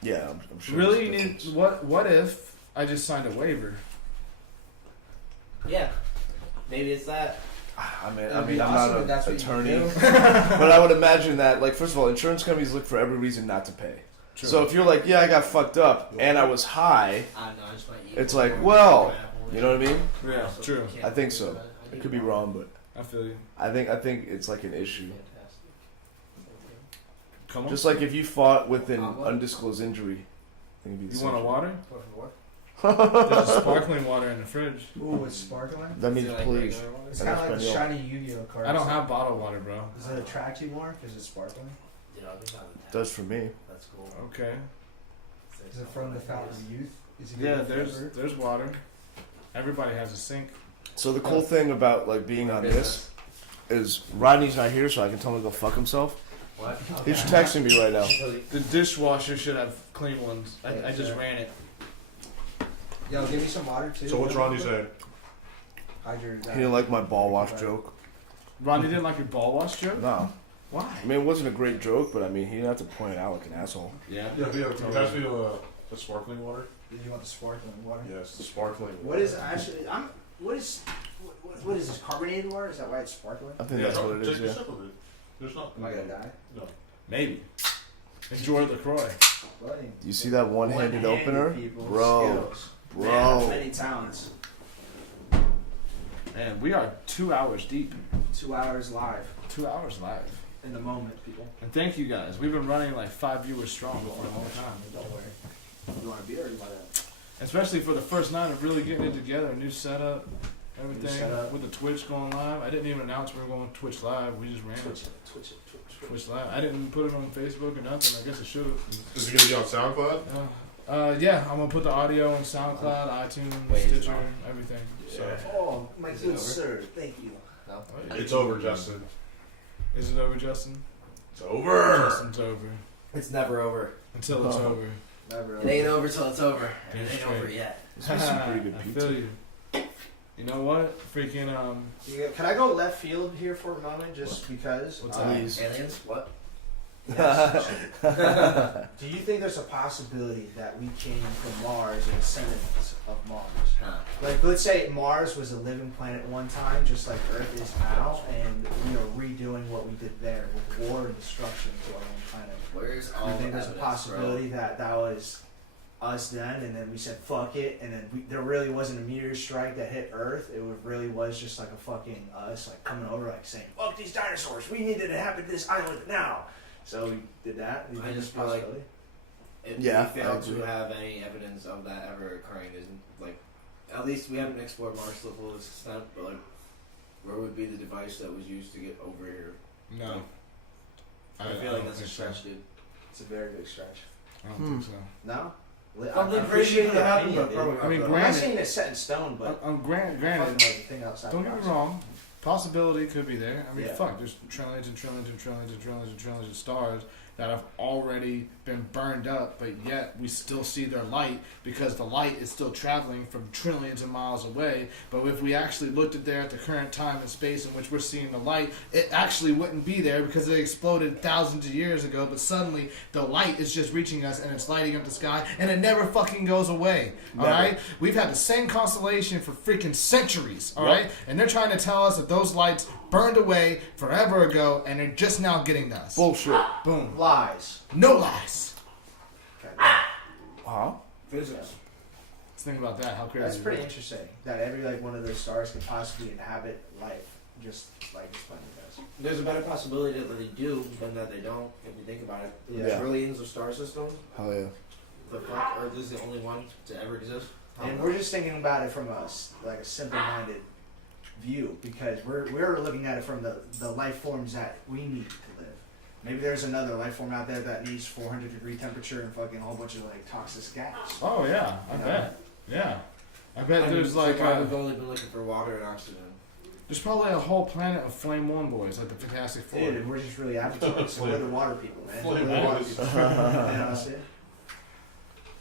Yeah, I'm sure. Really, there's you a need difference. what if I just signed a waiver? Yeah, maybe it's that. I mean, It'd be I'm awesome not if an that's what you attorney, do. but I would imagine that, like, first of all, insurance companies look for every reason not to pay. True. So if you're like, yeah, I got fucked up and I was high, I don't know. I just might eat It's more like, and well, more apple you know what I mean? Yeah, So true. you can't I think do so. that. I could be wrong, but I feel you. I think it's like an issue. Fantastic. Come on. Just like if you fought with an undisclosed injury, I think it'd be the You want a same. water? Por favor. There's sparkling water in the fridge. Ooh, it's sparkling. That means Is it like please. regular water? It's And kind of like that's the Espanol. shiny Yu-Gi-Oh card. I don't have bottled water, bro. Does it attract you more because it's sparkling? Dude, I'll give that a Does for me. That's cool. Okay. Is it from the Fountain of Youth? Is it Yeah, good there's flavor? there's water. Everybody has a sink. So the cool thing about like being on this is Rodney's not here, so I can tell him to go fuck himself. What? He's texting me right now. The dishwasher should have clean ones. I Yeah, just sure. ran it. Yo, give me some water too. So what's Ronnie saying? Hydrate. He didn't like my ball wash joke. Ronnie didn't like your ball wash joke? No, Why? I mean it wasn't a great joke, but I mean he didn't have to point it out like an asshole. Yeah. Yeah, can you pass me a sparkling water? You want the sparkling water? Yes, the sparkling. What is actually? What is this? Carbonated water? Is that why it's sparkling? I think Yeah, that's what it take is. a Yeah. sip of it. There's not. Am I gonna die? No. Maybe. Enjoy LaCroix. Buddy. You see that one-handed opener, people, bro? skills. Bro, Many talents. Man, we are 2 hours deep. 2 hours live 2 hours live. in the moment, people. And thank you guys. We've been running like 5 viewers strong for a long time. Don't worry. You want a beer or you want a... Especially for the first night of really getting it together. New setup, everything. setup. With the Twitch going live. I didn't even announce we were going Twitch live. We just ran Twitch it. it, Twitch it, Twitch it. Twitch live. I didn't put it on Facebook or nothing. I guess I should have. Is it gonna be on SoundCloud? Yeah, I'm gonna put the audio on SoundCloud, iTunes, Wait, it's Stitcher, on. everything. So, Oh, my Is it good over? sir, thank you. No. It's over, Justin. is it over, Justin? It's over. Justin's over It's never over. until it's Oh. over. Never. It ain't over till it's over. And it Damn ain't straight. over yet. this is some pretty good I pizza. feel you. You know what? Freaking Can I go left field here for a moment, just because? What's that? Please. Aliens? What? Yes. Do you think there's a possibility that we came from Mars and descendants of Mars? Huh. Like, let's say Mars was a living planet one time, just like Earth is now, and we are redoing what we did there with war and destruction to our own planet. Where's all You the think there's a evidence, possibility that was us then, and then we said fuck it, and then there really wasn't a meteor strike that hit Earth. It really was just like a fucking us like coming over, like saying fuck these dinosaurs. We needed to happen to this island now. So we did that. You I think just there's a feel like- possibility? If Yeah, we I failed agree. to have any evidence of that ever occurring, isn't like at least we haven't explored Mars to the full extent, but like where would be the device that was used to get over here? no. I feel don't like that's a think so. stretch, dude. It's a very big stretch. I don't think so. No. Something crazy could happen, but I mean, I'm not granted, saying it's set in stone, but granted, fucking like the thing outside don't the get me box. wrong. Possibility could be there. I mean, Yeah. fuck, there's trillions and trillions and trillions and trillions and trillions of stars that have already been burned up, but yet we still see their light because the light is still traveling from trillions of miles away. But if we actually looked at there at the current time and space in which we're seeing the light, it actually wouldn't be there because it exploded thousands of years ago. But suddenly the light is just reaching us and it's lighting up the sky and it never fucking goes away. All Never. right, we've had the same constellation for freaking centuries. All right, and they're trying to tell us that those lights burned away forever ago, and they're just now getting to us. Bullshit. Boom. Lies. No lies. Huh? Physics. Let's think about that. How crazy. That's is pretty that? interesting. That every like one of those stars can possibly inhabit life, just like this planet does. There's a better possibility that they do than that they don't, if you think about it. There's Yeah. trillions of star systems. Hell yeah. The fuck, Earth is the only one to ever exist. And we're just thinking about it from a simple-minded view, because we're looking at it from the life forms that we need to live. Maybe there's another life form out there that needs 400-degree temperature and fucking a whole bunch of like toxic gas. Oh yeah, I You know? bet. Yeah, I bet there's like we've only been looking for water and oxygen. there's probably a whole planet of Flame One boys, like the Fantastic Four. Dude, we're just really avatars. So we're the water people, man. Flame We're the water boys. people. You know what I'm saying?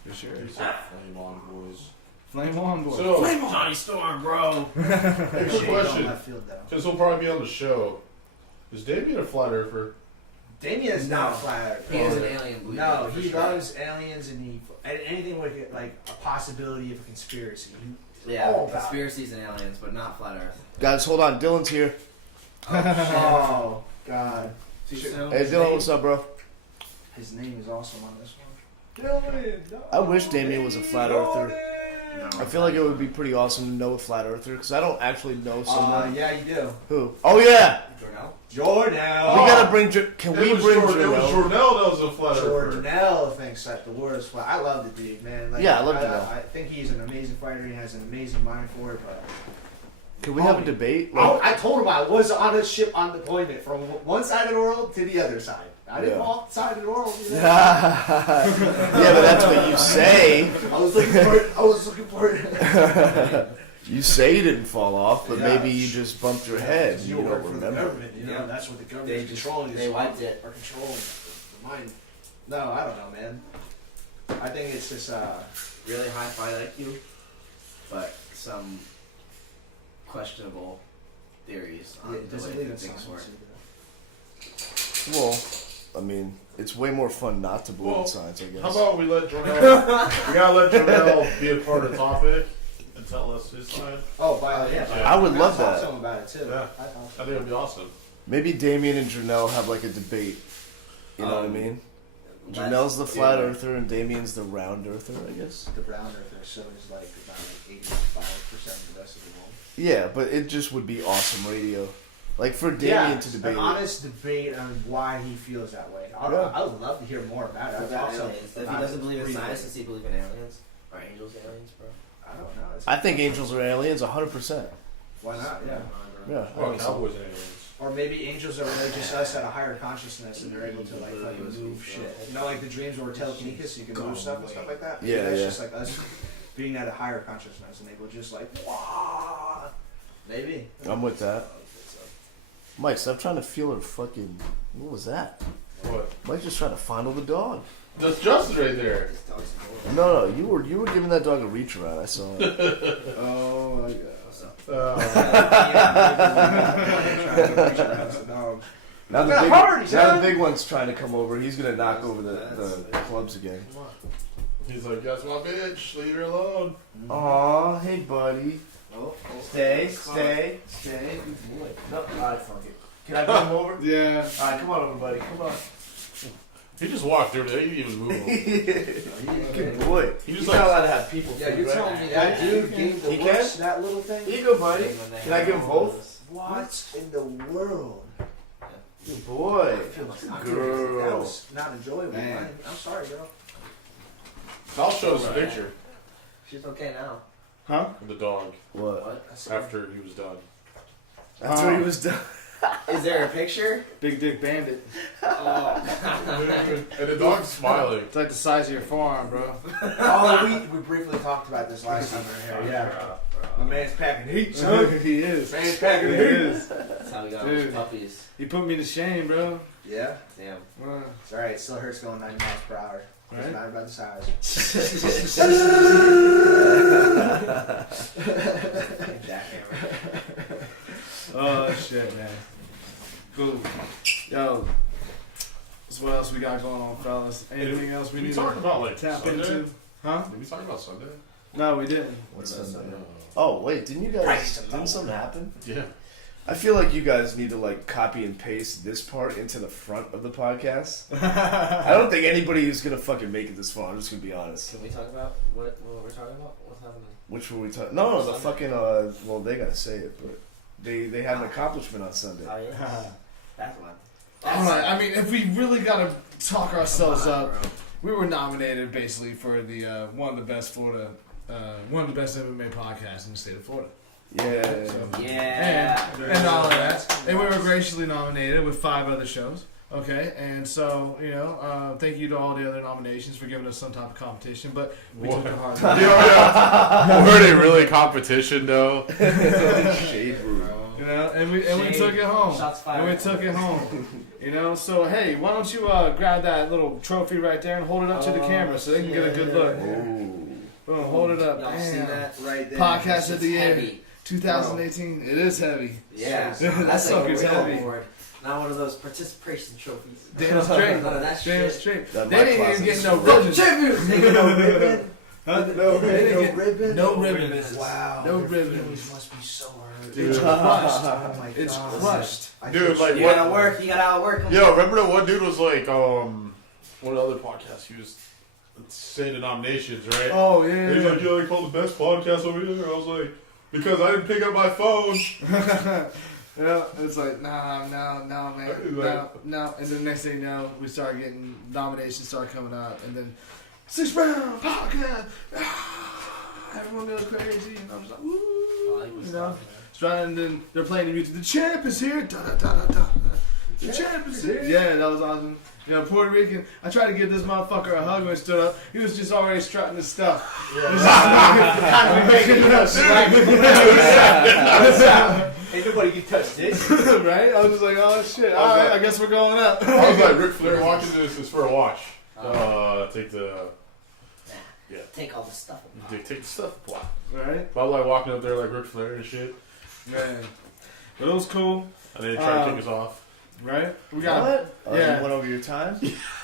For sure. He said Flame on boys. Flame One boys. So, Johnny Storm, bro. here's a Shade on question. left field, though. Because he'll probably be on the show. Is Damien a flat earther? Damien's not flat. He is an alien believer. No, for he sure. loves aliens and anything with like a possibility of a conspiracy. Yeah, all about conspiracies and aliens, but not flat Earth. Guys, hold on. Dylan's here. Oh God! Too Should- soon? Hey, Dylan, what's up, bro? His name is awesome on this one. I wish Damien was a flat earther. No, I feel like it would be pretty awesome to know a flat earther, because I don't actually know someone. Yeah, you do. Who? Oh, yeah! Jornell? Jornell. We gotta bring... Can we bring It was Jornell? Jornell that was a flat earther. Jornell thinks that the world is flat. I love the dude, man. Like, Yeah, I love Jornell. I think he's an amazing fighter. He has an amazing mind for it. But Can we have a debate? I told him I was on a ship on deployment from one side of the world to the other side. I didn't Yeah. fall off the side of the world. You know? Yeah, but that's what you say. I was looking for it. I was looking for it. You say you didn't fall off, but Yeah. maybe you just bumped your head. Because You you don't work for the remember. government. You know, Yeah. that's what the They government is just- controlling. they wiped it. Are controlling the mind. No, I don't know, man. I think it's just Really high fight IQ, but some questionable theories on the does way it leave that in things work. science? Well, I mean, it's way more fun not to believe in Well, science, I guess. How about we let Jornell... we gotta let Jornell be a part of the topic and tell us his side. Oh, by the way, I would love talk that. to him about it too. Yeah. I thought- I think it'd be awesome. Maybe Damien and Janelle have like a debate. You know what I mean? Janelle's the flat earther and Damien's the round earther, I guess. The brown earther show is like about 85% of the rest of the world. Yeah, but it just would be awesome radio. Like for Damien to debate an it. honest debate on why he feels that way. I would love to hear more about it. I'd About also aliens. If he about doesn't it believe in briefly. science, does he believe in aliens? Are angels aliens, bro? I don't know. It's- I think angels are aliens 100%. Why not? Yeah. Yeah, I Well, think so. Cowboys and aliens. Or maybe angels are really just us at a higher consciousness and they're able to like fucking move shit. You know, like the dreams where we're telekinesis, you can move stuff and stuff like that. Yeah, Maybe that's yeah. just like us being at a higher consciousness and able to just like, wah. Maybe. I'm with that. Mike, stop trying to feel her fucking... What was that? What? Mike's just trying to fondle the dog. That's Justin right there. This dog's adorable. No, you were giving that dog a reach around. I saw it. Oh my god. What's up? Now Got hard, he's now done. the big one's trying to come over. He's gonna knock over the clubs again. He's like, that's my bitch. Leave her alone. Aw, hey buddy. Oh, Stay. No, alright, fuck it. Can I bring him over? Yeah. Alright, come on over, buddy. Come on. He just walked through there. He didn't even move. Good boy. He He's just not like, allowed to have people. Yeah, food, you're right? telling me that dude gave the He horse can? that little thing? Here you go, buddy. Can I give him both? What in the world? Good boy. That Girl. was not enjoyable. Man. I'm sorry, girl. I'll show us a picture she's okay now. Huh? of the dog What? What? after he was done. That's what he was done. Is there a picture? Big Dick Bandit. And the dog's smiling. It's like the size of your forearm, bro. Oh, we briefly talked about this last time we were here. Yeah. My man's packing heat, son. He is. Man's packing He heat. is. That's how we got Dude. those puppies. He put me to shame, bro. Yeah. Damn. It's alright. It still hurts going 90 miles per hour. It's Right? not about the size. Jackhammer. Oh shit, man. Cool. Yo. So what else we got going on, fellas? Anything else we Did we need talk to about like tap Sunday? into? Huh? Did we talk about Sunday? No, we didn't. What's No. that? Oh wait, didn't you guys? Didn't something happen? Yeah. I feel like you guys need to like copy and paste this part into the front of the podcast. I don't think anybody is gonna fucking make it this far. I'm just gonna be honest. Can we talk about what we're talking about? What's happening? Which were we talking? No, the fucking. Well, they gotta say it, but they had an accomplishment on Sunday. Oh yeah, that one. All right. I mean, if we really gotta talk ourselves up, we were nominated basically for the one of the best MMA podcasts in the state of Florida. Yeah. Yeah. And all of that. And we were graciously nominated with 5 other shows. Okay, and so, thank you to all the other nominations for giving us some type of competition, but we took the hard way. Were they really competition though? Shade room. And we took it home. Shots fired. And we took it home. So hey, why don't you grab that little trophy right there and hold it up to the camera so they can get a good look. Boom, hold it up. Y'all see that right there. Podcast of the year, heavy. 2018. It is heavy. Yeah, That that's like a sucker's real heavy. award. Not one of those participation trophies. Damn straight. None of that Damn shit. straight. That They my didn't even class get no is- ribbons. Tribute. They get no ribbon. No ribbon. No ribbons. Wow. No their ribbons. feelings must be so hurt. It's crushed. Oh my It's God. crushed. I Dude, feel like, You what- gotta work. You gotta outwork them. Yo, remember that one dude was like, one of the other podcasts, he was saying the nominations, right? Oh, And he's like, yo, they called the best podcast over here. I was like, because I didn't pick up my phone. It's like, nah, man, no. And then next thing you know, we start getting nominations start coming out, and then 6 round podcast. Everyone goes crazy, and I'm just like, woo, And then they're playing the music. The champ is here. Da da da da da. The champ is here. Yeah, that was awesome. Puerto Rican. I tried to give this motherfucker a hug when he stood up. He was just already strutting his stuff. Ain't nobody can touch this. Right? I was just like, oh shit. All right, I guess we're going up. I was like, Ric Flair watching this is for a watch. Take all the stuff. Take the stuff. Wow. Right? I was like walking up there like Ric Flair and shit. Man. But it was cool. And they tried to kick us off. Right? We got What? Yeah. You went over your time?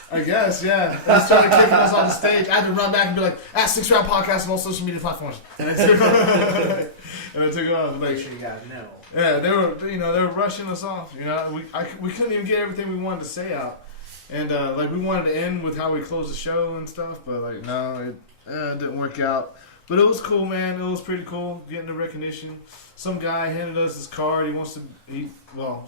I guess, yeah. They started kicking us on the stage. I had to run back and be like, 6 round podcast on all social media platforms. And I took off. Make Like, sure you guys know. yeah, they were rushing us off. We couldn't even get everything we wanted to say out. And we wanted to end with how we closed the show and stuff, but like no, it didn't work out. But it was cool, man. It was pretty cool getting the recognition. Some guy handed us his card.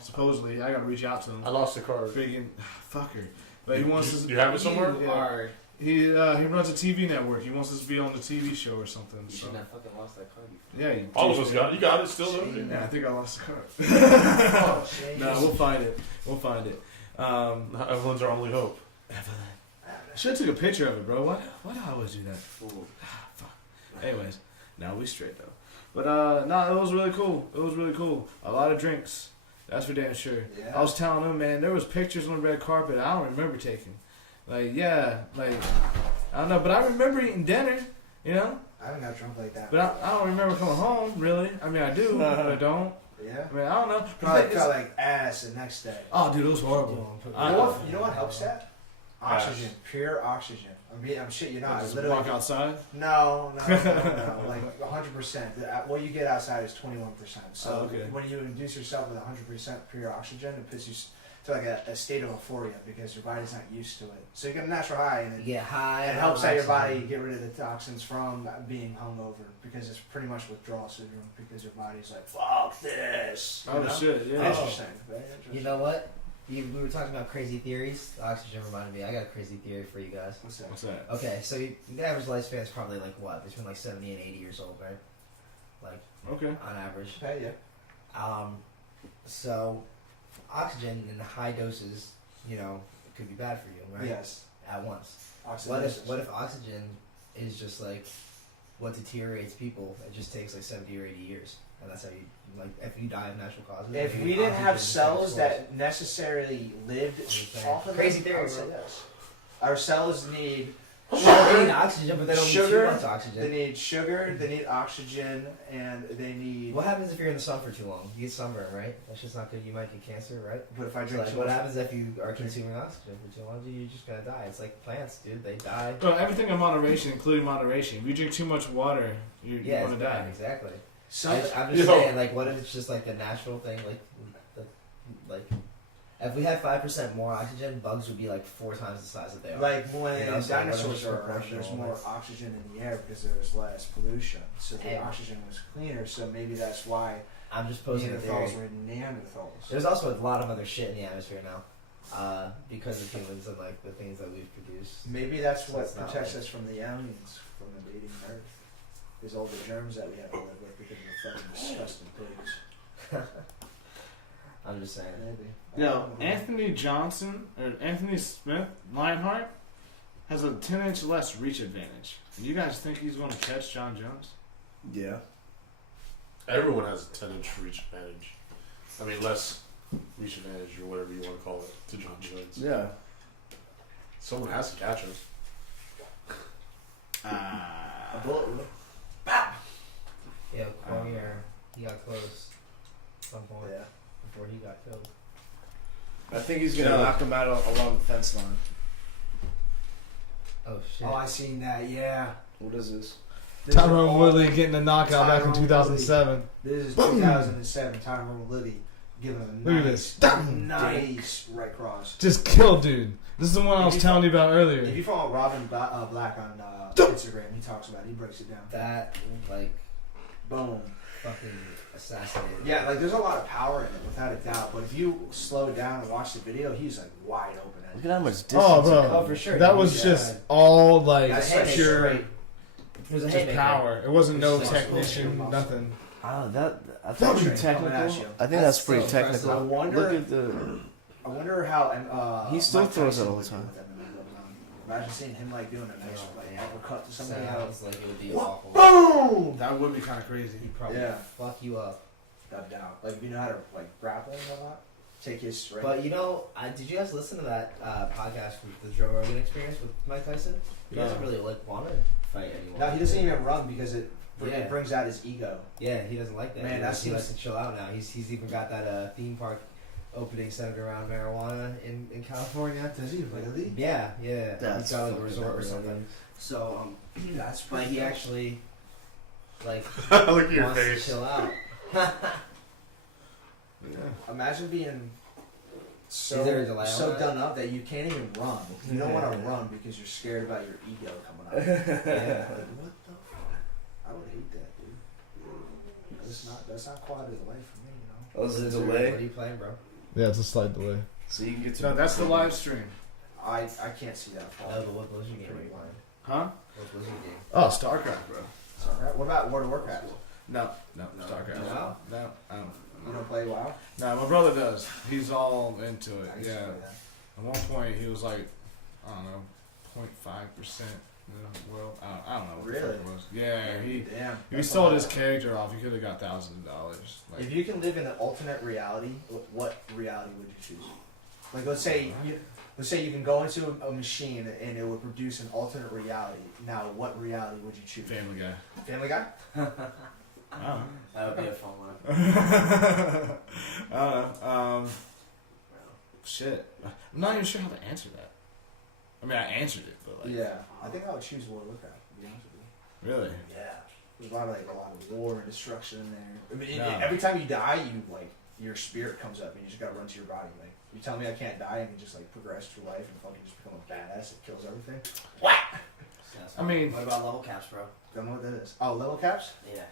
Supposedly, I gotta reach out to him. I lost the card. Freaking fucker. But he wants us. You have it somewhere? Yeah. He runs a TV network. He wants us to be on the TV show or something. You So. shouldn't have fucking lost that card. Yeah, All of us got it. You got it still, though. Yeah, I think I lost the card. Oh, No, we'll find it. Everyone's our only hope. Should have took a picture of it, bro. Why do I always do that? Fuck. Anyways, now we straight though. But no, it was really cool. A lot of drinks. That's for damn sure. Yeah. I was telling them, man, there was pictures on the red carpet I don't remember taking. I don't know, but I remember eating dinner, I haven't got drunk like that. But I don't remember coming home, really. I mean, I do, but I don't. Yeah. I mean, I don't know. Probably felt like ass the next day. Oh, dude, it was horrible. You know what helps that? Oxygen, pure oxygen. I'm shit you not. Just Literally, walk outside? No. Like 100%. What you get outside is 21%. So okay. when you induce yourself with 100% pure oxygen, it puts you to like a state of euphoria because your body's not used to it. So you get a natural high, and You get high. it helps out your body get rid of the toxins from being hungover because it's pretty much withdrawal syndrome because your body's like, fuck this. Oh, shit, yeah. Interesting. Very interesting. You know what? We were talking about crazy theories. Oxygen reminded me. I got a crazy theory for you guys. What's that? What's that? Okay, so the average lifespan is probably like what? Between like 70 and 80 years old, right? Like Okay. on average. Hey, yeah. So oxygen in high doses, it could be bad for you, right? Yes. At once. Oxidative. What if oxygen is just like what deteriorates people? It just takes like 70 or 80 years, and that's how you if you die of natural causes. If maybe we didn't have oxygen cells is that necessarily lived off of Crazy them, theory, I would say bro. yes. Our cells need They need oxygen, but they don't Sugar, need too much oxygen. They need sugar, they need oxygen, and they need. What happens if you're in the sun for too long? You get sunburn, right? That's just not good. You might get cancer, right? But if I So drink like, too what much, happens if you are consuming oxygen for too long? You're just gonna die. It's like plants, dude. They die. Bro, everything in moderation, including moderation. If you drink too much water, you're Yeah, going it's to die. bad, exactly. I'm just saying, like, what if it's just like a natural thing, like if we had 5% more oxygen, bugs would be like 4 times the size that they are. Like when You know, so dinosaurs are are around, there's more oxygen in the air because there's less pollution. So the oxygen was cleaner. So maybe that's why I'm just posing a theory. Neanderthals were Neanderthals. There's also a lot of other shit in the atmosphere now, because of humans and like the things that we've produced. Maybe that's So what it's not protects like- us from the aliens, from invading Earth. Is all the germs that we have to live with because of the fucking disgusting pigs. I'm just saying. Maybe. Yo, Anthony Johnson or Anthony Smith Lionheart has a 10-inch less reach advantage. You guys think he's going to catch John Jones? Yeah. Everyone has a 10-inch reach advantage. I mean, less reach advantage or whatever you want to call it to John Jones. Yeah. Someone has to catch him. A bullet would. Yeah, Cormier, he got close at some point Yeah. before he got killed. I think he's gonna knock him out along the fence line. Oh shit. Oh, I seen that. Yeah. What is this? This is Tyrone all- Woodley getting a knockout back in Tyrone 2007. This is 2007. Tyrone Woodley giving a Look at nice, this. nice right cross. Just killed dude. This is the one I was telling you about If earlier. you follow Robin Black on Instagram, he talks about it. He breaks it down. That, like, Boom. fucking assassinated. Yeah, like there's a lot of power in it, without a doubt. But if you slow it down and watch the video, he's like wide open. Look at how much distance. Oh, bro. Oh, for sure. That was Yeah. just all like That's like pure straight. It was a just haymaker. power. It wasn't no It's technician, muscle. nothing. Oh, that's That pretty was coming at technical. you. I think that's pretty That's so technical. I wonder- Look at the. I wonder how. He still Mike throws it Tyson all the would do time. with MMA going on. Imagine seeing him like doing a nice like uppercut to somebody. Sounds like it would be What? awful. Boom! That would be kind of crazy. He'd probably Yeah. fuck you up. Without doubt. Like if you know how to like grapple and whatnot, take his strength. But you know, did you guys listen to that podcast with the Joe Rogan Experience with Mike Tyson? He doesn't really like want to fight anymore. no, he doesn't even run because it Yeah. brings out his ego. Yeah, he doesn't like that. Man, he that likes, he seems- likes to chill out now. He's even got that theme park opening centered around marijuana in California. Does he really? Yeah, yeah. That's he's got like a fucking resort or hilarious. something. So That's but he actually like Look at your wants face. to chill out. Imagine being Is there a delay so on that? done up that you can't even run. You don't want to run because you're scared about your ego coming up. Yeah. Like, what the fuck? I would hate that, dude. That's not quality of life for me, you know. Oh, is it What delay? are you playing, bro? Yeah, it's a slight delay. So you can get to. No, that's the live stream. I can't see that far. No, but what was your game are you playing? Huh? What was your game? Oh, StarCraft, bro. Sorry. What about World of Warcraft? No, StarCraft. Wow. No, I don't. You don't play WoW? No, my brother does. He's all into it. I used to Yeah. play that. At one point, he was like, I don't know, 0.5% in the world. I don't know what the fuck Really? it was. Yeah, he Damn. if he that's sold a his lot. character off, he could have got thousands of dollars. Like, If you can live in an alternate reality, what reality would you choose? Like, let's say you can go into a machine and it would produce an alternate reality. Now, what reality would you choose? Family Guy. Family Guy? I don't know. That would be a fun one. I don't know. Shit. I'm not even sure how to answer that. I mean, I answered it, but like, Yeah, I think I would choose World of Warcraft. To be honest with really? you. Yeah, there's a lot of war and destruction in there. I mean, No. every time you die, you like your spirit comes up and you just gotta run to your body. Like, you tell me I can't die and just like progress through life and fucking just become a badass that kills everything. I mean- what about level caps, bro? Don't know what that is. Oh, level caps? Yeah.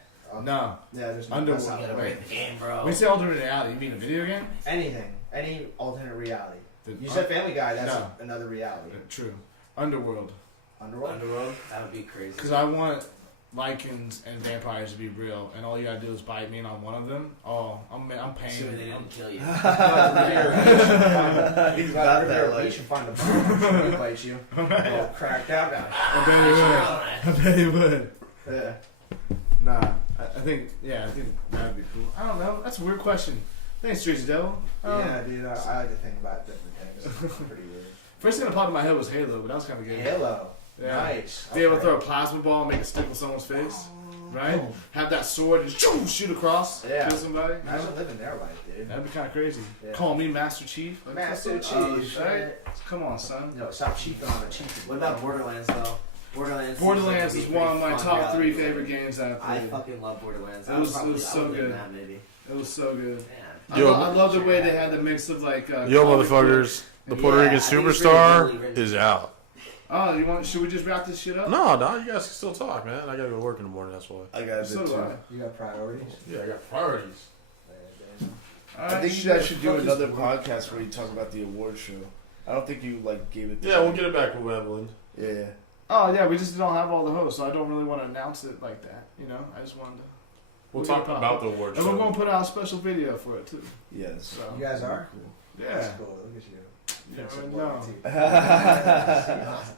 No. Yeah, there's Underworld. that's not- You gotta break the game, bro. When you say alternate reality, you mean a video game? anything, any alternate reality. The- You said Family Guy. That's No. another reality. True. Underworld. Underworld. Underworld? That would be crazy. Because I want Lycans and vampires to be real, and all you gotta do is bite me on one of them. Oh, I'm Assuming they paying. didn't kill you. He's He's got got to that, there like- beach and find a bomb. He bites you. All cracked out guy. I bet he would. I bet he would. Yeah. Nah, I think that'd be cool. I don't know. That's a weird question. Thanks, Tracy Devil. Yeah, dude. I like to think about different things. It's pretty weird. First thing that popped in my head was Halo, but that was kind of good. Halo. Yeah. Nice. Be able to Okay. throw a plasma ball and make it stick with someone's face, right? Have that sword and shoot across, Yeah. kill somebody. Imagine living their life, dude. That'd be kind of crazy. Yeah. Call me Master Chief. Master oh, Chief. right? Come on, son. No, stop cheating on the chief. What about Borderlands, though? Borderlands is one of my top 3 favorite games that I've I played. fucking love Borderlands. It was so good. That, maybe. It was so good. Man. Yo, I love the way they had the mix of like. Yo, motherfuckers, the Puerto Rican I think it's Superstar really written. is out. Oh, you want? Should we just wrap this shit up? No, you guys can still talk, man. I gotta go to work in the morning, that's why. I got a So bit do too. I. You got priorities. Yeah, I got priorities. I think you guys should do another podcast where you talk about the award show. I don't think you like gave it. Yeah, we'll get it back with Evelyn. Yeah. Oh yeah, we just don't have all the hosts, so I don't really want to announce it like that. You know, I just wanted to. We'll We'll talk get it about the award And we're show. gonna put out a special video for it too. Yes. So You guys are? Cool. yeah. That's cool. Look at you. You Fix never it, know.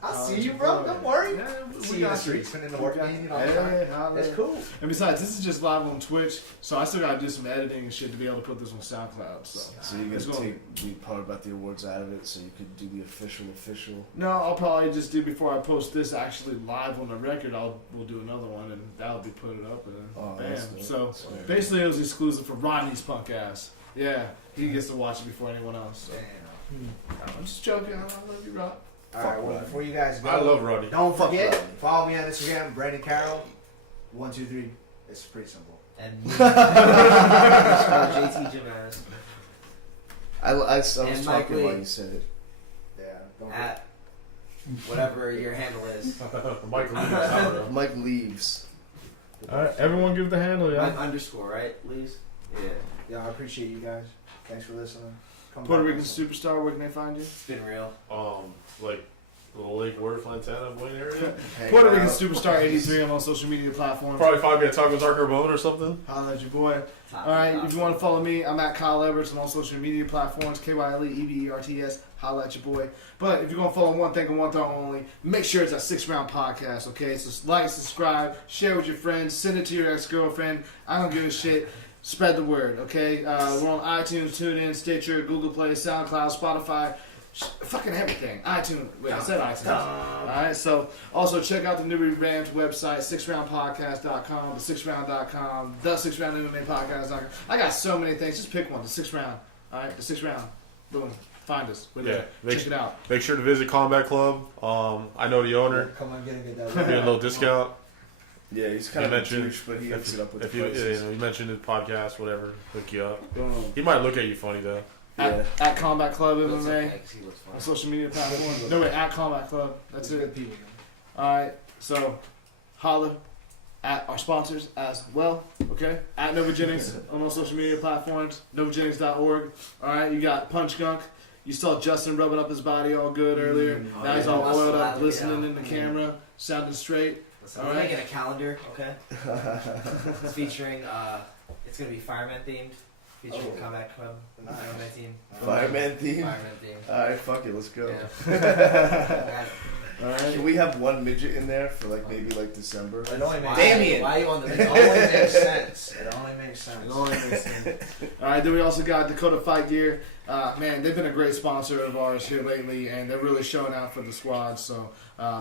I see you, bro. Don't worry. Yeah, See we you in the got streets, putting in the work, man. You know, Yeah, that's cool. And besides, this is just live on Twitch, so I still gotta do some editing and shit to be able to put this on SoundCloud. So you're It's gonna gonna- take the part about the awards out of it, so you could do the official. No, I'll probably just do before I post this actually live on the record. We'll do another one and that'll be put it up and Oh, bam. that's dope. So That's fair. basically, it was exclusive for Rodney's punk ass. Yeah, he gets to watch it before anyone else. So. I'm just joking. I love you, Rob. Alright, well, before you guys go, I love Rodney. don't forget, Rodney. follow me on Instagram, Brandon Carroll. 1, 2, 3. It's pretty simple. And JT Jimenez I was And Mike talking while Lee. you said it. Yeah, don't forget. at whatever your handle is. Michael Lee. Mike leaves. All right, everyone give the handle, Mike underscore, right, Lees? Yeah. Yeah, I appreciate you guys. Thanks for listening. Come Puerto back Rican next time. Superstar, where can they find you? It's been real. Like Little Lake Word, Fontana, Boyne area. Hang Puerto out. Rican Superstar 83 on all social media platforms. Probably 5 minute talk with Dark Bone or something. Holla at your boy. Alright, if you want to follow me, I'm at Kyle Everts on all social media platforms, KYLEEVERTS, holla at your boy. But if you're going to follow one thing and one thing only, make sure it's a 6 Round Podcast, okay? So like, subscribe, share with your friends, send it to your ex-girlfriend. I don't give a shit. Spread the word, okay? We're on iTunes, TuneIn, Stitcher, Google Play, SoundCloud, Spotify, fucking everything. iTunes. Wait, I said iTunes. Alright, so also check out the new revamped website, 6roundpodcast.com, the6round.com, the 6roundmmmapodcast.com. I got so many things. Just pick one, the 6 Round. Alright, the 6 Round. Boom. Find us. We're there. Check it out. Make sure to visit Combat Club. I know the owner. Come on, get Give that. you a little discount. Yeah, he's kind of a douche, but he hooks it up with If the you, prices. you mentioned his podcast, whatever, hook you up. Boom. He might look at you funny though. At Combat Club Looks MMA okay, 'cause he looks fine. on social media platforms. No, wait, at Combat Club. That's it. People. Alright, so holla at our sponsors as well, okay? At Nova Jennings on all social media platforms, novajennings.org. Alright, you got Punch Gunk. You saw Justin rubbing up his body all good earlier. Oh, Now he's yeah. all oiled up, Yeah. glistening in the camera, sounding straight. Listen, All we're right. making a calendar, okay? It's featuring, it's going to be fireman themed, featuring Combat Club, Nice. MMA team. Fireman theme. Fireman themed. Alright, fuck it, let's go. Yeah. Can we have one midget in there for like maybe like December? It only makes Damien. Why are you on the It only makes sense. It only makes sense. It only makes sense. Alright, then we also got Dakota Fight Gear. Man, they've been a great sponsor of ours here lately, and they're really showing out for the squad. So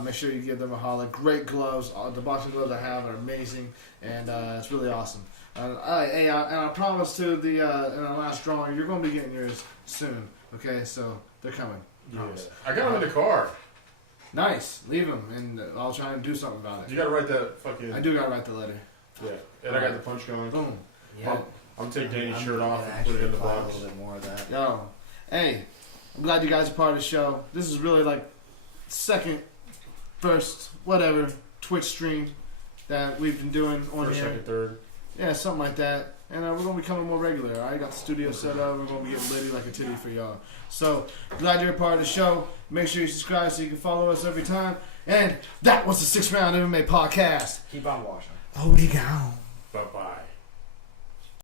make sure you give them a holler. Great gloves. The boxing gloves I have are amazing, and it's really awesome. And I promise to the in our last drawing, you're going to be getting yours soon. Okay, so they're coming. Promise. I got him in the car. Nice. Leave them, and I'll try and do something about You it. gotta write that fucking. I do gotta write the letter. Yeah, and I got the punch going. Boom. Yeah. I'm taking Danny's I'm shirt off gonna and put it in the actually apply box. A little bit more of that. Yo, hey, I'm glad you guys are part of the show. This is really like first, whatever, Twitch stream that we've been doing on First, here. second, third. Yeah, something like that. And we're going to be coming more regular. I got the studio set up. We're going to be getting litty like a titty for y'all. So, glad you're a part of the show. Make sure you subscribe so you can follow us every time. And that was the 6 Round MMA Podcast. Keep on watching. Oh, we go. Bye bye.